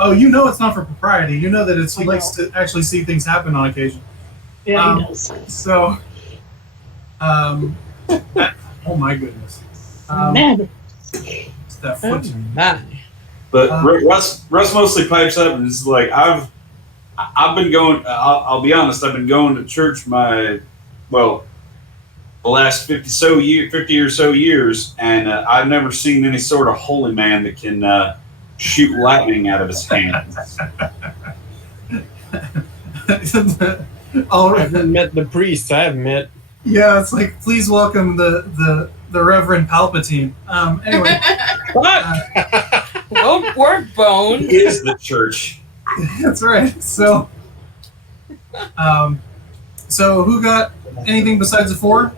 Oh, you know it's not for propriety. You know that he I likes to actually see things happen on occasion. Yeah, he does. So, oh my goodness. Man. It's that Oh foot. my. But Russ mostly pipes up and is like, I've been going. I'll be honest. I've been going to church the last 50 or so years, and I've never seen any sort of holy man that can shoot lightning out of his hands. All I right. haven't met the priest. I have met. Yeah, it's like, please welcome the Reverend Palpatine. Anyway, Fuck. Don't work, Bone. He is the church. that's right. So, so who got anything besides a 4?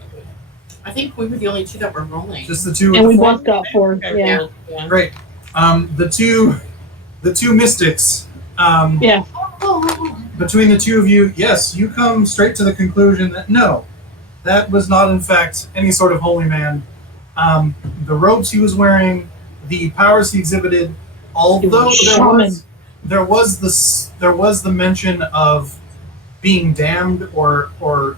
I think we were the only two that were rolling. Just the 2. And with we the 4? both got 4. Yeah. Great. The two mystics. Yeah. Between the two of you, yes, you come straight to the conclusion that no, that was not in fact any sort of holy man. The robes he was wearing, the powers he exhibited, although there was the mention of being damned or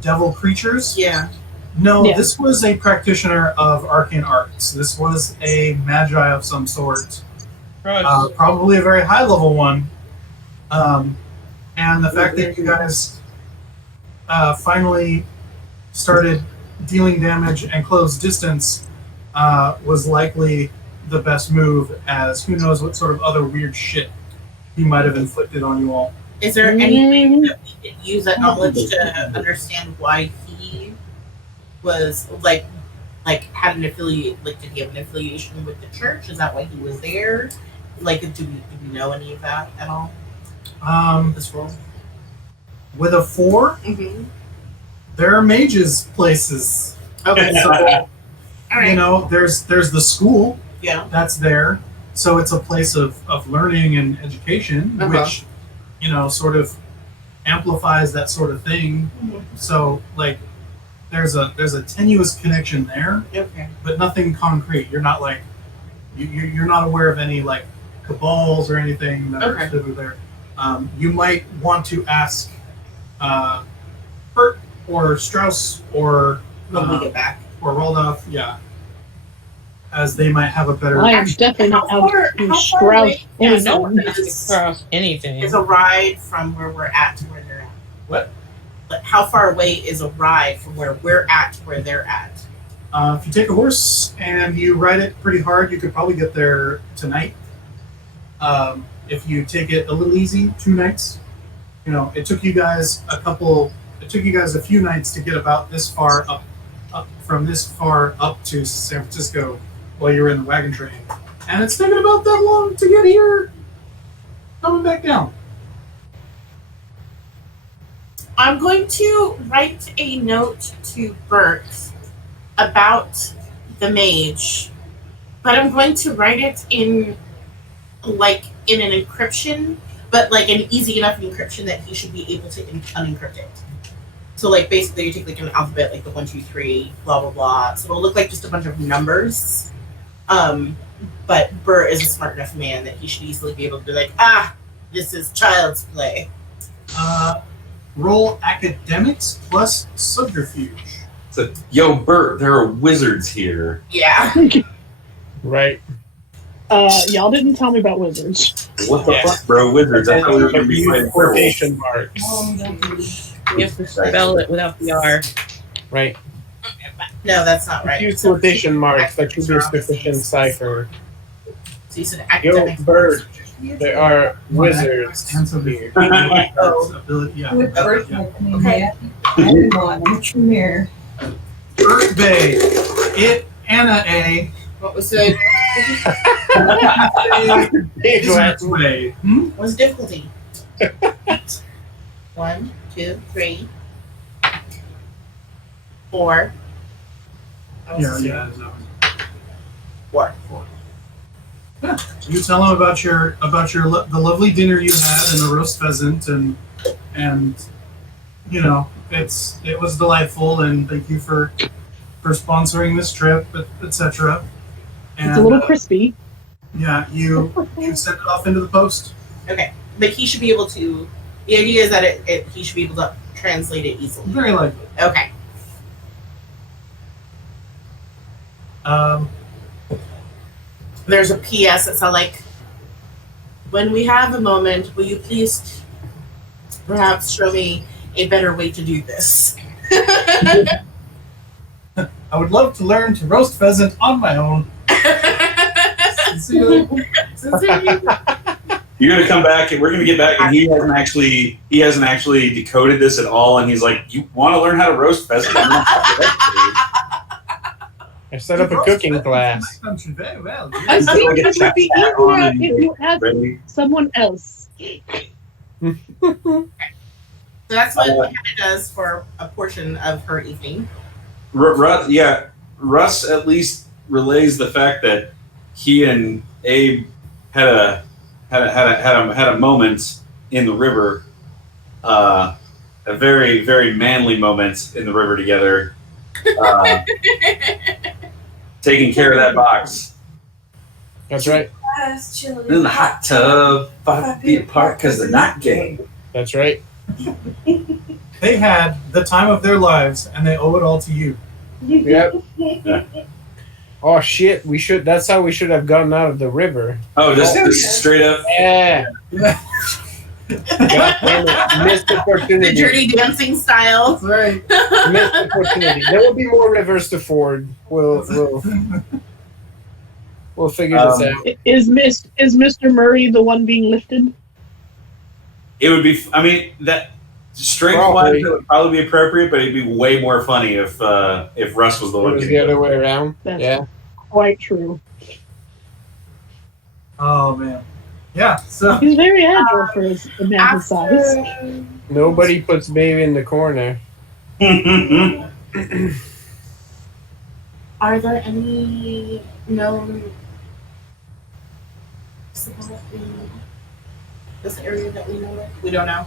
devil creatures. Yeah. No, Yeah. this was a practitioner of arcane arts. This was a magi of some sort. Probably a very high level one. And the fact that you guys finally started dealing damage and close distance was likely the best move, as who knows what sort of other weird shit he might have inflicted on you all. Is there anything that we could use that knowledge to understand why he was like had an affiliate? Like, did he have an affiliation with the church? Is that why he was there? Like, do we know any of that at all? This role. With a 4, Mm-hmm. there are mages places. Okay, so all right. You know, there's the school Yeah. that's there, so it's a place of learning and education, Uh-huh. which, you know, sort of amplifies that sort of thing. Mhm. So like, there's a tenuous connection there, Okay. but nothing concrete. You're not like you're not aware of any like cabals or anything that Okay. are there. You might want to ask Bert or Strauss or When we get back. or Raldolph, yeah, as they might have a better. I am definitely not out to Strauss Yeah, anything. no one Across anything. is a ride from where we're at to where they're at. What? Like, how far away is a ride from where we're at to where they're at? If you take a horse and you ride it pretty hard, you could probably get there tonight. If you take it a little easy, 2 nights. You know, it took you guys a few nights to get about this far up from this far up to San Francisco while you were in the wagon train, and it's taken about that long to get here, coming back down. I'm going to write a note to Bert about the mage, but I'm going to write it in an encryption, but like an easy enough encryption that he should be able to unencrypt it. So like basically you take like an alphabet, like the 1, 2, 3, blah blah blah. So it'll look like just a bunch of numbers. But Bert is a smart enough man that he should easily be able to be like, this is child's play. Roll academics plus subterfuge. So, yo, Bert, there are wizards here. Yeah. Right. Y'all didn't tell me about wizards. What the Yeah. fuck, bro? Wizards. I thought we were going to be Use fighting werewolves. quotation marks. You have to spell it without the R. Right. No, that's not right. Use quotation marks. That should be sufficient cipher. So you said Yo, academic. Bert, there are wizards And here. Oh. ability, yeah. With Bert, Okay. I'm a true mirror. Bert Bay, it Anna A. What was the Wizard's Way. what's the difficulty? 1, 2, 3, 4. Yeah. 4. You tell him about the lovely dinner you had and the roast pheasant and you know it was delightful and thank you for sponsoring this trip, etc. And It's a little crispy. yeah, you send it off into the post. Okay. But he should be able to. The idea is that he should be able to translate it easily. Very likely. Okay. There's a PS that's like, when we have a moment, will you please perhaps show me a better way to do this? I would love to learn to roast pheasant on my own. Sincerely. You're gonna come back, and we're gonna get back, and he hasn't actually decoded this at all. And he's like, "You want to learn how to roast pheasant?" I set up a cooking class. Very well. I think like a it would be chat on easier and if you had Ready? someone else. So that's what Hannah does for a portion of her evening. Russ at least relays the fact that he and Abe had a moment in the river, a very, very manly moment in the river together, taking care of that box. That's right. In the hot tub, 5 feet apart because they're not gay. That's right. They had the time of their lives, and they owe it all to you. Yep. Oh shit! That's how we should have gotten out of the river. Oh, just straight up. Yeah. God damn it. Missed The opportunity. dirty dancing style. That's right. Missed opportunity. There will be more rivers to ford. We'll figure this out. Is Mr. Murray the one being lifted? It would be. I mean, that strength wise, it would probably be appropriate, but it'd be way more funny if Russ was the It one. was the other way around. That's Yeah. quite true. Oh man. Yeah. So He's very agile for his man his size. Nobody puts baby in the corner. Are there any known in this area that we know of? We don't know.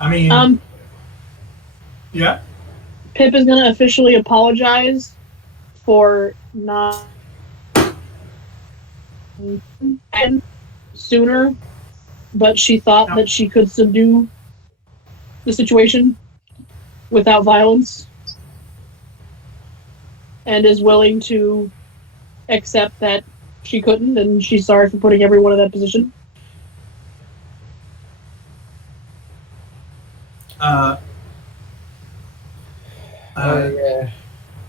I mean, yeah. Pip is going to officially apologize for not and sooner, but she thought that she could subdue the situation without violence, and is willing to accept that she couldn't, and she's sorry for putting everyone in that position. Yeah.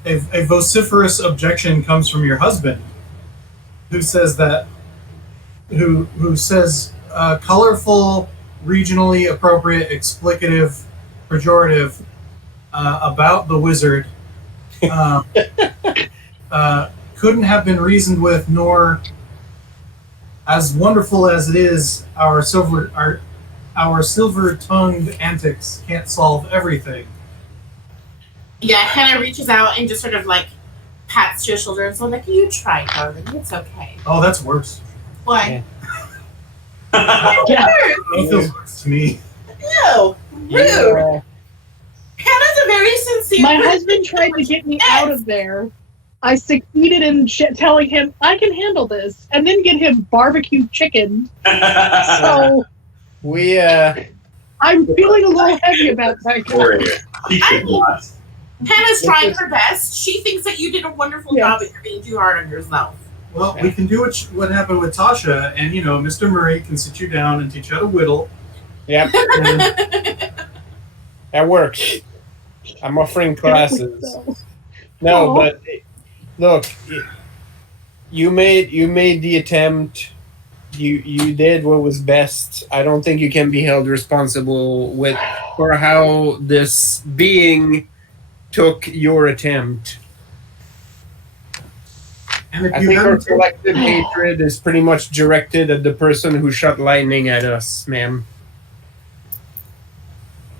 A vociferous objection comes from your husband, who says colorful, regionally appropriate, explicative, pejorative about the wizard couldn't have been reasoned with, nor, as wonderful as it is, our silver-tongued antics can't solve everything. Yeah, Hannah reaches out and just sort of like pats your shoulder and so like, you try, darling. It's okay. Oh, that's worse. Why? Yeah. It feels worse to me. Ew, rude. Yeah. Hannah's a very sincere My person. husband tried to get me out of there. I succeeded in telling him I can handle this, and then get him barbecue chicken. So We I'm feeling a little heavy about that guy. He should not. Hannah's trying her best. She thinks that you did a wonderful Yes. job, but you're being too hard on yourself. Well, we can do what happened with Tasha, and Mr. Murray can sit you down and teach you how to whittle. Yep, And that works. I'm offering classes. So, No, Aw. but look, you made the attempt. You did what was best. I don't think you can be held responsible for how this being took your attempt. if I you think our haven't taken- collective hatred is pretty much directed at the person who shot lightning at us, ma'am.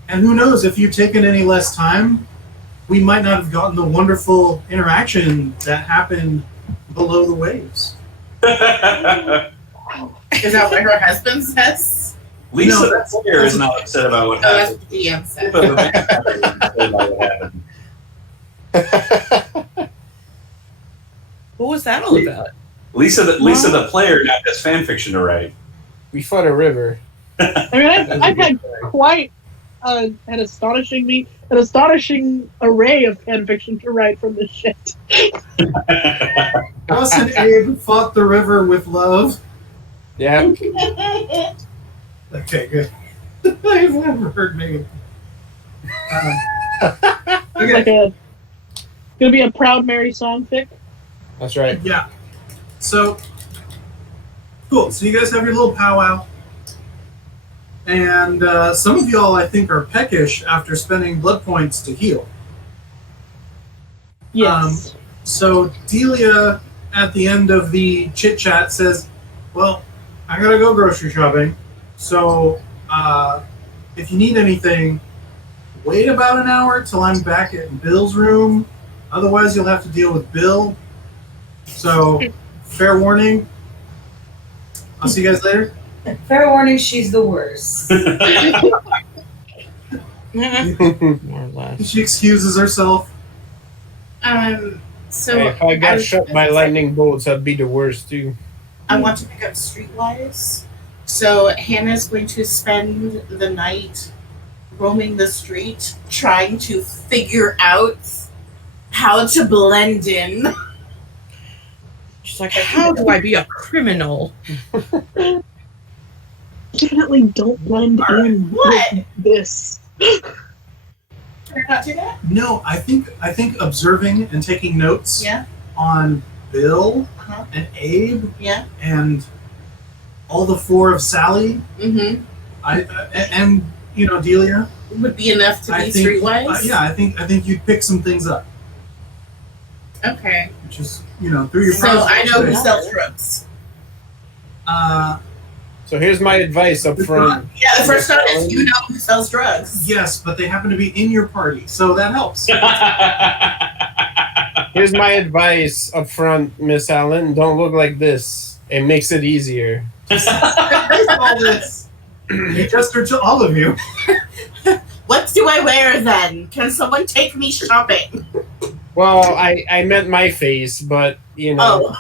and who knows, if you've taken any less time, we might not have gotten the wonderful interaction that happened below the waves. Is that what her husband says? Lisa, No, that player is not upset about what Oh, that's happened. what the DM said. But the vampire is upset about what happened. What was that all about? Lisa, the player, now has fan fiction to write. We fought a river. I mean, I've had quite an astonishing array of fan fiction to write from this shit. Us and Abe fought the river with love. Yeah. Okay, good. I've never heard Megan. It's Okay, like gonna be a Proud Mary songfic. That's right. yeah. So, cool. So you guys have your little powwow. And some of y'all, I think, are peckish after spending blood points to heal. Yes. So Delia, at the end of the chit-chat, says, well, I gotta go grocery shopping. So if you need anything, wait about an hour till I'm back at Bill's room. Otherwise, you'll have to deal with Bill. So, fair warning. I'll see you guys later. Fair warning, she's the worst. More or less. She excuses herself. So Hey, if I got was shot by gonna say, lightning bolts, I'd be the worst too. I want to pick up Streetwise. So Hannah's going to spend the night roaming the street, trying to figure out how to blend in. She's like, how do I be a criminal? Definitely don't blend in What? with this. Can I not do that? No, I think observing and taking notes Yeah. on Bill Uh-huh. and Abe Yeah. and all the four of Sally Mm-hmm. and Delia. Would be enough to be streetwise. Yeah, I think you'd pick some things up. Okay. Which is through your. So I know who sells drugs. So here's my advice up front. Yeah, the first time is you know who sells drugs. Yes, but they happen to be in your party, so that helps. Here's my advice up front, Miss Allen. Don't look like this. It makes it easier. All this. All of you. What do I wear then? Can someone take me shopping? Well, I meant my face, but Oh.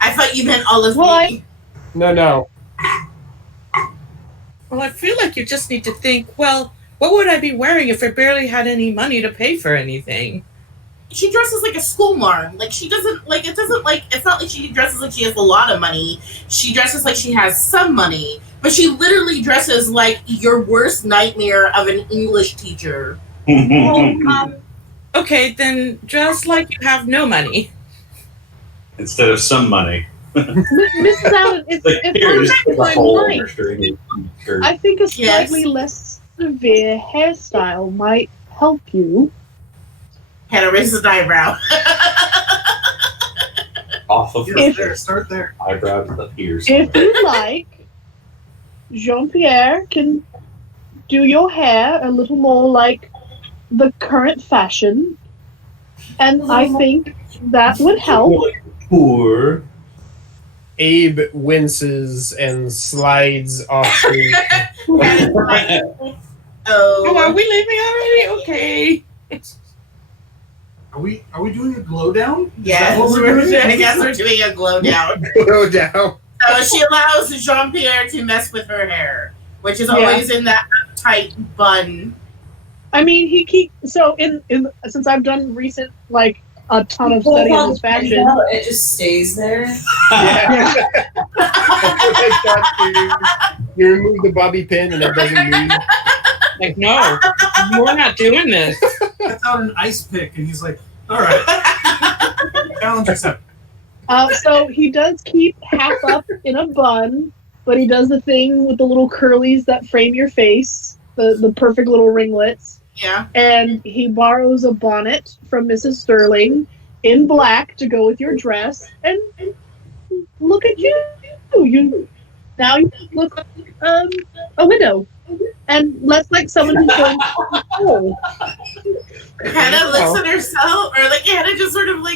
I thought you meant all of me. No. Well, I feel like you just need to think, well, what would I be wearing if I barely had any money to pay for anything? She dresses like a schoolmarm. Like, she doesn't, it's not like she dresses like she has a lot of money. She dresses like she has some money. But she literally dresses like your worst nightmare of an English teacher. Okay, then dress like you have no money. Instead of some money. Mrs. Allen, if I think a slightly less severe hairstyle might help you. Hannah raises an eyebrow. Off of Start there. eyebrow to the ears. If you like, Jean-Pierre can do your hair a little more like the current fashion, and I think that would help. Poor. Abe winces and slides off. Oh, are we leaving already? Okay. Are we doing a glow down? Yes, I guess we're doing a glow down. Glow down. So she allows Jean-Pierre to mess with her hair, which is always in that tight bun. I mean, since I've done recent a ton of study on this fashion. It just stays there. Yeah. You remove the bobby pin and it doesn't move. Like, no, we're not doing this. Gets out an ice pick and he's like, all right. Challenge accepted. So he does keep half up in a bun, but he does the thing with the little curlies that frame your face, the perfect little ringlets. Yeah. And he borrows a bonnet from Mrs. Sterling in black to go with your dress. And look at you. You look like a widow. And less like someone who's going to school. Hannah looks at herself, or Hannah just sort of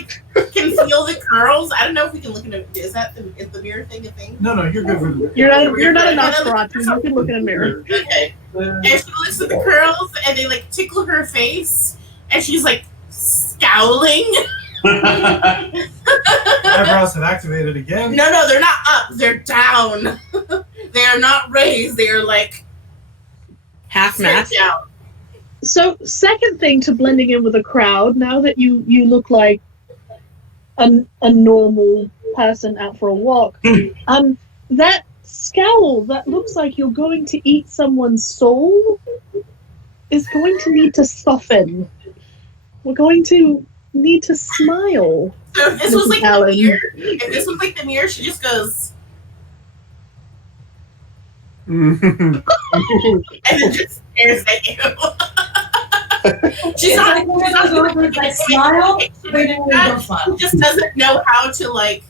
can feel the curls. I don't know if we can look in a. Is the mirror thing a thing? No, you're good for the. You're not a Nosferatu. You can look in a mirror. Okay. And she looks at the curls, and they tickle her face, and she's scowling. Eyebrows have activated again. No, they're not up. They're down. They are not raised. They are half match. Down. So, second thing to blending in with a crowd, now that you look like a normal person out for a walk, that scowl that looks like you're going to eat someone's soul is going to need to soften. We're going to need to smile. So if this was the mirror, she just goes and then just stares at you. She's not smile. She just doesn't know how to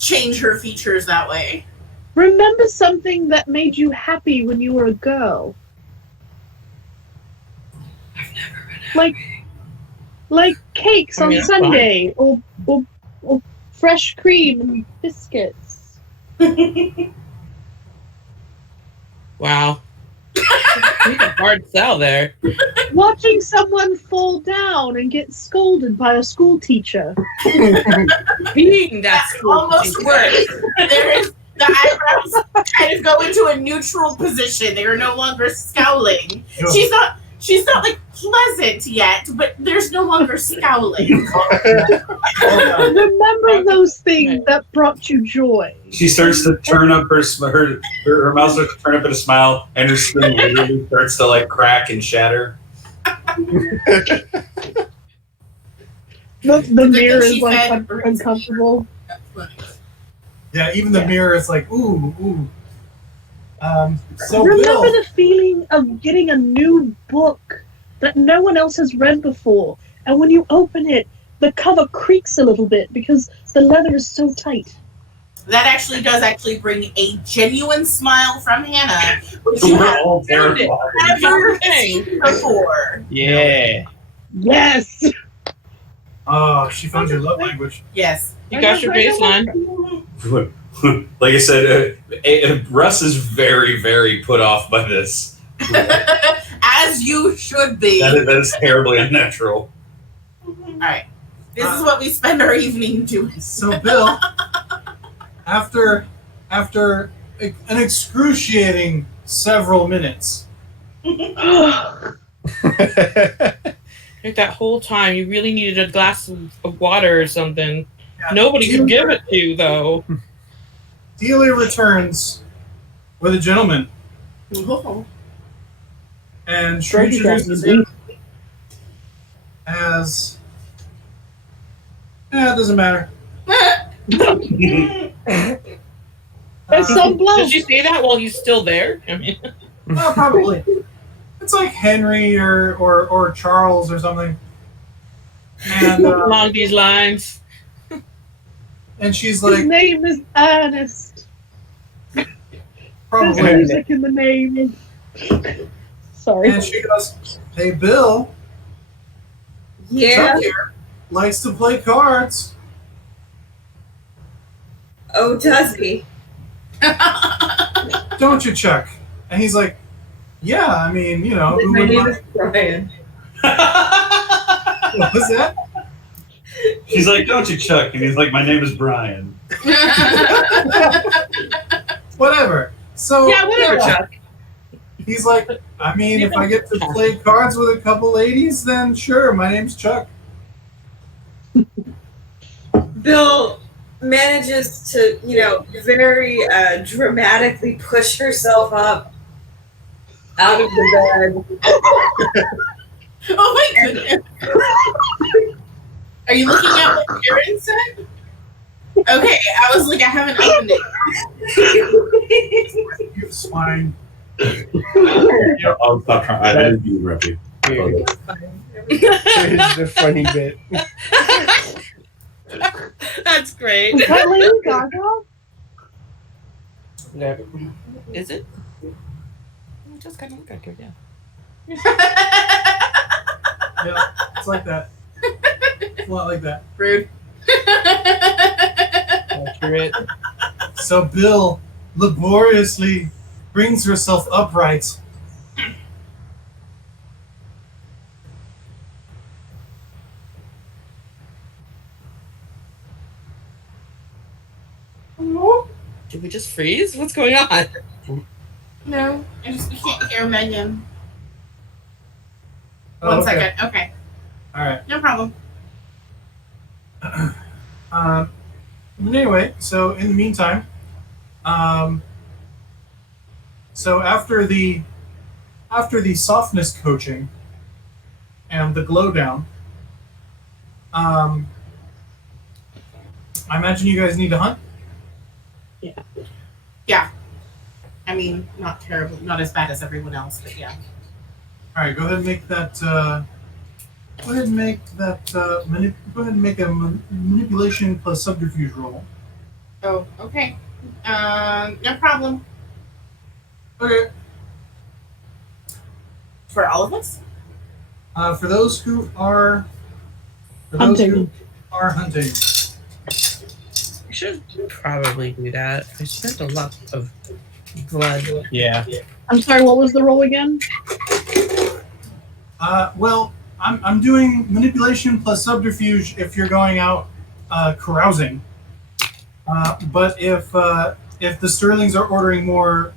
change her features that way. Remember something that made you happy when you were a girl. I've never been happy. Like cakes on Sunday, or fresh cream and biscuits. Wow. A hard sell there. Watching someone fall down and get scolded by a school teacher. Being that school almost works. There is the eyebrows kind of go into a neutral position. They are no longer scowling. She's not pleasant yet, but there's no longer scowling. Remember those things that brought you joy. She starts to turn up her mouth starts to turn up in a smile, and her skin literally starts to crack and shatter. The mirror is uncomfortable. Yeah, even the mirror is ooh. So Remember Bill, the feeling of getting a new book that no one else has read before, and when you open it, the cover creaks a little bit because the leather is so tight. That actually does bring a genuine smile from Hannah, which you We're have all terrified. never seen before. Yeah. Yes! oh, she found your love language. Yes. You got your baseline. Like I said, Russ is very, very put off by this. As you should be. That is terribly unnatural. Alright. This is what we spend our evening doing. So Bill, after an excruciating several minutes, Like that whole time, you really needed a glass of water or something. Nobody could give it to you, though. Delia returns with a gentleman and she introduces him as. It doesn't matter. There's some blood. Did you say that while he's still there? I mean, Well, probably. It's like Henry or Charles or something. And along these lines. and she's His like, name is Ernest. There's probably. music in the name. Sorry. And she goes, "Hey, Bill, Yeah. Chuck here likes to play cards." Oh, does he? Don't you, Chuck? And he's like, "Yeah, I mean, you know, who My would name mind?" is Brian. What was that? She's like, "Don't you, Chuck?" And he's like, "My name is Brian." Whatever. So Yeah, whatever, Chuck. he's like, "I mean, if I get to play cards with a couple ladies, then sure, my name's Chuck." Bill manages to, very dramatically push herself up out of the Oh my goodness. Are you looking at what Karen said? Okay, I was like, I haven't opened it. You swine. I'll stop trying. I didn't mean to interrupt you. Here's the funny bit. That's great. Is that Lady Gaga? Yeah. Is it? Just kind of look like her, yeah. Yeah, it's like that. It's a lot like that. Rude. Accurate. So Bill laboriously brings herself upright. Did we just freeze? What's going on? No, I just can't hear Megan. Oh, One okay. second. Okay, All right. no problem. Anyway, so in the meantime, so after the softness coaching and the glow down, I imagine you guys need to hunt. Yeah. I mean, not terrible, not as bad as everyone else, but yeah. All right, go ahead and make that. Go ahead and make that. Go ahead and make a manipulation plus subterfuge roll. Oh, okay. No problem. Okay. For all of us? For those who are Hunting. hunting. I should probably do that. I spent a lot of blood. Yeah. I'm sorry, what was the roll again? Well, I'm doing manipulation plus subterfuge if you're going out carousing. But if the Sterlings are ordering more,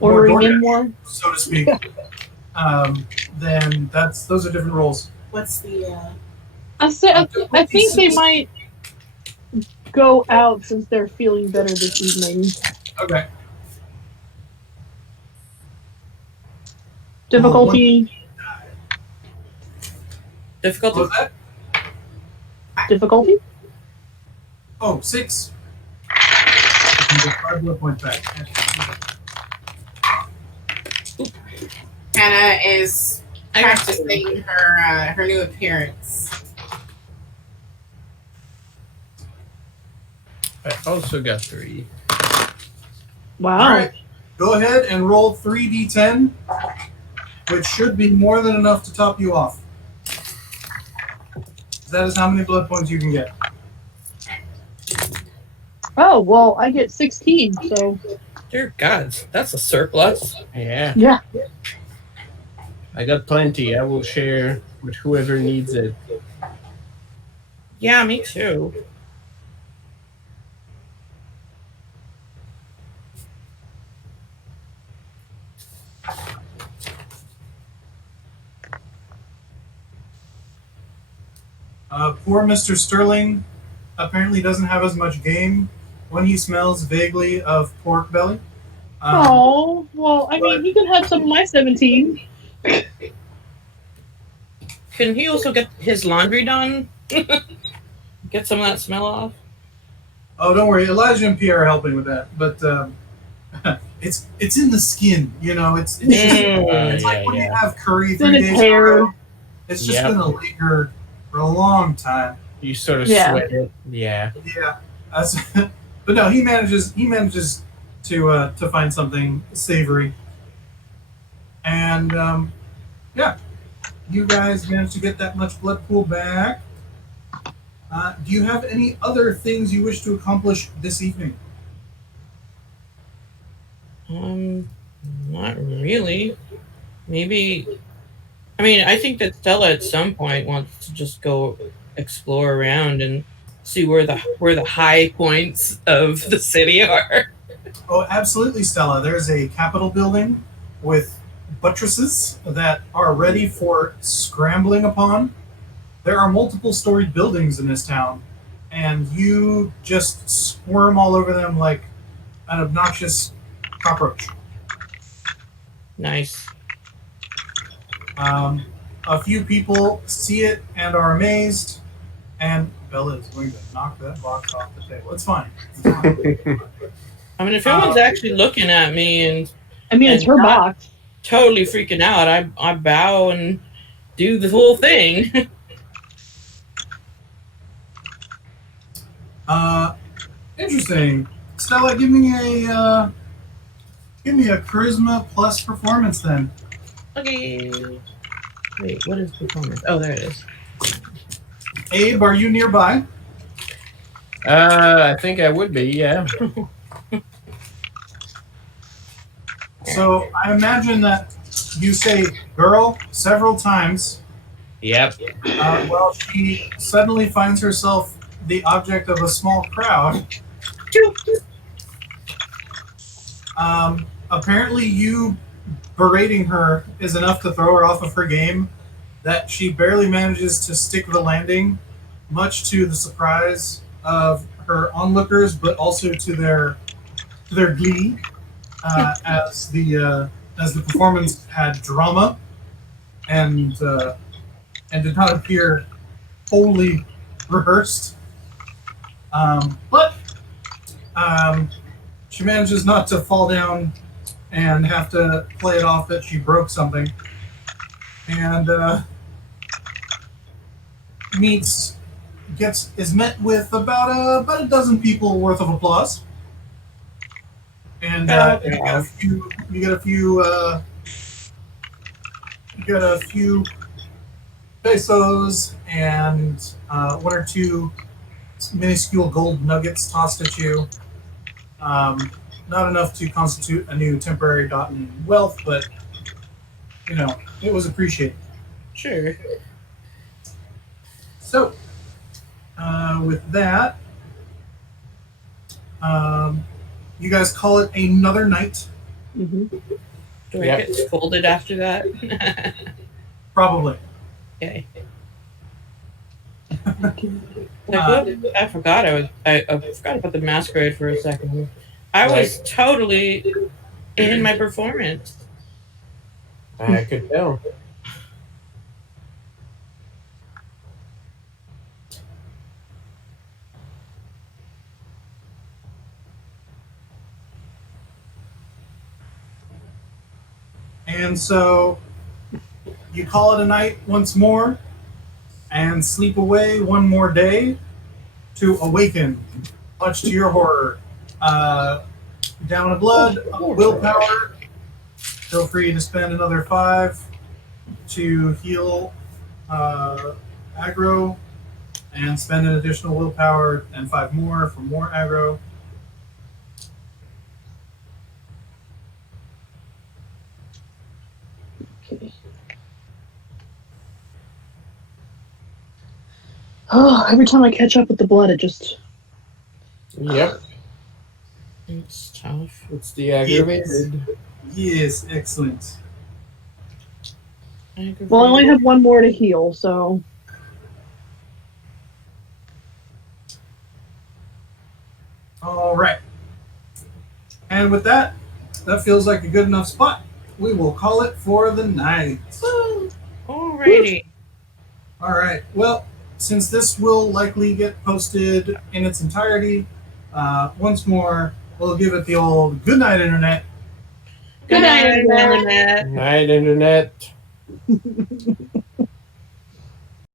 Ordering in DoorDash, more? so to speak, then those are different roles. What's the, I think they might go out since they're feeling better this evening. Okay. Difficulty. Difficulty? What was that? Difficulty? Oh, 6. You get 5 blood points back. Hannah is I got practicing her new appearance. I also got 3. Wow. All right. Go ahead and roll 3d10, which should be more than enough to top you off. That is how many blood points you can get. Oh, well, I get 16, so Dear God, that's a surplus. Yeah, yeah. I got plenty. I will share with whoever needs it. Yeah, me too. Poor Mr. Sterling apparently doesn't have as much game when he smells vaguely of pork belly. Oh, well, I mean, he can have some of my 17. Can he also get his laundry done? Get some of that smell off? Oh, don't worry, Elijah and Pierre are helping with that. But it's in the skin, you know. It's just it's like when you have curry It's in 3 his days in a hair. row. It's just Yep. gonna linger for a long time. You sort of Yeah. sweat it. Yeah. Yeah, but no, he manages to find something savory, and yeah, you guys managed to get that much blood pool back. Do you have any other things you wish to accomplish this evening? Not really. Maybe. I mean, I think that Stella at some point wants to just go explore around and see where the high points of the city are. Oh, absolutely, Stella. There's a Capitol building with buttresses that are ready for scrambling upon. There are multiple storied buildings in this town, and you just squirm all over them like an obnoxious cockroach. Nice. A few people see it and are amazed, and Bella is going to knock that box off the table. It's fine. It's fine. I mean, if anyone's actually looking at me and I mean, it's And her not- box. totally freaking out, I bow and do the whole thing. Interesting. Stella, give me a charisma plus performance then. Okay. Wait, what is performance? Oh, there it is. Abe, are you nearby? I think I would be. Yeah. So I imagine that you say "girl" several times Yep. while she suddenly finds herself the object of a small crowd. Apparently, you berating her is enough to throw her off of her game, that she barely manages to stick the landing, much to the surprise of her onlookers, but also to their glee, as the performance had drama and did not appear wholly rehearsed. But she manages not to fall down and have to play it off that she broke something, and is met with about a dozen people worth of applause, and you get a few pesos and one or two minuscule gold nuggets tossed at you. Not enough to constitute a new temporary dot in wealth, but you know, it was appreciated. Sure. So, with that, you guys call it another night. Mm-hmm. Do I Yep. get scolded after that? Probably. Okay. I forgot I forgot about the masquerade for a second. I was totally in my performance. I could tell. And so you call it a night once more and sleep away one more day to awaken, much to your horror. Down a blood, willpower. Feel free to spend another 5 to heal aggro, and spend an additional willpower and 5 more for more aggro. Okay. Oh, every time I catch up with the blood, it just. Yep. It's tough. It's the aggravated. Yes, excellent. Well, I only have one more to heal, so. All right. And with that, that feels like a good enough spot. We will call it for the night. Alrighty. All right. Well, since this will likely get posted in its entirety, once more, we'll give it the old good night, Internet. Good night, Internet. Night, Internet.